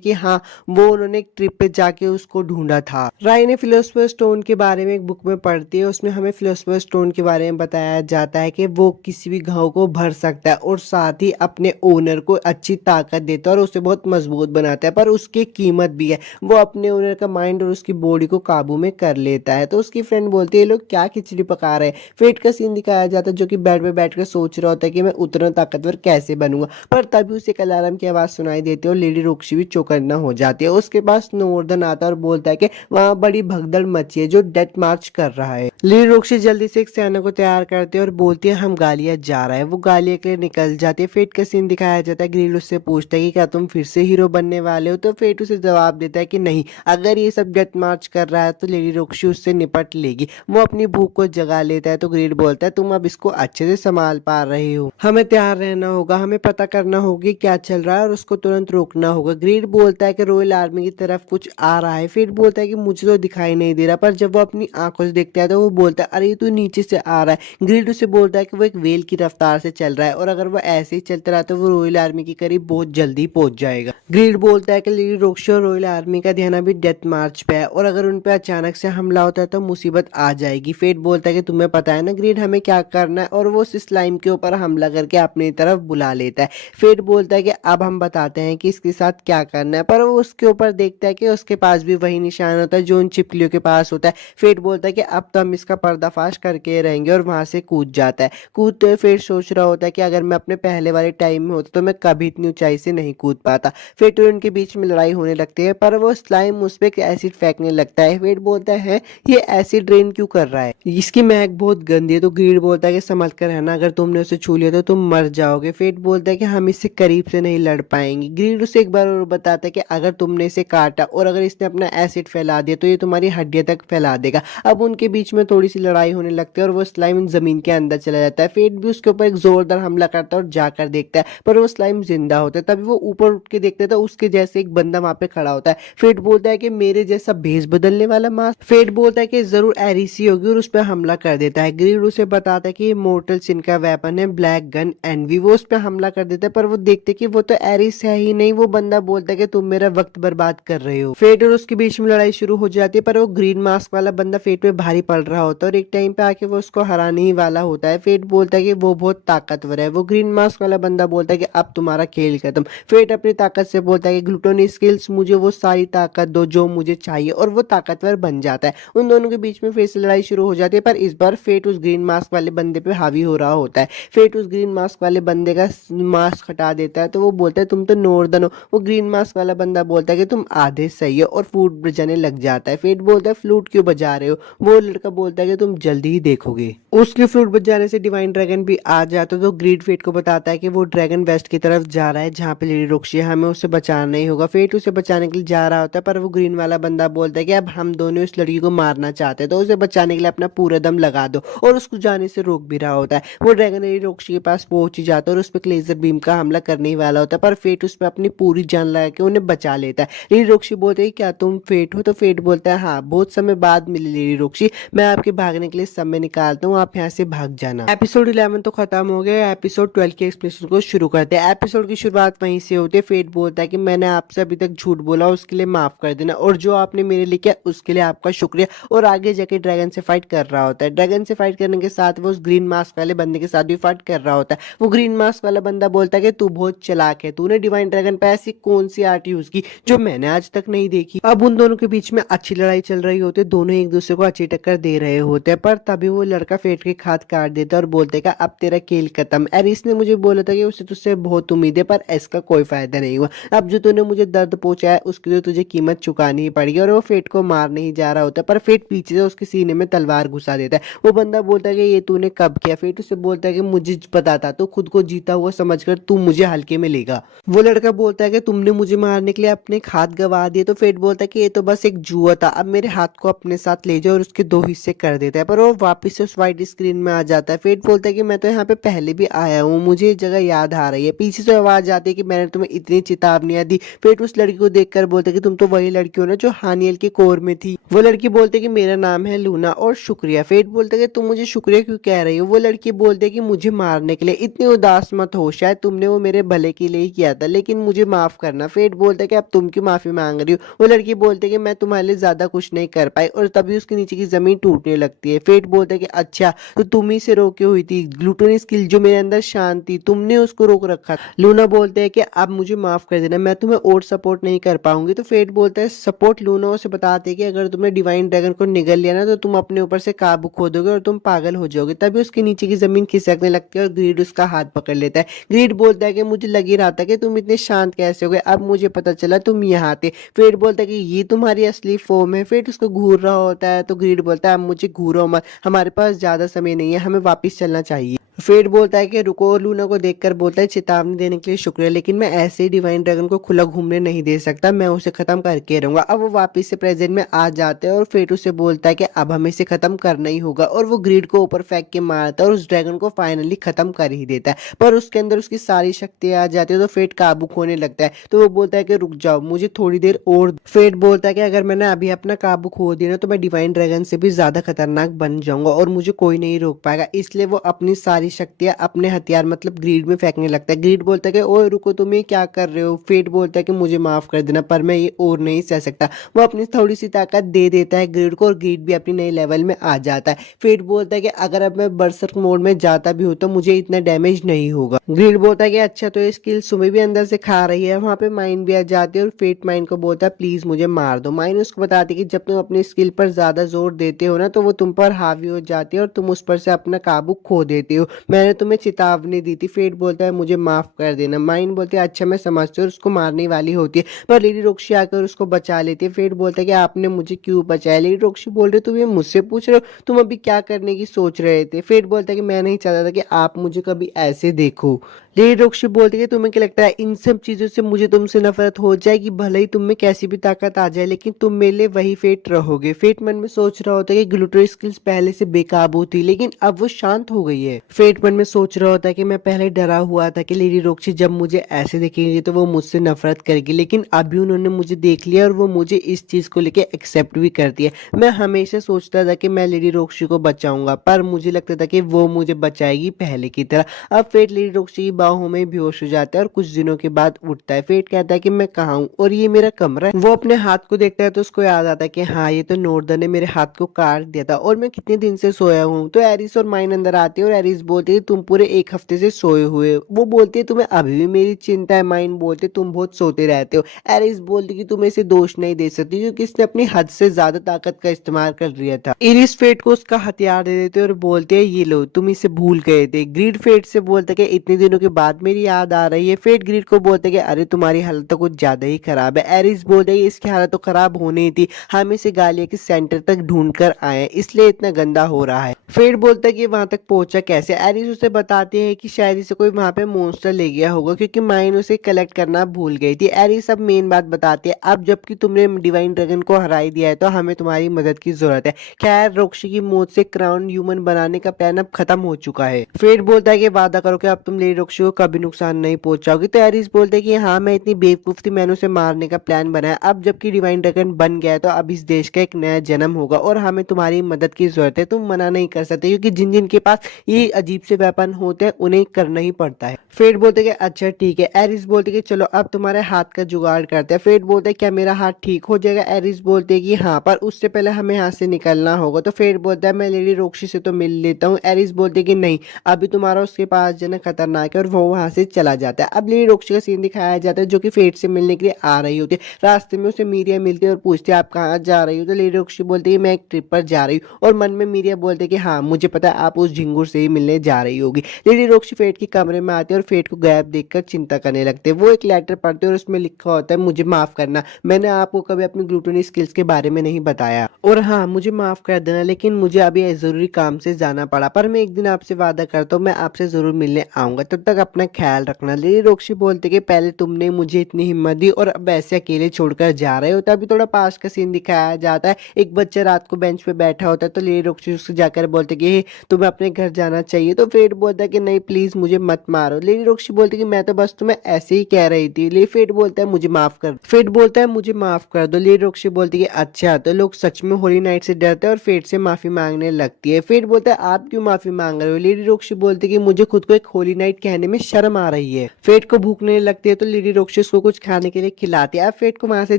कि हाँ वो उन्होंने एक ट्रिप पे जाके उसको ढूंढा था। रायने फिलोसफर स्टोन के बारे में एक बुक में पढ़ती है, उसमें हमें फिलोसफर स्टोन के बारे में बताया जाता है कि वो किसी भी घाव को भर सकता है और साथ ही अपने ओनर को अच्छी ताकत देता है और उसे बहुत मजबूत बनाता है, पर उसकी कीमत भी है। वो अपने ओनर का माइंड माइंड और उसकी बॉडी को काबू में कर लेता है। तो उसकी फ्रेंड बोलती है ये लोग क्या खिचड़ी पका रहे हैं। फेट का सीन दिखाया जाता है जो कि बेड पे बैठ कर सोच रहा होता है कि मैं उतना ताकतवर कैसे बनूंगा, पर तभी उसे एक अलार्म की आवाज सुनाई देती है और लेडी रोक्शी भी चौकन्ना हो जाती है। उसके पास नॉर्दन आता है और बोलता है कि वहाँ बड़ी भगदड़ मची है जो डेथ मार्च कर रहा है। लेडी रोक्शी जल्दी से एक सेना को तैयार करती है और बोलती है हम गालिया जा रहा है। वो गालिया के लिए निकल जाती है। फेट का सीन दिखाया जाता है। ग्रिल उससे पूछता है कि क्या तुम फिर से हीरो बनने वाले हो, तो फेट उसे जवाब देता है कि नहीं, अगर ये सब डेथ मार्च कर रहा है तो लेडी रोक्शी उससे निपट लेगी। वो अपनी भूख को जगा लेता है। तो ग्रिड बोलता है तुम अब इसको अच्छे से संभाल पा रहे हो, हमें तैयार रहना होगा, हमें पता करना होगी क्या चल रहा है और उसको तुरंत रोकना होगा। ग्रिड बोलता है कि रॉयल आर्मी की तरफ कुछ आ रहा है। फिर बोलता है कि मुझे तो दिखाई नहीं दे रहा, पर जब वो अपनी आंखों से देखता है तो वो बोलता है अरे तू नीचे से आ रहा है। ग्रिड उसे बोलता है कि वो एक वेल की रफ्तार से चल रहा है और अगर वो ऐसे ही चलता रहा तो वो रॉयल आर्मी के करीब बहुत जल्दी पहुंच जाएगा। ग्रिड बोलता है कि लेडी रोक्शी और रॉयल आर्मी का ध्यान अभी डेथ मार्च पे है और अगर उन पे अचानक से हमला होता है तो मुसीबत आ जाएगी। फेट बोलता है कि तुम्हें पता है ना ग्रिड हमें क्या करना है, और वो उस स्लाइम के ऊपर हमला करके अपनी तरफ बुला लेता है। फेट बोलता है कि अब हम बताते हैं कि इसके साथ क्या करना है, पर वो उसके ऊपर देखता है कि उसके पास भी वही निशान होता है जो उन छिपकलियों के पास होता है। फेट बोलता है कि अब तो हम इसका पर्दाफाश करके रहेंगे और वहां से कूद जाता है। कूदते हुए फेट सोच रहा होता है कि अगर मैं अपने पहले वाले टाइम में होता तो मैं कभी इतनी ऊंचाई से नहीं कूद पाता। फेट और उनके बीच में लड़ाई होने लगती है, पर वो स्लाइम उस पर एसिड फेंकने लगता है। फेट बोलता है ये एसिड रेन क्यों कर रहा है, इसकी महक बहुत गंदी है। तो ग्रीड बोलता है कि संभल कर रहना, अगर तुमने उसे छू लिया तो तुम मर जाओगे। फेट बोलता है कि हम इससे करीब से नहीं लड़ पाएंगे। ग्रीड उसे एक बार और बताता है कि अगर तुमने इसे काटा और अगर इसने अपना एसिड फैला दिया तो ये तुम्हारी हड्डियां तक फैला देगा। अब उनके बीच में थोड़ी सी लड़ाई होने लगती है और वो स्लाइम जमीन के अंदर चला जाता है। फेट भी उसके ऊपर एक जोरदार हमला करता है और जाकर देखता है, पर वो स्लाइम जिंदा होता है। तभी वो ऊपर उठ के देखता है तो उसके जैसे एक बंदा वहां पे खड़ा होता है। फेट बोलता है कि मेरे जैसा भेस बदलने वाला मास्क। फेट बोलता है कि जरूर एरिसी होगी और उस पर हमला कर देता है। ग्रीड उसे बताता है कि ये मोर्टल सिन का वेपन है ब्लैक गन एनवी। वो उस पर हमला कर देता है, पर वो देखते कि वो तो एरिस है ही नहीं। वो बंदा बोलता है कि तुम मेरा वक्त बर्बाद कर रहे हो। फेट और उसके बीच में लड़ाई शुरू हो जाती है, पर वो ग्रीन मास्क वाला बंदा फेट पे भारी पड़ रहा होता है और एक टाइम पे आके वो उसको हराने ही वाला होता है। फेट बोलता है कि वो बहुत ताकतवर है। वो ग्रीन मास्क वाला बंदा बोलता है कि अब तुम्हारा खेल खत्म। फेट अपनी ताकत से बोलता है कि ग्लूटोनी स्किल्स, मुझे वो सारी ताकत दो जो मुझे चाहिए, और वो ताकतवर बन जाता है। उन दोनों के बीच में फिर से लड़ाई शुरू हो जाती है, पर इस बार फेट उस ग्रीन मास्क वाले बंदे पे हावी हो रहा होता है। फेट उस ग्रीन मास्क वाले बंदे का मास्क हटा देता है, तो वो बोलता है तुम तो नॉर्दर्न हो। वो ग्रीन मास्क वाला बंदा बोलता है कि तुम आधे सही है और फ्लूट बजाने लग जाता है। फेट बोलता है फ्लूट क्यों बजा रहे हो। वो लड़का बोलता है कि तुम जल्दी ही देखोगे। उसके फ्लूट बजाने से डिवाइन ड्रैगन भी आ जाता है, तो ग्रीड फेट को बताता है कि वो ड्रैगन वेस्ट की तरफ जा रहा है जहाँ पे लेडी रोक्शी है, हमें उसे बचाना ही होगा। फेट उसे बचाने के लिए जा रहा होता है, पर वो ग्रीन वाला बंदा बोलता है कि अब हम दोनों इस लड़की को मारना चाहते हैं, तो उसे बचाने के लिए अपना पूरा दम लगा दो, और उसको जाने से रोक भी रहा होता है। वो ड्रैगन लेडी रोक्शी के पास पहुंच ही जाता है और उस पर लेजर बीम का हमला करने ही वाला होता है, पर फेट उस पर अपनी पूरी जान लगा के उन्हें बचा लेता है। लेडी रोक्शी बोलते है क्या तुम फेट हो, तो फेट बोलता है हाँ, बहुत समय बाद मिली लेडी रोक्शी, मैं आपके भागने के लिए समय निकालता हूँ, आप यहाँ से भाग जाना। एपिसोड 11 तो खत्म हो गया। एपिसोड 12 के एक्सप्लेनेशन को शुरू करते हैं। एपिसोड की शुरुआत वहीं से होती है। फेट बोलता है कि मैंने आपसे अभी तक झूठ बोला, उसके लिए माफ कर देना, और जो आपने मेरे लिए किया उसके लिए आपका शुक्रिया। और आगे जाके ड्रैगन से फाइट कर रहा होता है। ड्रैगन से फाइट करने के साथ वो उस ग्रीन मास्क वाले बंदे के साथ भी फाइट कर रहा होता है। वो ग्रीन मास्क वाला बंदा बोलता है कि तू बहुत चालाक है, तूने डिवाइन ड्रैगन पे ऐसी कौन सी आर्ट यूज की जो मैंने आज तक नहीं देखी। अब उन दोनों के बीच में अच्छी लड़ाई चल रही होती है, दोनों एक दूसरे को अच्छी टक्कर दे रहे होते हैं, पर तभी वो लड़का फेट के हाथ काट देता है और बोलते हैं अब तेरा खेल खत्म। एरिस ने मुझे बोला था कि उसे तुझसे बहुत उम्मीद है, पर इसका कोई फायदा नहीं हुआ। अब जो तूने मुझे दर्द पहुंचाया उसके लिए तुझे कीमत चुकानी ही पड़ेगी। और वो फेट को मार नहीं जा रहा होता, पर फेट पीछे से उसके सीने में तलवार घुसा देता है। वो बंदा बोलता है कि ये तूने कब किया। फेट उसे बोलता है कि मुझे पता था, तो खुद को जीता हुआ समझकर तू मुझे हल्के में लेगा। वो लड़का बोलता है कि तुमने मुझे मारने के लिए अपने हाथ गवा दिए। तो फेट बोलता है कि ये तो बस एक जुआ था, अब मेरे हाथ को अपने साथ ले जाओ, और उसके दो हिस्से कर देता है, पर वो वापस से उस व्हाइट स्क्रीन में आ जाता है। फेट बोलता है कि मैं तो यहाँ पे पहले भी आया हूँ, मुझे ये जगह याद आ रही है। पीछे से आवाज आती है कि मैंने तुम्हें इतनी चेतावनियां दी। फेट उस लड़की को देखकर बोलता है कि तुम तो वही लड़की हो ना जो हानियल के कोर में थी। वो लड़की बोलते है कि मेरा नाम है लूना और शुक्रिया। फेट बोलता है कि तुम मुझे शुक्रिया क्यों कह रही हो। वो लड़की बोलती है कि मुझे मारने के लिए। इतनी उदास मत हो, शायद तुमने वो मेरे भले के लिए ही किया था, लेकिन मुझे माफ करना। फेट बोलता है कि अब तुम क्यों माफी मांग रही हो। वो लड़की बोलती है कि मैं तुम्हारे लिए ज्यादा कुछ नहीं कर पाई, और तभी उसके नीचे की जमीन टूटने लगती है। फेट बोलता है कि अच्छा, तो तुम ही से रोके हुई थी। ग्लूटोनी स्किल जो मेरे अंदर शांत थी, तुमने उसको रोक रखा था। लूना बोलते है कि अब मुझे माफ कर देना, मैं तुम्हें और सपोर्ट नहीं कर पाऊंगी। तो फेट बोलता है सपोर्ट वक्त लूना उसे बताती है कि अगर तुमने डिवाइन ड्रैगन को निगल लिया ना तो तुम अपने ऊपर से काबू खो दोगे और तुम पागल हो जाओगे। तभी उसके नीचे की जमीन खिसकने लगती है और ग्रीड उसका हाथ पकड़ लेता है। ग्रीड बोलता है कि मुझे लग ही रहा था कि तुम इतने शांत कैसे हो गए, अब मुझे पता चला तुम यहाँ थे। फेट बोलता है कि ये तुम्हारी असली फॉर्म है। फेट उसको घूर रहा होता है तो ग्रीड बोलता है अब मुझे घूरो मत, हमारे पास ज्यादा समय नहीं है, हमें वापस चलना चाहिए। फेट बोलता है कि रुको, और लूना को देखकर बोलता है चेतावनी देने के लिए शुक्रिया, लेकिन मैं ऐसे ही डिवाइन ड्रैगन को खुला घूमने नहीं दे सकता, मैं उसे खत्म करके रहूंगा। अब वो वापस से प्रेजेंट में आ जाते हैं और फेट उसे बोलता है कि अब हमें इसे खत्म करना ही होगा, और वो ग्रीड को ऊपर फेंक के मारता है और उस ड्रैगन को फाइनली खत्म कर ही देता है। पर उसके अंदर उसकी सारी शक्तियां आ जाती है तो फेट काबू खोने लगता है। तो वो बोलता है कि रुक जाओ, मुझे थोड़ी देर और। फेट बोलता है कि अगर मैंने अभी अपना काबू खो दिया ना तो मैं डिवाइन ड्रैगन से भी ज्यादा खतरनाक बन जाऊंगा और मुझे कोई नहीं रोक पाएगा। इसलिए वो अपनी सारी शक्तियां अपने हथियार मतलब ग्रीड में फेंकने लगता है। ग्रीड बोलता है कि ओए रुको, तुम ये क्या कर रहे हो। फेट बोलता है कि मुझे माफ कर देना, पर मैं ये और नहीं सह सकता। वो अपनी थोड़ी सी ताकत दे देता है ग्रीड को और ग्रीड भी अपनी नई लेवल में आ जाता है। फेट बोलता है कि अगर अब मैं बर्सर्क मोड में जाता भी हूँ तो मुझे इतना डैमेज नहीं होगा। ग्रीड बोलता है कि अच्छा, तो ये स्किल सुबह भी अंदर से खा रही है। वहां पे माइन भी आ जाती है और फेट माइन को बोलता है प्लीज मुझे मार दो। माइन उसको बताती है कि जब तुम अपनी स्किल पर ज्यादा जोर देते हो ना तो वो तुम पर हावी हो जाती है और तुम उस पर से अपना काबू खो देते हो। मैंने तुम्हें चेतावनी दी थी। फेट बोलता है मुझे माफ कर देना। माइन बोलती है अच्छा मैं समझती हूँ, उसको मारने वाली होती है पर लेडी रोक्शी आकर उसको बचा लेती है। फेट बोलता है कि आपने मुझे क्यों बचाया। लेडी रोक्शी बोल रही तुम ये मुझसे पूछ रहे हो, तुम अभी क्या करने की सोच रहे थे। फेट बोलता है कि मैं नहीं चाहता था कि आप मुझे कभी ऐसे देखो। लेडी रोक्शी बोलती है तुम्हें क्या लगता है इन सब चीजों से मुझे तुमसे नफरत हो जाएगी, भले ही तुम में कैसी भी ताकत आ जाए लेकिन तुम मेरे लिए वही फेट रहोगे। फेट मन में सोच रहा होता है कि ग्लूटो स्किल्स पहले से बेकाबू थी लेकिन अब वो शांत हो गई है। फेट मन में सोच रहा होता है कि मैं पहले डरा हुआ था कि लेडी रोक्शी जब मुझे ऐसे देखेंगे तो वो मुझसे नफरत करेगी, लेकिन अभी उन्होंने मुझे देख लिया और वो मुझे इस चीज को लेके एक्सेप्ट भी करती है। मैं हमेशा सोचता था कि मैं लेडी रोक्शी को बचाऊंगा पर मुझे लगता था कि वो मुझे बचाएगी पहले की तरह। अब फेट लेडी रोक्शी की बाहों में बेहोश हो जाता है और कुछ दिनों के बाद उठता है। फेट कहता है कि मैं कहाँ हूँ और ये मेरा कमरा है। वो अपने हाथ को देखता है तो उसको याद आता है कि हाँ ये तो नॉर्दर्न ने मेरे हाथ को काट दिया था और मैं कितने दिन से सोया हूँ। तो एरिस और माइन अंदर आती है और एरिस बोलती है तुम पूरे एक हफ्ते से सोए हुए हो। वो बोलती है तुम्हें अभी भी मेरी चिंता है। माइन बोलते तुम बहुत सोते रहते हो। एरिस बोलती कि तुम इसे दोष नहीं दे सकती क्योंकि इसने अपनी हद से ज्यादा ताकत का इस्तेमाल कर लिया था। इरिस फेट को उसका हथियार दे देते और बोलते हैं ये लो, तुम इसे भूल गए थे। ग्रीड फेट से बोलते कि इतने दिनों के बाद मेरी याद आ रही है। फेट ग्रीड को बोलते कि अरे तुम्हारी हालत तो कुछ ज्यादा ही खराब है। एरिस बोलते कि इसकी हालत तो खराब होनी ही थी, हम इसे गालिया के सेंटर तक ढूंढ कर आए इसलिए इतना गंदा हो रहा है। फेट बोलता है कि वहां तक पहुंचा कैसे। एरिस उसे बताते हैं कि शायद इसे कोई वहां पे मॉन्स्टर ले गया होगा क्योंकि माइन उसे कलेक्ट करना भूल गई थी। एरिस अब मेन बात बताती है अब जबकि तुमने डिवाइन ड्रैगन को हराई दिया है तो हमें तुम्हारी मदद की जरूरत है। खैर रोक्शी की मौत से क्राउन ह्यूमन बनाने का प्लान अब खत्म हो चुका है। फेट बोलता है कि वादा करो कि अब तुम लेडी रोक्शी को कभी नुकसान नहीं पहुंचाओगे। तो एरिस बोलते हैं कि हाँ मैं इतनी बेवकूफ थी, मैंने उसे मारने का प्लान बनाया। अब जबकि डिवाइन ड्रैगन बन गया है तो अब इस देश का एक नया जन्म होगा और हमें तुम्हारी मदद की जरूरत है। तुम मना नहीं कर सकते क्योंकि जिन जिन के पास ये अजीब से वेपन होते हैं उन्हें करना ही पड़ता है। फेट बोलते कि अच्छा ठीक है। एरिस बोलते कि चलो अब तुम्हारे हाथ का जुगाड़ करते हैं। फेट बोलते क्या मेरा हाथ ठीक हो जाएगा। एरिस बोलते कि हाँ पर उससे पहले हमें यहाँ से निकलना होगा। तो फेट बोलता है मैं लेडी रोक्शी से तो मिल लेता हूँ। एरिस बोलते कि नहीं, अभी तुम्हारा उसके पास जाना खतरनाक है और वो वहां से चला जाता है। अब लेडी रोक्शी का सीन दिखाया जाता है जो कि फेट से मिलने के लिए आ रही होती है। रास्ते में उसे मीरिया मिलती है और पूछती है आप कहाँ जा रही हो। तो लेडी रोक्शी बोलती है मैं एक ट्रिप पर जा रही हूँ और मन में मीरिया बोलते कि हाँ मुझे पता है आप उस झिंगुर से ही मिलने जा रही होगी। लेडी रोक्शी फेट के कमरे में आती है और फेट को गायब देखकर चिंता करने लगते हैं। वो एक लेटर पढ़ते हैं और उसमें लिखा होता है मुझे माफ करना, मैंने आपको कभी अपनी ग्लूटनी स्किल्स के बारे में नहीं बताया और हाँ मुझे माफ कर देना लेकिन मुझे अभी जरूरी काम से जाना पड़ा, पर मैं एक दिन आपसे वादा करता हूँ मैं आपसे जरूर मिलने आऊंगा, तब तक अपना ख्याल रखना। लेडी रोक्शी बोलते कि पहले तुमने मुझे इतनी हिम्मत दी और अब ऐसे अकेले छोड़कर जा रहे हो। तभी थोड़ा पास का सीन दिखाया जाता है। एक बच्चा रात को बेंच पे बैठा होता है तो लेडी रोक्शी उससे जाकर बोलते कि तुम्हें अपने घर जाना चाहिए। तो फेट बोलता है कि नहीं प्लीज मुझे मत मारो। लेडी रोक्शी बोलती कि मैं तो बस तुम्हें ऐसे ही कह रही थी। लेडी फेट बोलता है मुझे माफ कर। फेट बोलता है मुझे माफ कर दो। लेडी रोक्शी बोलती है अच्छा तो लोग सच में होली नाइट से डरते हैं और फेट से माफी मांगने लगती है। फेट बोलता है आप क्यों माफी मांग रहे हो। लेडी रोक्शी बोलती है कि मुझे खुद को एक होली नाइट कहने में शर्म आ रही है। फेट को भूख नहीं लगती है तो लेडी रोक्शी उसको कुछ खाने के लिए खिलाती है। अब फेट को वहां से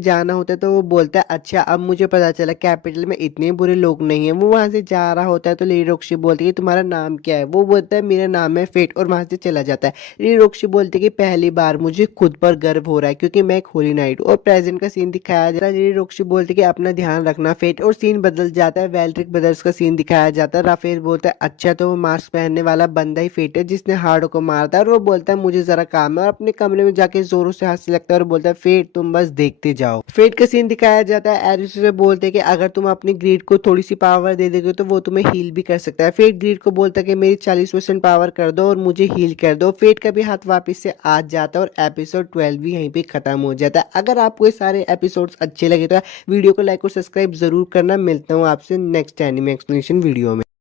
जाना होता है तो वो बोलता है अच्छा अब मुझे पता चला कैपिटल में इतने बुरे लोग नहीं है। वो वहां से जा रहा होता है तो लेडी रोक्शी बोलती है तुम्हारा नाम क्या है। वो बोलता है मेरा नाम है फेट और वहां से चला जाता है। री रोक्शी बोलते कि पहली बार मुझे खुद पर गर्व हो रहा है क्योंकि मैं एक होली नाइट और प्रेजेंट का सीन दिखाया जाता है। री रोक्शी बोलते कि अपना ध्यान रखना फेट और सीन बदल जाता है। वेल्ट्रिक ब्रदर्स का सीन दिखाया जाता है। राफेल बोलता है अच्छा तो वो मास्क पहनने वाला बंदा ही फेट है जिसने हार्डो को मारता है और वो बोलता है मुझे जरा काम है और अपने कमरे में जाके जोरों से हंसने लगता है और बोलता है फेट तुम बस देखते जाओ। फेट का सीन दिखाया जाता है। एरिस से बोलते हैं कि अगर तुम अपनी ग्रीड को थोड़ी सी पावर दे दोगे तो वो तुम्हें हील भी कर सकता है। फेट ग्रीड को बोलता है कि मेरी 40% पावर कर दो और मुझे हील कर दो। फेट का भी हाथ वापस से आ जाता है और एपिसोड 12 भी यहीं पे खत्म हो जाता है। अगर आपको ये सारे एपिसोड्स अच्छे लगे तो वीडियो को लाइक और सब्सक्राइब जरूर करना। मिलता हूँ आपसे नेक्स्ट एनिमे एक्सप्लेनेशन वीडियो में।